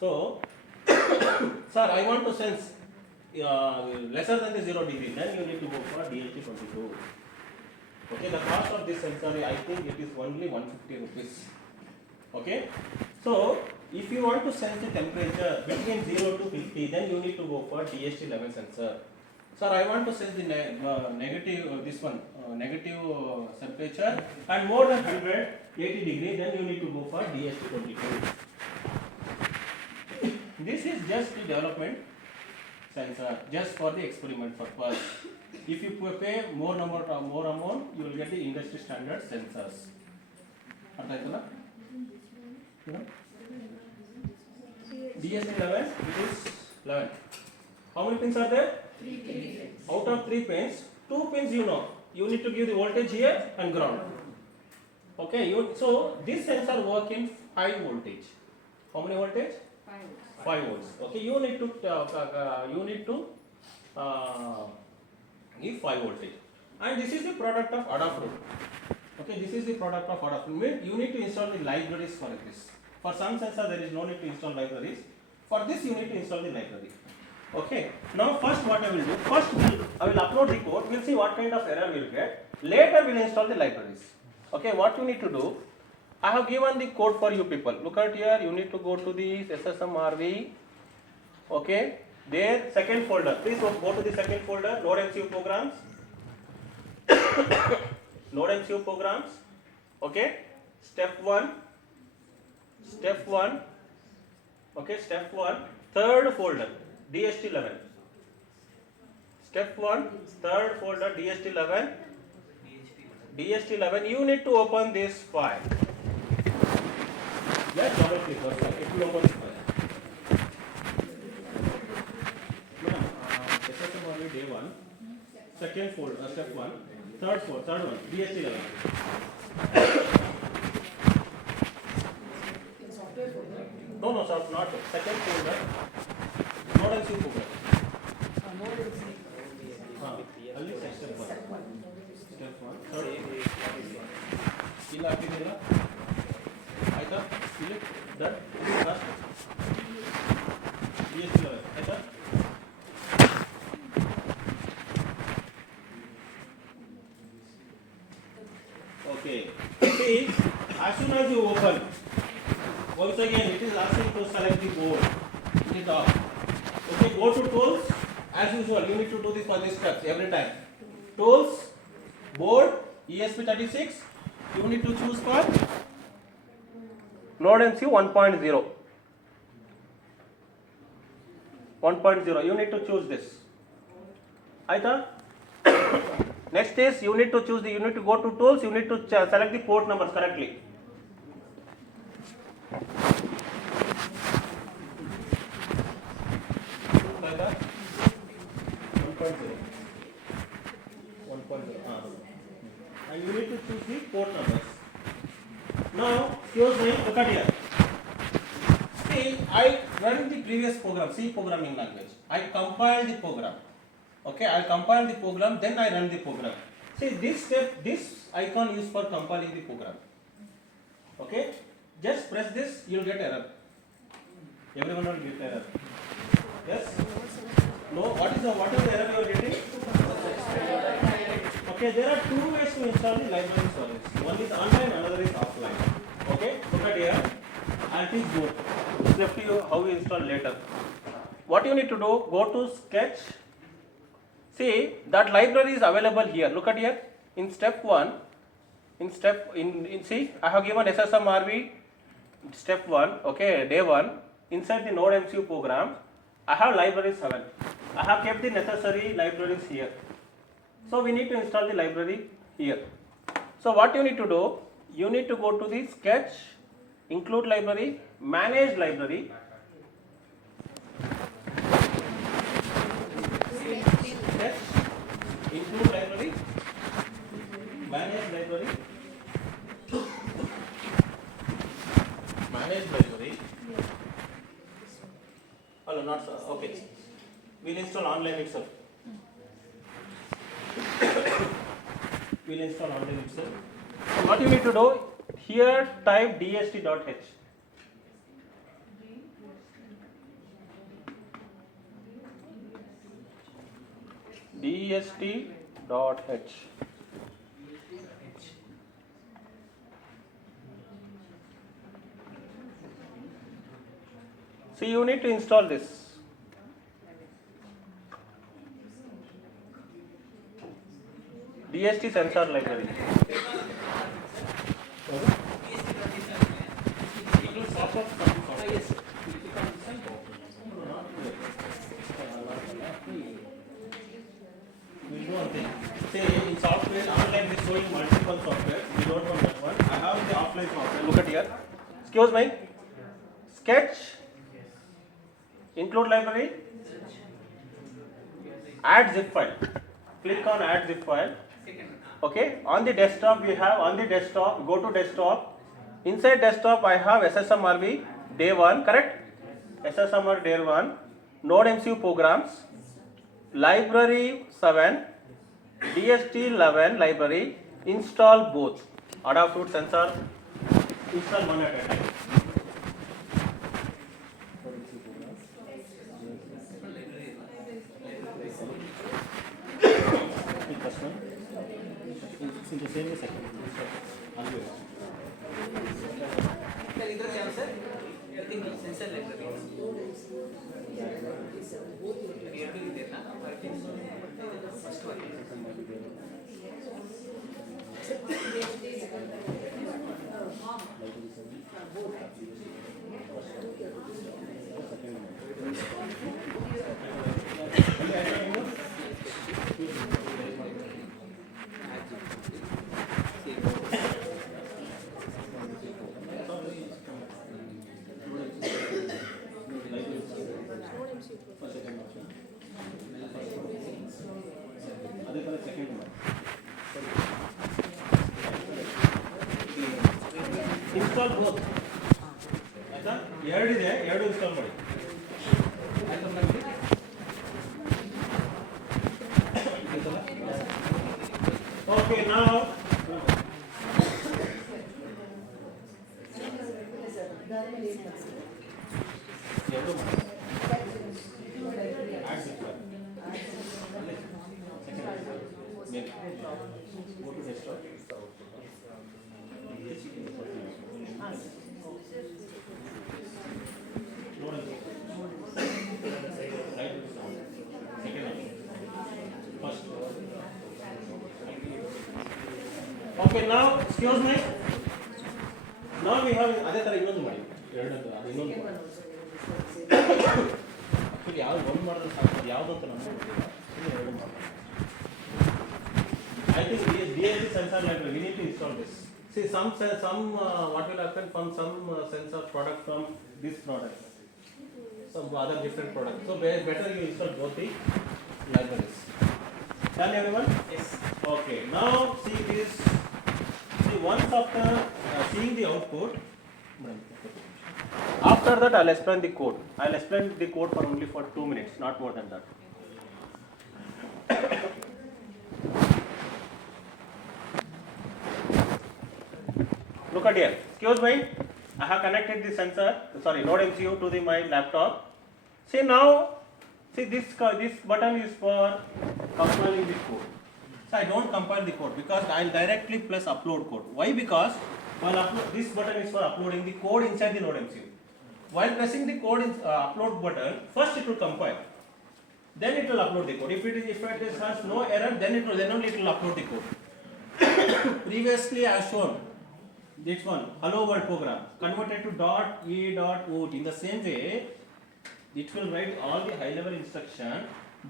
So, sir, I want to sense lesser than the 0 degree, then you need to go for DST22. Okay, the cost of this sensor, I think it is only 150 rupees. Okay. So if you want to sense the temperature between 0 to 50, then you need to go for DST level sensor. Sir, I want to sense the negative, negative temperature and more than 180 degree, then you need to go for DST 22. This is just the development sensor, just for the experiment purpose. If you pay more amount, you will get the industry standard sensors. Arthaitala? DST 11, it is 11. How many pins are there? 3 pins. Out of 3 pins, 2 pins you know. You need to give the voltage here and ground. Okay, so this sensor work in 5 voltage. How many voltage? 5 volts. Okay, you need to give 5 voltage. And this is the product of Adafruit. Okay, this is the product of Adafruit. You need to install the libraries for this. For some sensor there is no need to install libraries. For this you need to install the library. Okay. Now first what I will do, first I will upload the code, we will see what kind of error we will get. Later we will install the libraries. Okay, what you need to do, I have given the code for you people. Look at here, you need to go to the SSMRV. Okay, there second folder. Please go to the second folder, Node MCU programs. Node MCU programs. Okay, step 1. Okay, step 1, third folder, DST11. Step 1, third folder, DST11. DST11, you need to open this file. Just double click first. It will open this file. SSM only day 1. Second folder, step 1. Third one, DST11. No, sir, not second folder. Node MCU folder. Only step 1. Step 1. Third. Illa hakidilla. Aita. Select that. First. DST11. Aita. Okay. See, as soon as you open, once again it is asking to select the board. It is off. Okay, go to tools. As usual, you need to do this for these steps every time. Tools, board, ESP36. You need to choose for Node MCU 1.0. 1.0. You need to choose this. Aita. Next is you need to choose you need to go to tools. You need to select the port numbers correctly. And you need to choose the port numbers. Now, excuse me, look at here. See, I run the previous program, C programming language. I compile the program. Okay, I compile the program, then I run the program. See, this step, this icon used for compiling the program. Okay, just press this, you will get error. Everyone will get error. Yes? No, what is the error you are getting? Okay, there are 2 ways to install the library for this. One is online, another is offline. Okay, look at here. I'll teach both. It's left to you how you install later. What you need to do, go to Sketch. See, that library is available here. Look at here. In step 1, see, I have given SSMRV step 1, okay, day 1. Inside the Node MCU program, I have library 7. I have kept the necessary libraries here. So we need to install the library here. So what you need to do, you need to go to the Sketch, Include Library, Manage Library. Sketch, Include Library, Manage Library, Manage Library. Hello, not sir. Okay. We'll install online itself. We'll install online itself. So what you need to do, here type dst.h. dst.h. So you need to install this. DST sensor library. We do one thing. Say in software, online is showing multiple software. We don't want that one. I have the offline software. Look at here. Excuse me. Sketch. Include library. Add zip file. Click on add zip file. Okay. On the desktop we have go to desktop. Inside desktop I have SSMRV day 1, correct? SSMR day 1. Node MCU programs. Library 7. DST 11 library. Install both. Adaptive sensor. Install one at a time. First one. It's in the same second. Sir, ಇದರಲ್ಲಿ ಯಾವ sir? everything sensor library. ಎರಡು ಇದೆಯಲ್ಲ? First one. Install both. ಆಯ್ತಾ? ಎರಡಿದೆ, ಎರಡು install ಮಾಡಿ. Okay, now ಎರಡು ಮಾಡಿ. Add zip file. Second. Go to desktop. Okay, now excuse me. Now we have ಅದೇ ತರ ಇನ್ನೊಂದು ಮಾಡಿ. ಎರಡನೇದು ಅದು ಇನ್ನೊಂದು ಮಾಡಿ. Actually ಯಾವ್ದು ಒಂದು ಮಾಡಿದ್ರೆ ಸಾಕು, ಯಾವ್ದು ಅಂತ ನಮಗೆ ಗೊತ್ತಿಲ್ಲ. ಇನ್ನು ಎರಡು ಮಾಡಿ. I think DST sensor library we need to install this. See what will happen from some sensor product from this product, some other different product. So better you install both the libraries. Done everyone? Yes. Okay. Now see this. See once after seeing the output. After that I'll explain the code. I'll explain the code for only for 2 minutes, not more than that. Look at here. Excuse me. I have connected the sensor, node MCU to my laptop. See now, this button is for compiling the code. So I don't compile the code because I'll directly press upload code. Why? Because this button is for uploading the code inside the node MCU. While pressing the code upload button, first it will compile. Then it will upload the code. If it has no error, then only it will upload the code. Previously I have shown this one, hello world program, converted to .a.oot. In the same way, it will write all the high level instruction.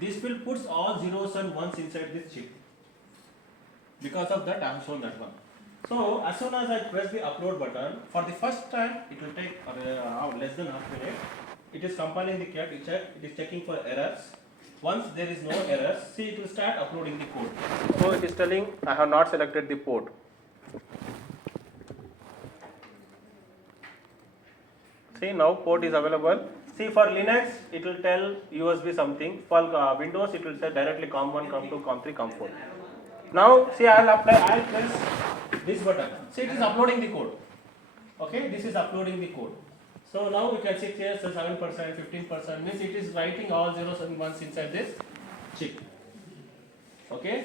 This will put all zeros and ones inside this chip. Because of that, I have shown that one. So, as soon as I press the upload button, for the first time, it will take less than half minute. It is compiling the code, it is checking for errors. Once there is no errors, see it will start uploading the code. So, it is telling I have not selected the port. See now port is available. See for Linux it will tell USB something. For Windows it will say directly COM1, COM2, COM3, COM4. Now see I'll press this button. See it is uploading the code. Okay, this is uploading the code. So now we can see here 7%, 15% means it is writing all zeros and ones inside this chip. Okay.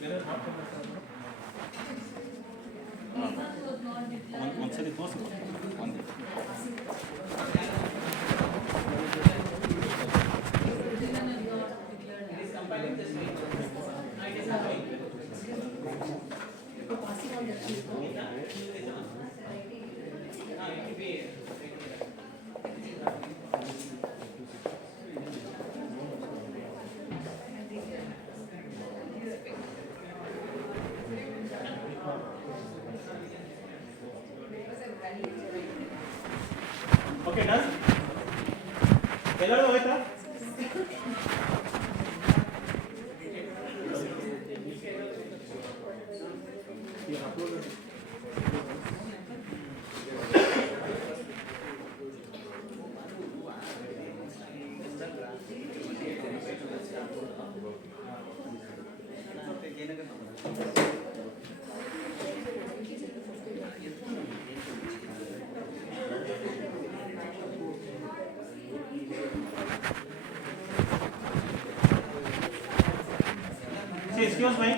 This one was not ಇಲ್ಲಿ ತೋರಿಸ್ಬೋದು ಒಂದೇ okay done ಎಲ್ಲರೂ ಆಯ್ತಾ excuse me.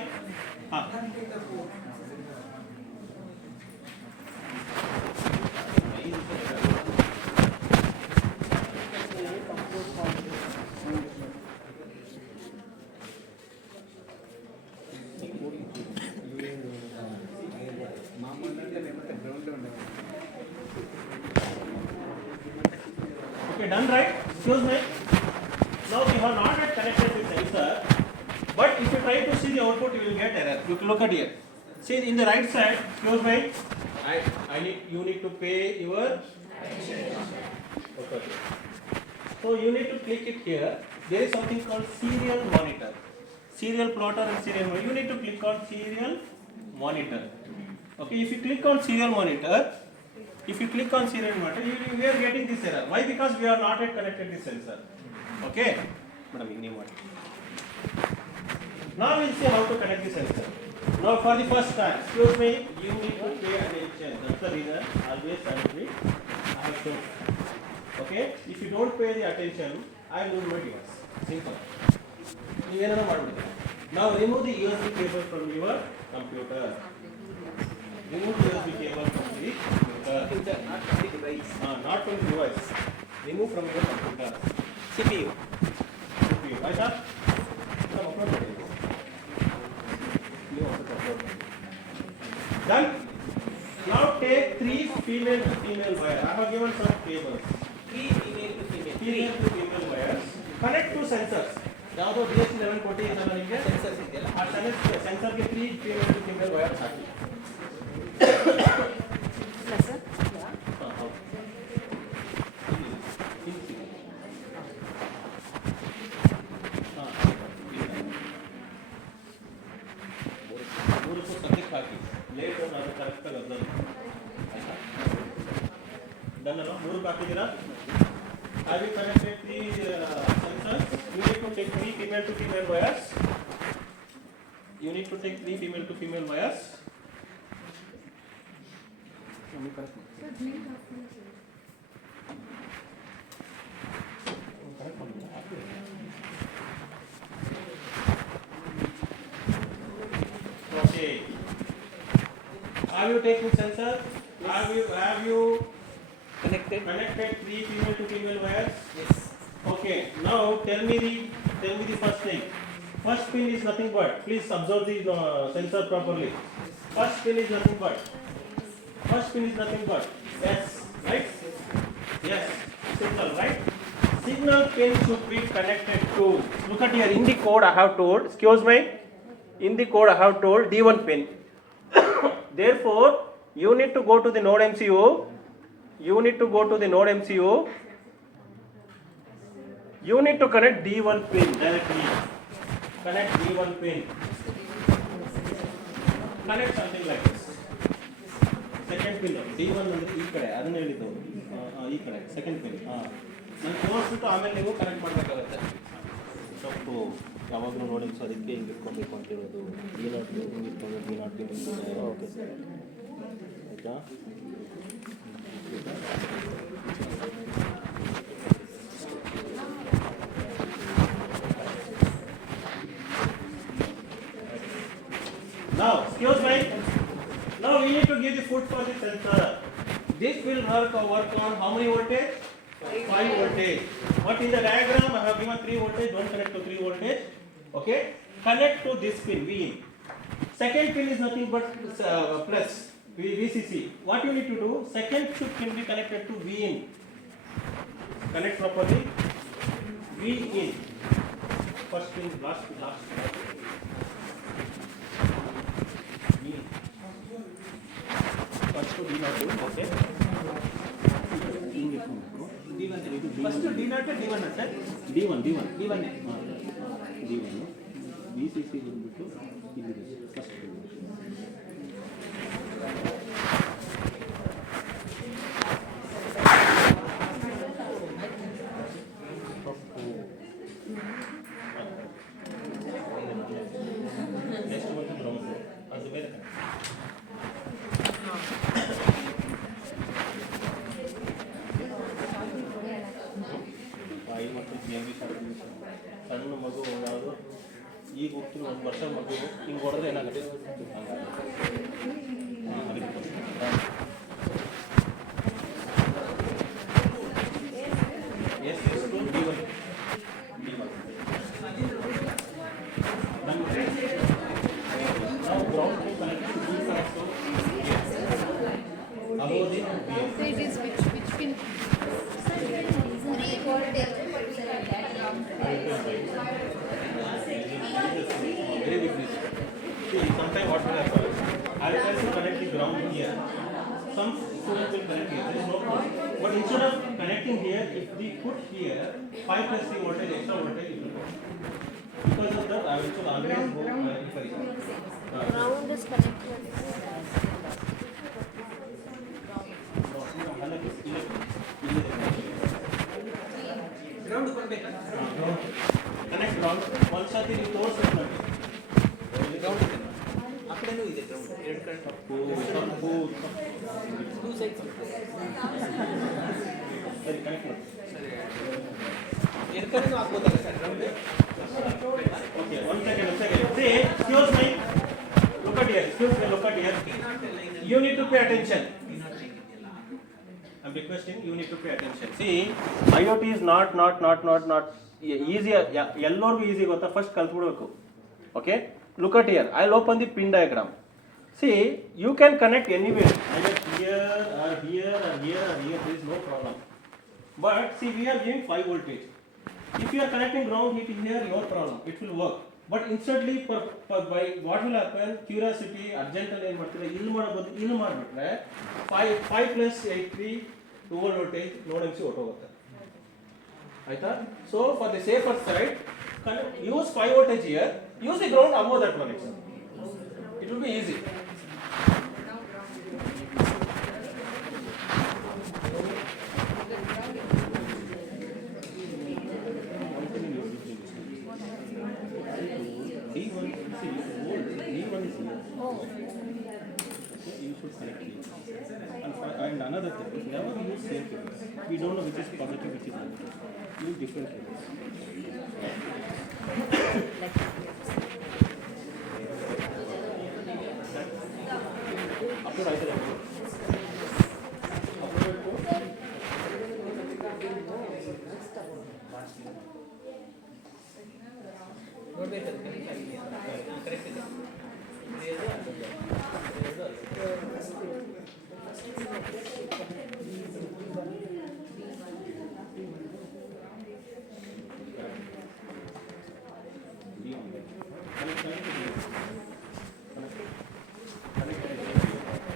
Okay, done, right? Excuse me. Now we have not yet connected with sensor, but if you try to see the output, you will get error. You can look at here. See in the right side. Excuse me. You need to pay your. Okay. So you need to click it here. There is something called serial monitor, serial plotter and serial monitor. You need to click on serial monitor. Okay. If you click on serial monitor. If you click on serial monitor, we are getting this error. Why? Because we are not yet connected this sensor. Okay. Now we'll see how to connect the sensor. Now for the first time, excuse me, you need to pay attention. That's the reason. Always silently. I have shown. Okay. If you don't pay the attention, I lose my device. Simple. Now remove the USB cable from your computer. Remove the USB cable from the computer. Not from the device. Not from the device. Remove from your computer. CPU. CPU. Right, sir? Done. Now take 3 female to female wires. I have given some cables. 3 female to female wires. Connect to sensors. Now the BS1140 is a sensor. Sensor ke 3 female to female wires. Have you connected 3 sensors? You need to take 3 female to female wires. You need to take 3 female to female wires. Okay. Have you taken sensor? Have you connected 3 female to female wires? Yes. Okay. Now tell me the first thing. First pin is nothing but. Please observe the sensor properly. First pin is nothing but. Yes. Right? Yes. Simple. Right? Signal pin should be connected to. Look at here. In the code I have told. Excuse me. In the code I have told D1 pin. Therefore, you need to go to the node MCU. You need to connect D1 pin directly. Connect D1 pin. Connect something like this. Second pin. D1 ಅಂದ್ರೆ ಈ ಕಡೆ ಅದನ್ನ ಹೇಳಿದ್ದು ಈ ಕಡೆ second pin ನಾನು ತೋರಿಸ್ಬಿಟ್ಟು ಆಮೇಲೆ ನೀವು ಕನೆಕ್ಟ್ ಮಾಡಬೇಕಾಗುತ್ತೆ ತಪ್ಪು ಯಾವಾಗಲೂ ನೋಡಿ ಸರ್ ಅದಕ್ಕೆ ಹಿಂಗೆ ಇಟ್ಕೊಬೇಕು ಅಂತ ಹೇಳೋದು D0 pin ಹಿಂಗೆ ಇಟ್ಕೊಂಡು D0 pin ಓಕೆ ಸರ್ ಆಯಿತಾ Now, excuse me. Now we need to give the foot for the sensor. this will work on how many voltage? 5 voltage. What is the diagram? I have given 3 voltage. Don't connect to 3 voltage. Okay. Connect to this pin V in. Second pin is nothing but plus VCC. What you need to do? Second pin be connected to V in. Connect properly. V in. First pin, last. V in. First to D0, okay. First D0 D1 sir D1. D1 D1 VCC ಬಂದ್ಬಿಟ್ಟು ಇಲ್ಲಿದೆ first next ಬಂದು brown ಅದು ಬೇರೆ ಸಣ್ಣ ಮಗು ಯಾವುದು ಈಗ ಹೋಗ್ತೀನಿ 1 ವರ್ಷ ಮಗು ಹಿಂಗೆ ಹೊಡೆದ್ರೆ ಏನಾಗುತ್ತೆ ಎಸ್ ಎಸ್ ಟು D1 ನಾವು ground connect Voltage is which pin? 3 voltage. very big risk. See, sometimes what will happen? I'll try to connect the ground here. Some students will connect here. There is no problem. But instead of connecting here, if we put here 5 plus 3 voltage, extra voltage, it will go. Because of that, I will always go for it. Ground is connected. Ground ಕೊಡ್ಬೇಕಲ್ಲ Connect ground. ಒಂದ್ಸತಿ ನೀವು ತೋರಿಸ್ಬೇಕು ground ಇದೆ ಆ ಕಡೆನೂ ಇದೆ ground ಎರಡು ಕಡೆ ಟೂ ಸೈಡ್ಸ್ ಸರಿ ಕನೆಕ್ಟ್ ಮಾಡಿ ಎರಡು ಕಡೆನೂ ಹಾಕ್ಬೋದಲ್ಲ sir ground Okay, one second. Say, excuse me. Look at here. Excuse me. Look at here. You need to pay attention. I'm requesting. You need to pay attention. See, IoT is not easy. ಎಲ್ಲರಿಗೂ easy ಗೊತ್ತಾ? First ಕಲ್ತ್ಬಿಡ್ಬೇಕು. Okay. Look at here. I'll open the pin diagram. See, you can connect anywhere. Either here or here or here or here. There is no problem. But see, we are giving 5 voltage. If you are connecting ground heat here, your problem, it will work. But instantly, by what will happen? Curiosity, urgent and ಏನು ಮಾಡ್ತೀರಾ ಇಲ್ಲಿ ಮಾಡಿಬಿಟ್ರೆ 5 plus 8 2 volt voltage load MC ಹೊರಟೋಗುತ್ತೆ ಆಯ್ತಾ? So for the safer side, use 5 voltage here, use the ground above that one itself. It will be easy. D1 is here. You should connect it. And another thing, never use same cables. We don't know which is positive, which is negative. Use different cables. Upload either way. Upload it to ನೋಡ್ಬೇಕು correct ಇದೆ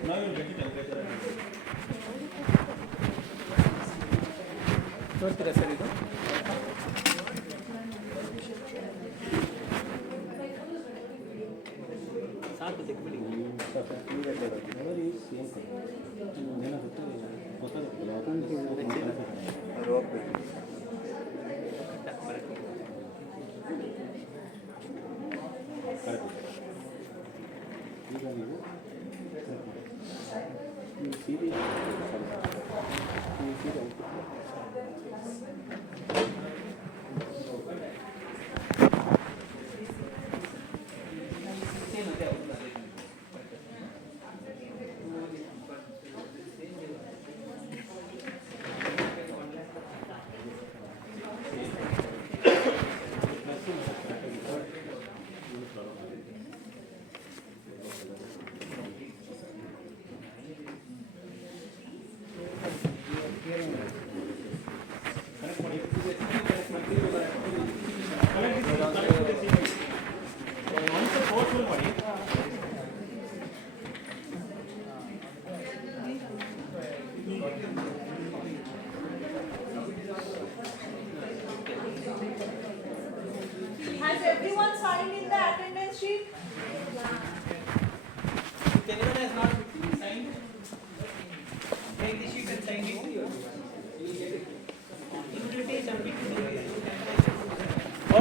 Now you will get the temperature. ನೋಡ್ತೀರಾ sir ಇದು ಸಾಕು ತೆಗ್ಬಿಡಿ ಈಗ ನೀವು ಸೀರೆ sheet? If anyone has not signed, take the sheet and sign it. Immediately jump into the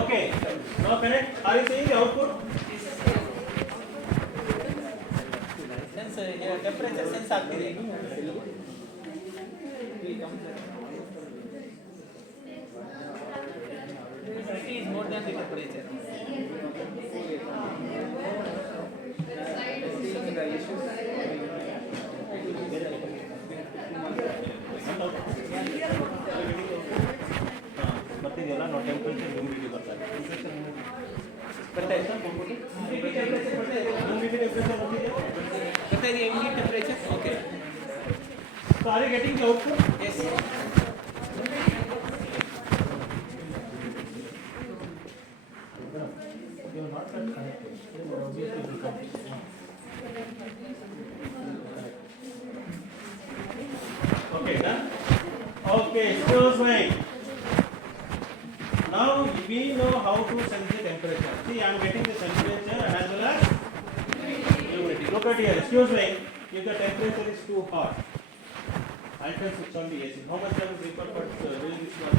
Okay. Now connect. Are you seeing the output? sense here temperature sense ಆಗ್ತಿದೆ. Humidity is more than the temperature. ಬರ್ತಿದೆಯಲ್ಲ ನಾವು temperature humidity ಬರ್ತಾರೆ Immediate temperature? Okay. So are you getting the output? Yes. You are not connected. Obviously it will come. Okay, done? Okay, excuse me. Now we know how to sense the temperature. See, I am getting the temperature as well as humidity. Look at here, excuse me. If the temperature is too hot, I can switch on the AC. How much time is required for doing this one?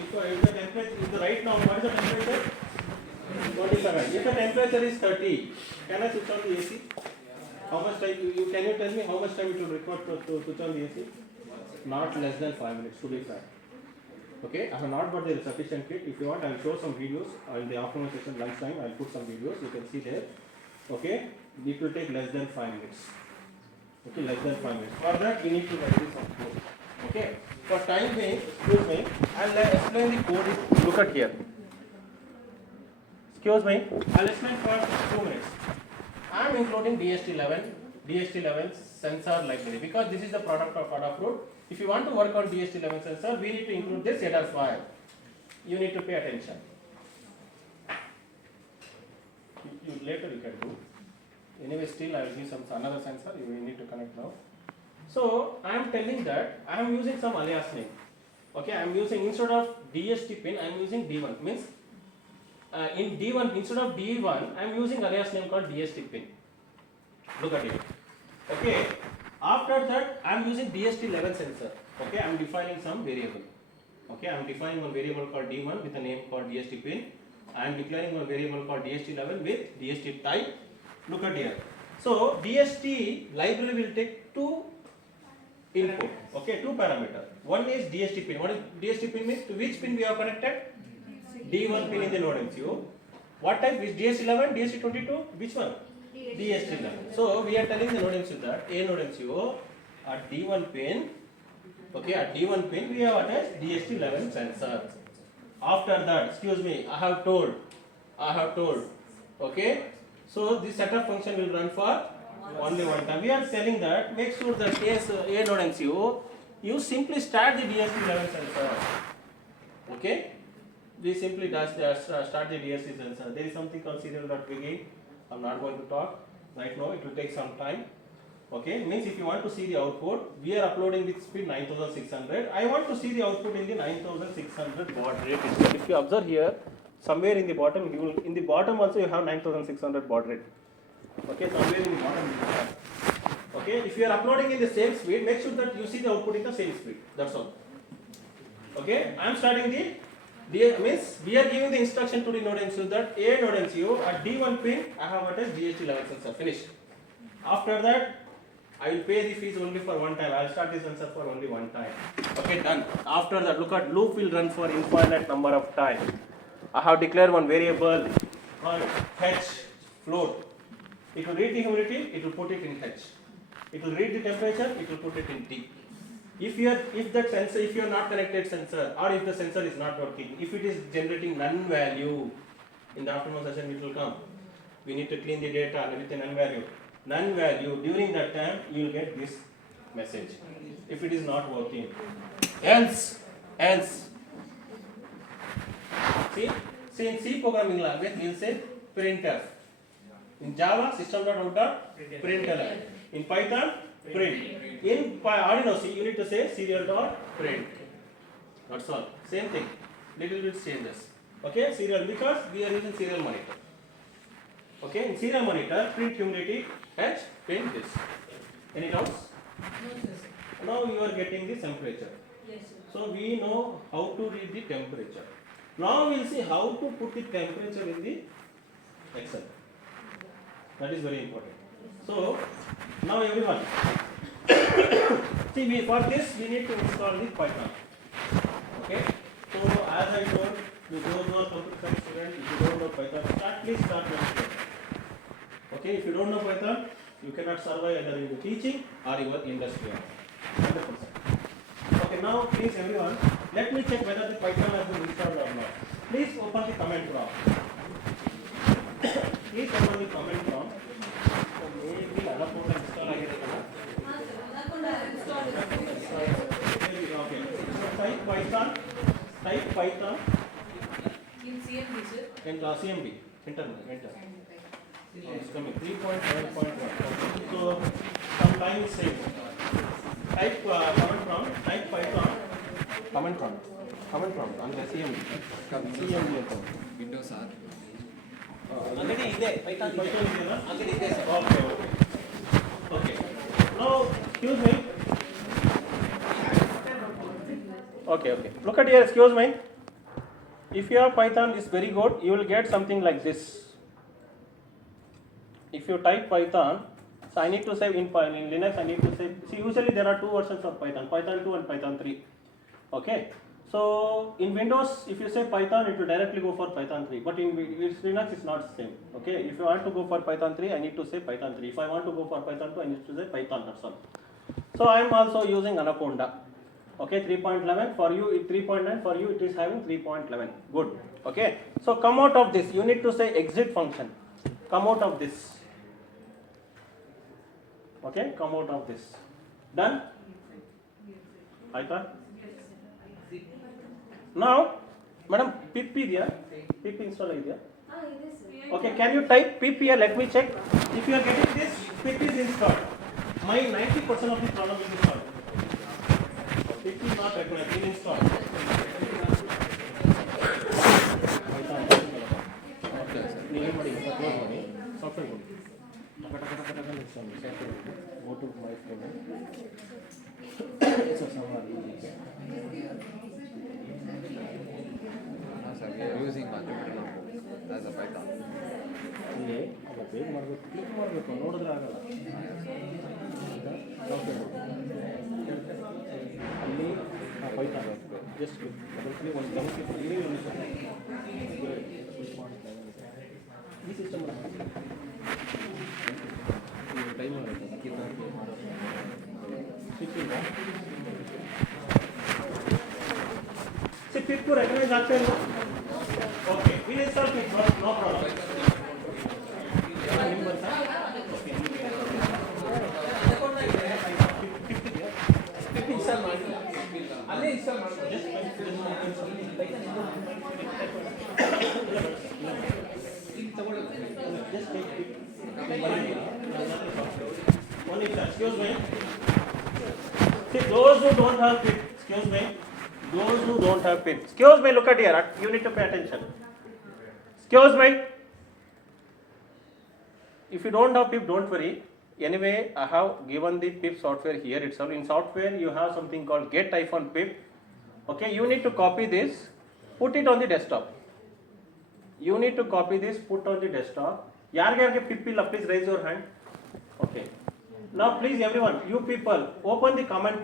If the temperature, if the right now, what is the temperature? 27. If the temperature is 30, can I switch on the AC? How much time? Can you tell me how much time it will require to switch on the AC? Not less than 5 minutes, to be fair. Okay, I have not got the sufficient kit. If you want, I will show some videos in the afternoon session, lunchtime. I will put some videos. You can see there. Okay, it will take less than 5 minutes. Okay, less than 5 minutes. For that, we need to write some code. Okay, for time being, excuse me, I will explain the code. Look at here. Excuse me, I will explain for 2 minutes. I am including DHT11 sensor library because this is the product of Adafruit. If you want to work on DHT11 sensor, we need to include this header file. You need to pay attention. Later you can do. Anyway, still I will give some another sensor. You will need to connect now. So I am telling that I am using some alias name. Okay, I am using instead of DHT pin, I am using D1. Means in D1 instead of D1, I am using alias name called DHT pin. Look at it. Okay. After that, I am using DHT11 sensor. Okay, I am defining some variable. Okay, I am defining one variable called D1 with a name called DHT pin. I am declaring one variable called DHT11 with DHT type. Look at here. So DHT library will take two input. Okay, two parameter. One is DHT pin. What is DHT pin means? To which pin we have connected? D1 pin in the node MCU. What type is DHT11? DHT22? Which one? DHT11. So we are telling the node MCU that a node MCU at D1 pin, okay, at D1 pin we have attached DHT11 sensor. After that, excuse me, I have told, okay, so this setup function will run for only one time. We are telling that make sure that a node MCU, you simply start the DHT11 sensor. Okay, we simply start the DHT sensor. There is something called serial.begin. I'm not going to talk right now, it will take some time. Okay, means if you want to see the output, we are uploading with speed 9600. I want to see the output in the 9600 baud rate. If you observe here, somewhere in the bottom, in the bottom also you have 9600 baud rate. Okay, somewhere in the bottom you have. Okay, if you are uploading in the same speed, make sure that you see the output in the same speed. That's all. Okay, I am starting the means we are giving the instruction to the node MCU that a node MCU at D1 pin I have attached DHT11 sensor. Finished. After that, I will pay the fees only for one time. I will start the sensor for only one time. Okay, done. After that, look at loop will run for infinite number of time. I have declared one variable called H float. It will read the humidity, it will put it in H. It will read the temperature, it will put it in T. If you are not connected sensor, or if the sensor is not working, if it is generating none value, in the afternoon session it will come. We need to clean the data with a none value. None value, during that time you will get this message. If it is not working, else. See in C programming language we will say printf. In Java, system.out.println. In Python, print. In Arduino C, you need to say serial.print. That's all. Same thing. Little bit changes. Okay, serial, because we are using serial monitor. Okay, in serial monitor, print humidity, H, print this. Any doubts? No, sir. Now you are getting the temperature. Yes, sir. So we know how to read the temperature. Now we will see how to put the temperature in the Excel. That is very important. So now everyone, see, for this we need to install the Python. Okay. So as I told, you don't know computer science student, if you don't know Python, please start learning. Okay. If you don't know Python, you cannot survive either in the teaching or your industry. 100%. Okay. Now please everyone, let me check whether the Python has been installed or not. Please open the comment prompt. Please open the comment prompt. Maybe other program install agade kada. Okay. So type Python In CMD, sir. and CMD enter. It's coming 3.7.1. So some time is saved. Type comment prompt. Type Python. Comment prompt on the CMD. CMD account. Windows R. ಅಂಗಡಿ ಇದೆ Python ಇದೆ. Python is there. ಅಂಗಡಿ ಇದೆ sir. Okay. Now, excuse me. Okay. Look at here, excuse me. If your Python is very good, you will get something like this. If you type Python, so I need to say in Linux, I need to say, see, usually there are two versions of Python, Python 2 and Python 3. Okay. So in Windows, if you say Python, it will directly go for Python 3. But in Linux, it's not the same. Okay. If you want to go for Python 3, I need to say Python 3. If I want to go for Python 2, I need to say Python. That's all. So I am also using Anaconda. Okay, 3.11 for you, 3.9 for you. It is having 3.11. Good. Okay. So come out of this. You need to say exit function. Come out of this. Okay. Come out of this. Done. Python. Now, madam, pip idea, pip install idea. Okay, can you type pip here? Let me check. If you are getting this, pip is installed. My 90% of the problem is installed. Pip is not recognized. It is installed. Software. Go to my folder. So Sir, we are using Manjunath as a Python. ಇಲ್ಲಿ ಅದು ಬೇಗ ಮಾಡಬೇಕು, click ಮಾಡಬೇಕು, ನೋಡಿದ್ರೆ ಆಗಲ್ಲ. ಅಲ್ಲಿ Python just ಅದರಲ್ಲಿ ಒಂದು ಗಮನಿಸಿ ಇಲ್ಲಿ ಈ ಸಿಸ್ಟಮ್ ಟೈಮ್ ಮಾಡಬೇಕು. पिप को रेकग्नाइज आते हैं okay we install pip no problem pip install ಮಾಡಿ ಅಲ್ಲೇ ಇನ್ಸ್ಟಾಲ್ ಮಾಡ್ಬೋದು. ಇದು ತಗೊಳ್ಳೋದು just take pip one is excuse me see those who don't have pip excuse me those who don't have pip excuse me look at here you need to pay attention excuse me if you don't have pip don't worry anyway I have given the pip software here itself in software you have something called get-pip okay you need to copy this put it on the desktop you need to copy this put on the desktop yarge pip illa please raise your hand okay now please everyone you people open the command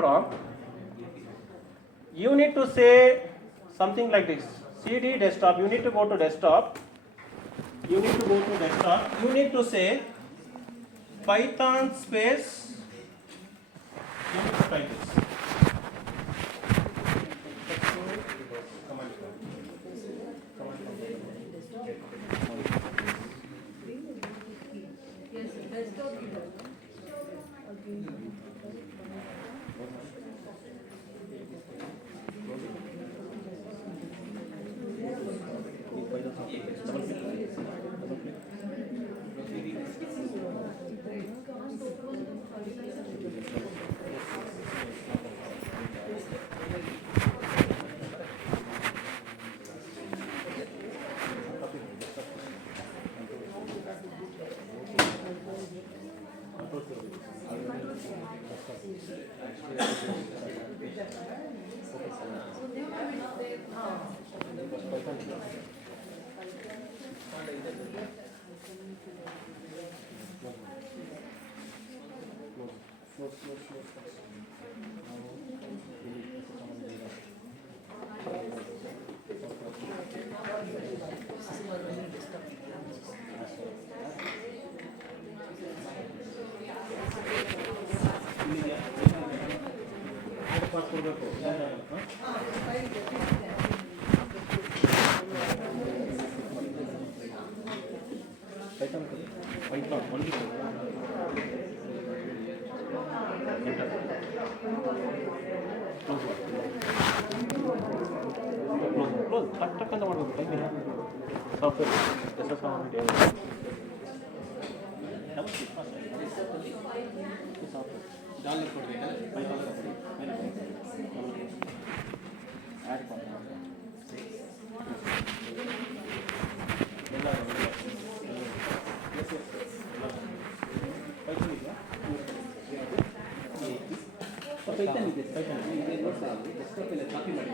prompt you need to say something like this cd desktop you need to go to desktop you need to say python space you need to type this Yes, sir. Desktop. Close ಟಕ್ ಟಕ್ ಅಂತ ಮಾಡಬೇಕು ಟೈಮಿಲ್ಲ software dollar ಕೊಡಬೇಕಲ್ಲ Python add ಮಾಡಿ Python ಇದೆ notes desktop ಎಲ್ಲ copy ಮಾಡಿ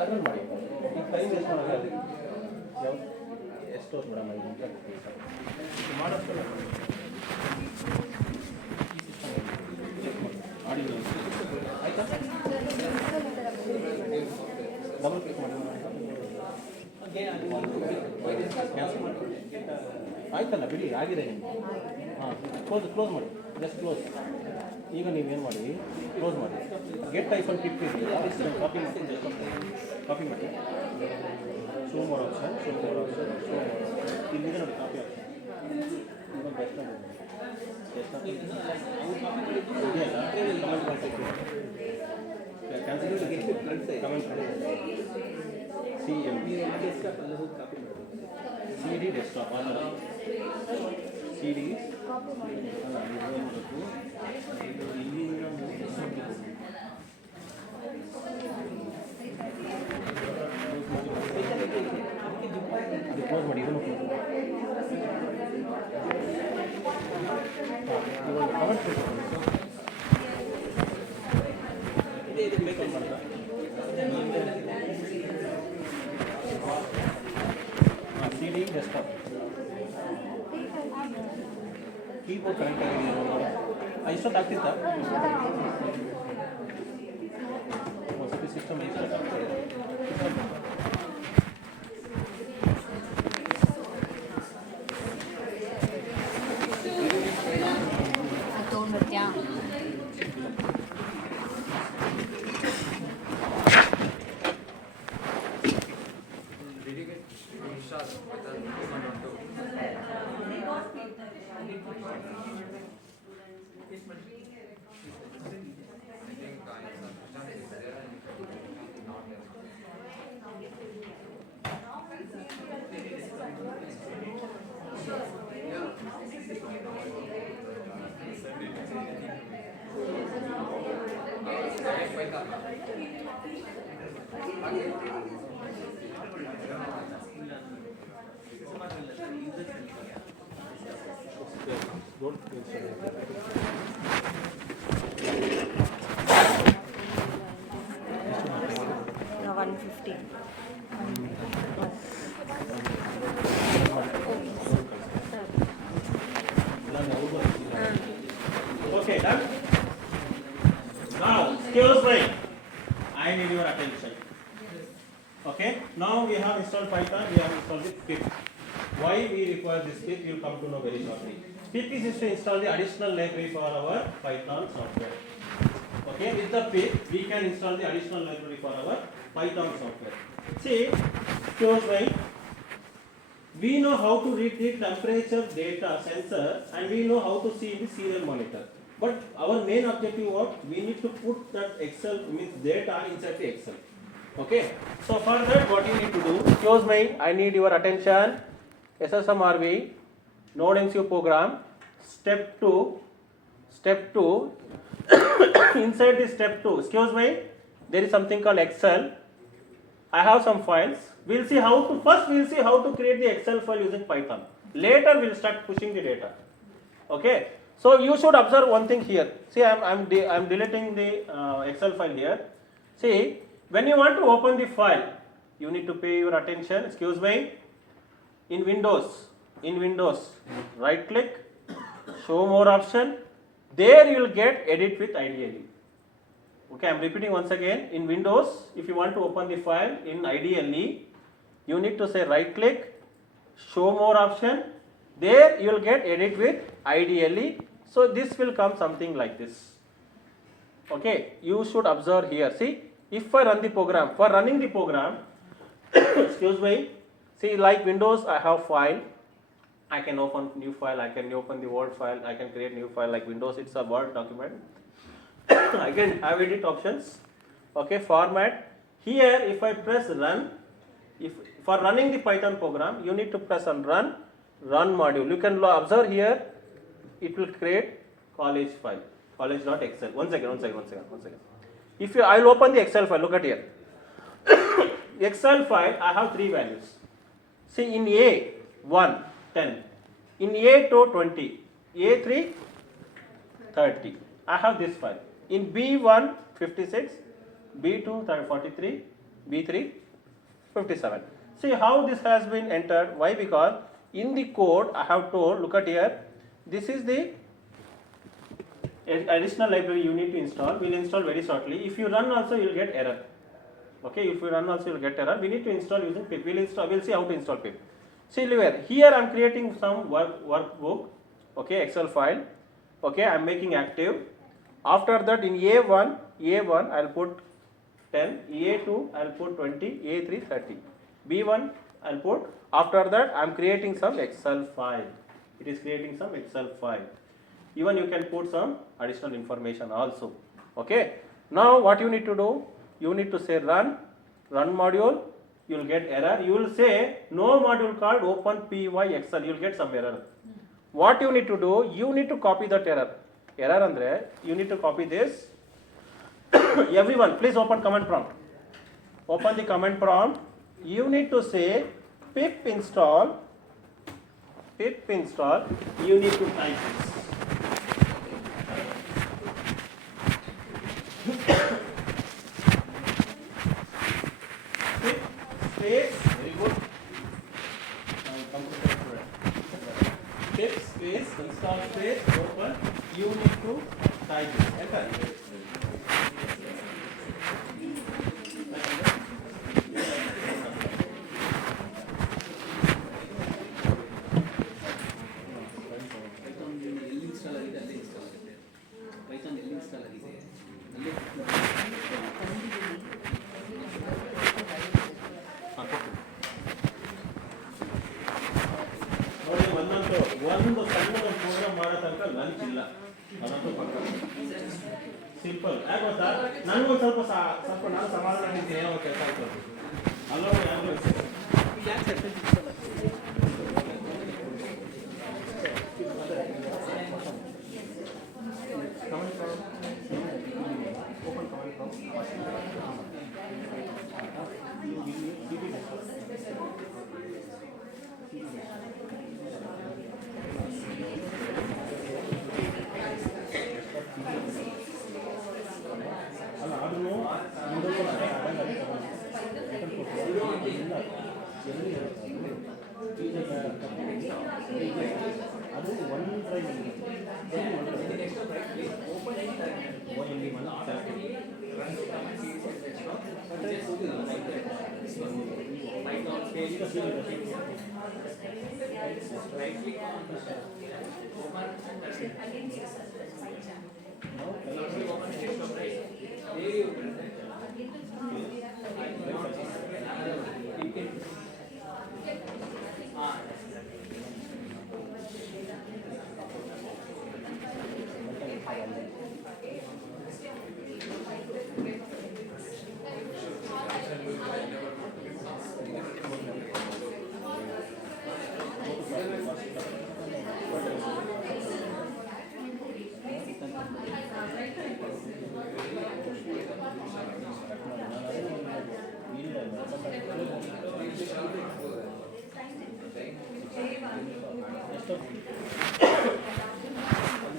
ಅದನ್ನು ಮಾಡಿ ಈಗ ಟೈಮ್ ವೇಸ್ಟ್ ಮಾಡೋದು ಯಾವ ಎಷ್ಟು ಮೇಡಮ್ ಮಾಡೋಷ್ಟಲ್ಲ ಆಡಿಯೋ ಆಯಿತಾ ಡಬಲ್ ಕ್ಲಿಕ್ ಮಾಡಿ ಕ್ಯಾನ್ಸಲ್ ಮಾಡಿ ಆಯ್ತಲ್ಲ ಬಿಡಿ ಆಗಿದೆ ನಿಮಗೆ ಹಾಂ ಕ್ಲೋಸ್ ಮಾಡಿ ಜಸ್ಟ್ ಕ್ಲೋಸ್ ಈಗ ನೀವೇನು ಮಾಡಿ ಕ್ಲೋಸ್ ಮಾಡಿ ಗೆಟ್ ಐಫೋನ್ ಕ್ಲಿಕ್ ಇದೆಯಲ್ಲ ಕಾಪಿ ಮಾಡಿ ಕಾಪಿ ಮಾಡಿ ಶೋ ಮೋರ್ ಆಪ್ಷನ್ ಇಲ್ಲಿದೆ ನೋಡಿ ಕಾಪಿ ಆಪ್ಷನ್ ಕಮೆಂಟ್ ಮಾಡಿ CM CD ಡೆಸ್ಕ್ಟಾಪ್ ಅಲ್ಲ CD ಅಲ್ಲ ಇದು ಮಾಡಬೇಕು ಇಲ್ಲಿಂದ ಕ್ಲೋಸ್ ಮಾಡಿ ಇದನ್ನು ಕಮೆಂಟ್ ಇದು ಬೇಕಂತ ಮಾಡ್ತಾ CD ಡೆಸ್ಕ್ಟಾಪ್ ಕೀಬೋರ್ಡ್ ಕನೆಕ್ಟ್ ಆಗಿದೆಯಾ ಇಷ್ಟೊತ್ತು ಆಗ್ತಿತ್ತಾ ಹೊಸದು ಸಿಸ್ಟಮ್ ಇಷ್ಟೊತ್ತು ಆಗ್ತದೆ ತೊಗೊಂಡ್ಬರ್ತೀಯಾ Okay, done. Now, close brain. I need your attention. Okay. Now we have installed Python. We have installed the pip. Why we require this pip? You will come to know very shortly. Pip is to install the additional library for our Python software. Okay. With the pip, we can install the additional library for our Python software. See, close brain. We know how to read the temperature data sensor and we know how to see the serial monitor. But our main objective what? We need to put that Excel means data inside the Excel. Okay. So for that, what you need to do? Excuse me, I need your attention. SSMRV, Node MCU program. Step 2. Step 2. Inside this step 2, excuse me, there is something called Excel. I have some files. We'll see how to, first we'll see how to create the Excel file using Python. Later we'll start pushing the data. Okay. So you should observe one thing here. See, I'm deleting the Excel file here. See, when you want to open the file, you need to pay your attention. Excuse me. In Windows, right click, show more option. There you will get edit with IDLE. Okay, I am repeating once again. In Windows, if you want to open the file in IDLE, you need to say right click, show more option. There you will get edit with IDLE. So this will come something like this. Okay, you should observe here. See, if I run the program, for running the program, excuse me, see, like Windows, I have file. I can open new file, I can open the Word file, I can create new file. Like Windows, it's a Word document. I can have edit options. Okay, format. Here, if I press run, if for running the Python program, you need to press on run module. You can observe here, it will create college file, college.excel. One second. If I will open the Excel file, look at here. Excel file, I have 3 values. See, in A1, 10. In A2, 20. A3, 30. I have this file. In B1, 56. B2, 43. B3, 57. See how this has been entered. Why? Because in the code I have told, look at here, this is the additional library you need to install. We'll install very shortly. If you run also, you will get error. Okay, if you run also, you will get error. We need to install using pip. We'll see how to install pip. See here I am creating some workbook. Okay, Excel file. Okay, I am making active. After that, in A1 I will put 10, A2 I will put 20, A3 30. B1 I will put. After that, I am creating some Excel file. It is creating some Excel file. Even you can put some additional information also. Okay. Now what you need to do? You need to say run module. You will get error. You will say no module called open py excel. You will get some error. What you need to do? You need to copy that error. Error andre you need to copy this. Everyone, please open command prompt. Open the command prompt. You need to say pip install. You need to type this. Space, very good. Pip space, install space, open. You need to type this. Enter. ಒಂದು ಸಣ್ಣ program ಮಾಡೋ ತನಕ lunch ಇಲ್ಲ ಅದಂತೂ ಪಕ್ಕ simple ಯಾಕೆ ಗೊತ್ತಾ ನನಗೊಂದು ಸ್ವಲ್ಪ ನಾನು ಸಮಾಧಾನ ನಿಂತೀನಿ ಏನೋ ಕೆಲಸ ಆಯ್ತು ಅಲ್ಲೋ ಯಾರು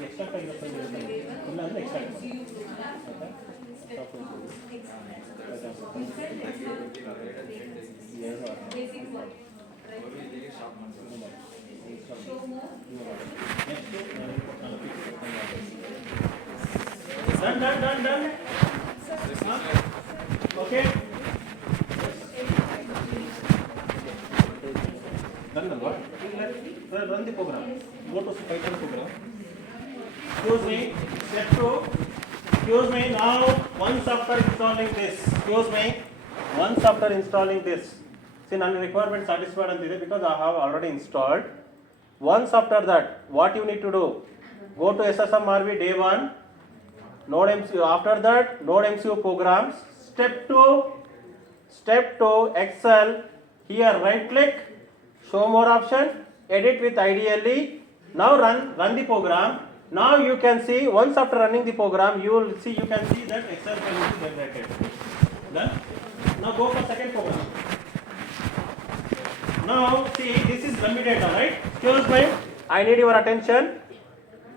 ಎಕ್ಸ್ಟ್ರಾಕ್ಟ್ ಆಗಿರೋ ಫೈಲ್ ಇರುತ್ತೆ ಇಲ್ಲ ಅಂದರೆ extract done. Okay. Done alva? Let's run the program. Go to Python program. Excuse me, step 2. Excuse me, now once after installing this, see none requirement satisfied antiде because I have already installed. Once after that, what you need to do? Go to SSMRV day 1. Node MCU. After that, Node MCU programs. Step 2, Excel. Here, right click, show more option, edit with IDLE. Now run the program. Now you can see once after running the program, you can see that Excel file is generated. Done. Now go for second program. Now see, this is dummy data, right? Excuse me, I need your attention.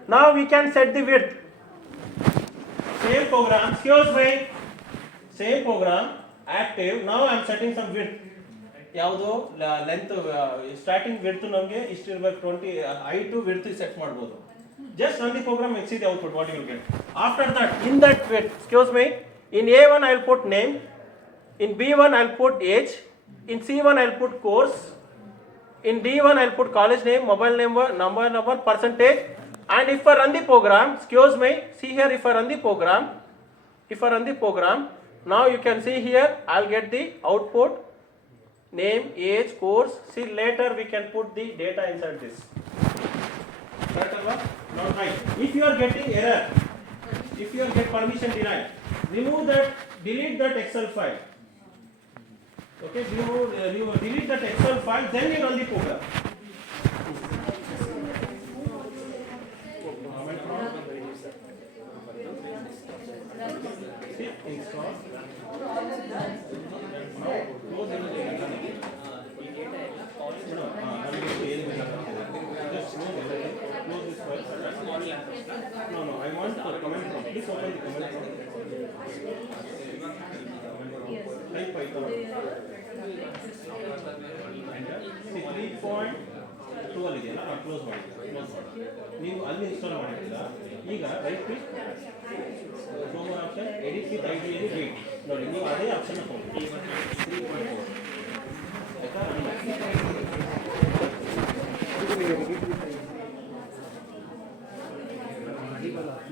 Now we can set the width. Same program, same program, active. Now I am setting some width. ಯಾವುದು length starting width ನಮಗೆ ಇಷ್ಟು ಇರಬೇಕು 20 height width set ಮಾಡಬಹುದು. Just run the program and see the output what you will get. After that, in that width, excuse me, in A1 I will put name, in B1 I will put age, in C1 I will put course, in D1 I will put college name, mobile number, percentage. And if I run the program, excuse me, see here, if I run the program, now you can see here, I'll get the output, name, age, course. See later we can put the data inside this. Not right. If you are getting error, if you get permission denied, delete that Excel file. Okay, delete that Excel file, then you run the program. Install. No, I want to comment from. Please open the comment from. Type Python. See 3.2 ಇದೆಯಲ್ಲ close ಮಾಡಿ ನೀವು ಅಲ್ಲಿ install ಮಾಡಿದ್ದೀರ ಈಗ right click show option edit with ಐಡಿಯಲ್ಲಿ wait ನೋಡಿ ನೀವು ಅದೇ ಆಪ್ಷನ್ ಹೋಗಿ 3.4 ಆಯ್ತಾ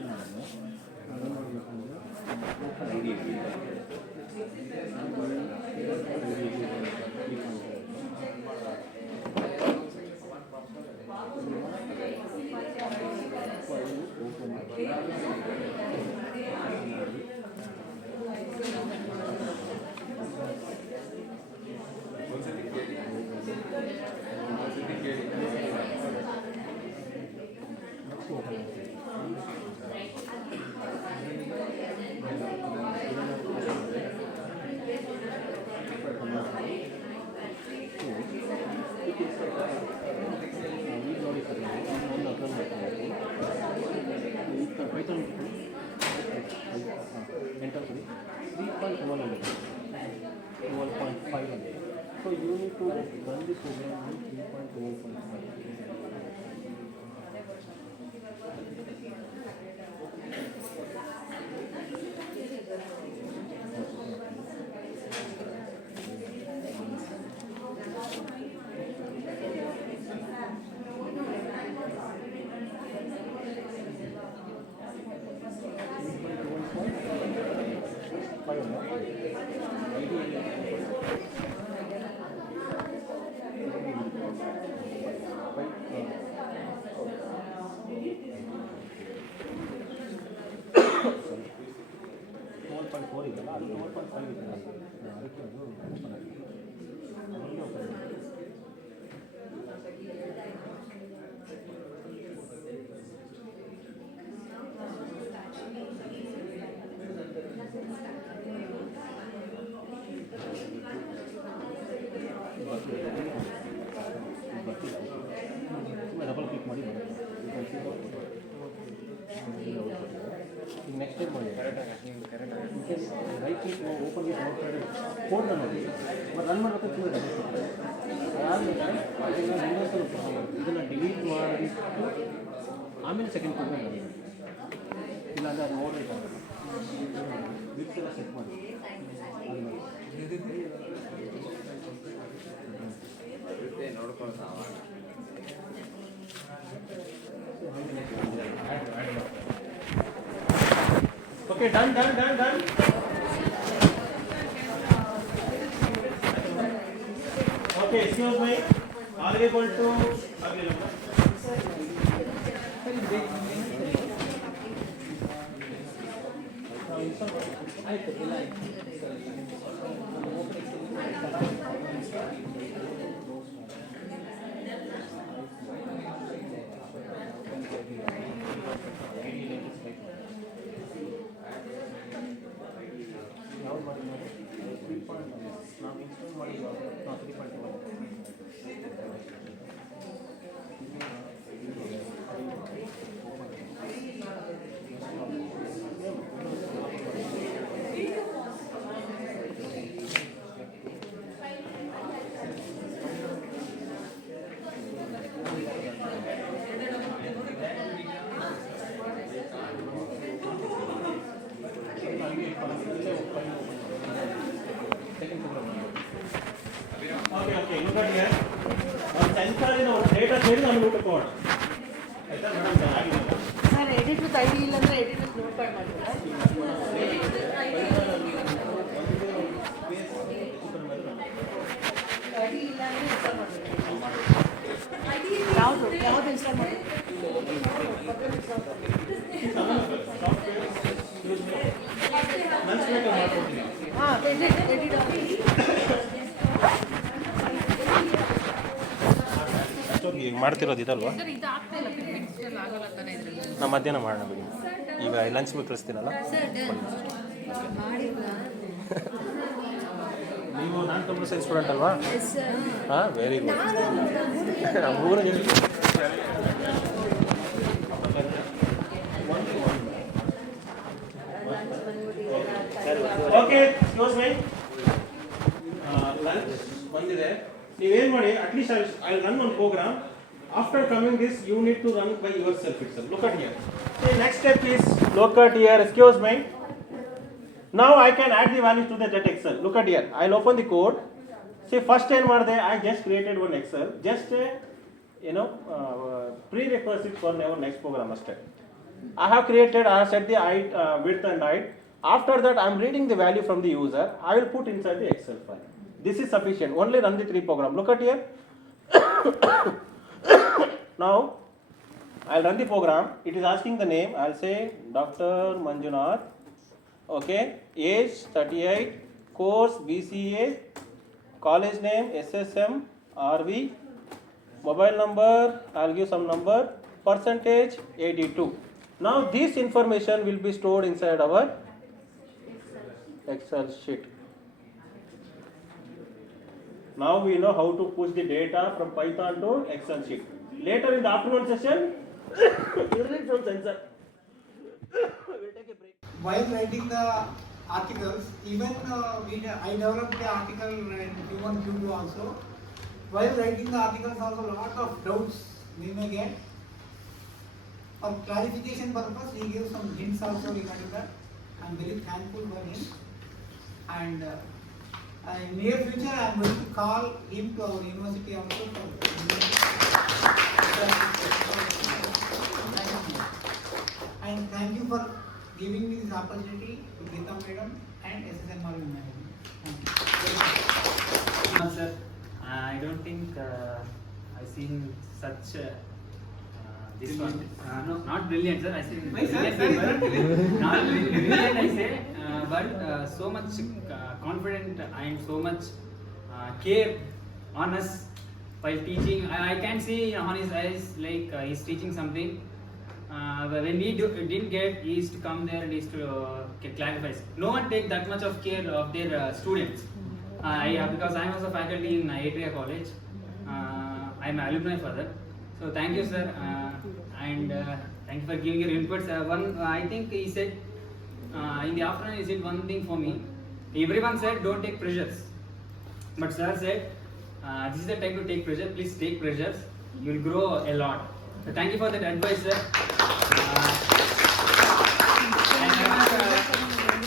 So you need to run the program on 3.1.5. Subscribe ಮಾಡಿ ರೈಟ್ ಕ್ಲಿಕ್ ಓಪನ್ ಫೋನ್ ನೋಡಿ ರನ್ ಮಾಡಬೇಕು ತಿಂದರೆ ಅದಾದಮೇಲೆ ಇದನ್ನು ಡಿಲೀಟ್ ಮಾಡಿಬಿಟ್ಟು ಆಮೇಲೆ ಸೆಕೆಂಡ್ ಪ್ರೋಗ್ರಾಮ್ ಮಾಡಿ ಇಲ್ಲಾಂದರೆ ಅದು ಓವರ್ ಬಿಟ್ಸ್ ಎಲ್ಲ ಸೆಟ್ ಮಾಡಿ Okay, done. Okay, excuse me. Are you able to agree? ಆಯಿತು ಇಲ್ಲ ಯಾವ್ದು ಮಾಡಿ ನಾವು ಇನ್ಸ್ಟಾಲ್ ಮಾಡಿ ನಾವು 3.1. Okay, look at here. One sensor in our data set ನಾನು look at ಆಯ್ತಾ ಮೇಡಮ್ ಆಗಿಲ್ಲ ಸರ್ ಎಡಿಟ್ ವಿತ್ ಐಡಿ ಇಲ್ಲ ಅಂದ್ರೆ ಎಡಿಟ್ ವಿತ್ ನೋಟ್ಪ್ಯಾಡ್ ಮಾಡ್ತೀರಾ ಐಡಿ ಇಲ್ಲ ಅಂದ್ರೆ ಇನ್ಸ್ಟಾಲ್ ಮಾಡಬೇಕು ಯಾವುದು ಇನ್ಸ್ಟಾಲ್ ಮಾಡಿ ಹಾಂ ಎಡಿಟ್ ಈಗ ಮಾಡ್ತಿರೋದು ಇದಲ್ವಾ ನಾ ಮಧ್ಯಾಹ್ನ ಮಾಡೋಣ ಬಿಡಿ ಈಗ ಲಂಚ್ ಬೇಕು ಕಳಿಸ್ತೀನಲ್ಲ ನೀವು ನಾನು ಕಂಪ್ಯೂಟರ್ ಸೈನ್ಸ್ ಸ್ಟೂಡೆಂಟ್ ಅಲ್ವಾ ಹಾಂ very good okay close my lunch ಬಂದಿದೆ ನೀವೇನು ಮಾಡಿ at least I run one program after coming this you need to run by yourself itself. Look at here. The next step is look at here, excuse me. Now I can add the values to the that Excel. Look at here, I'll open the code. See first time I just created one Excel, just a prerequisite for our next program master. I have set the height, width and height. After that I am reading the value from the user. I will put inside the Excel file. This is sufficient. Only run the 3 program. Look at here. Now I'll run the program. It is asking the name. I'll say Dr. Manjunath. Okay, age 38, course BCA, college name SSM RV, mobile number I'll give some number, percentage 82. Now this information will be stored inside our Excel sheet. Now we know how to push the data from Python to Excel sheet. Later in the afternoon session, you will need some sensor. We'll take a break. While writing the articles, even I developed the article in Q1, Q2 also. While writing the articles, also lot of doubts we may get. For clarification purpose, he gave some hints also regarding that. I am very thankful for him. And in near future, I am going to call him to our university also. And thank you for giving me this opportunity to Geeta Madam and SSMR Madam. Sir, I don't think I've seen such this one. No, not brilliant, sir. I say brilliant, not brilliant, I say, but so much confident and so much care on us while teaching. I can see on his eyes like he's teaching something. When we didn't get, he used to come there and he used to clarify. No one take that much of care of their students. Because I am also faculty in Atria College. I am alumni for that. So thank you, sir, and thank you for giving your inputs. I think he said in the afternoon, he said one thing for me. Everyone said don't take pressures, but sir said this is the time to take pressure. Please take pressures. You will grow a lot. So thank you for that advice, sir.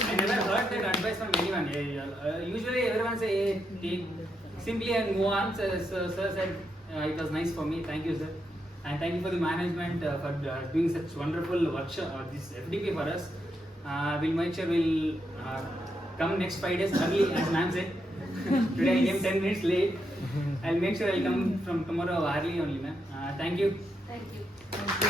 I never heard that advice from anyone. Usually everyone say hey, take simply and move on. So sir said it was nice for me. Thank you, sir. And thank you for the management for doing such wonderful workshop, this FDP for us. We'll make sure we'll come next 5 days early, as ma'am said. Today I came 10 minutes late. I'll make sure I'll come from tomorrow early only, ma'am. Thank you. Thank you. Thank you.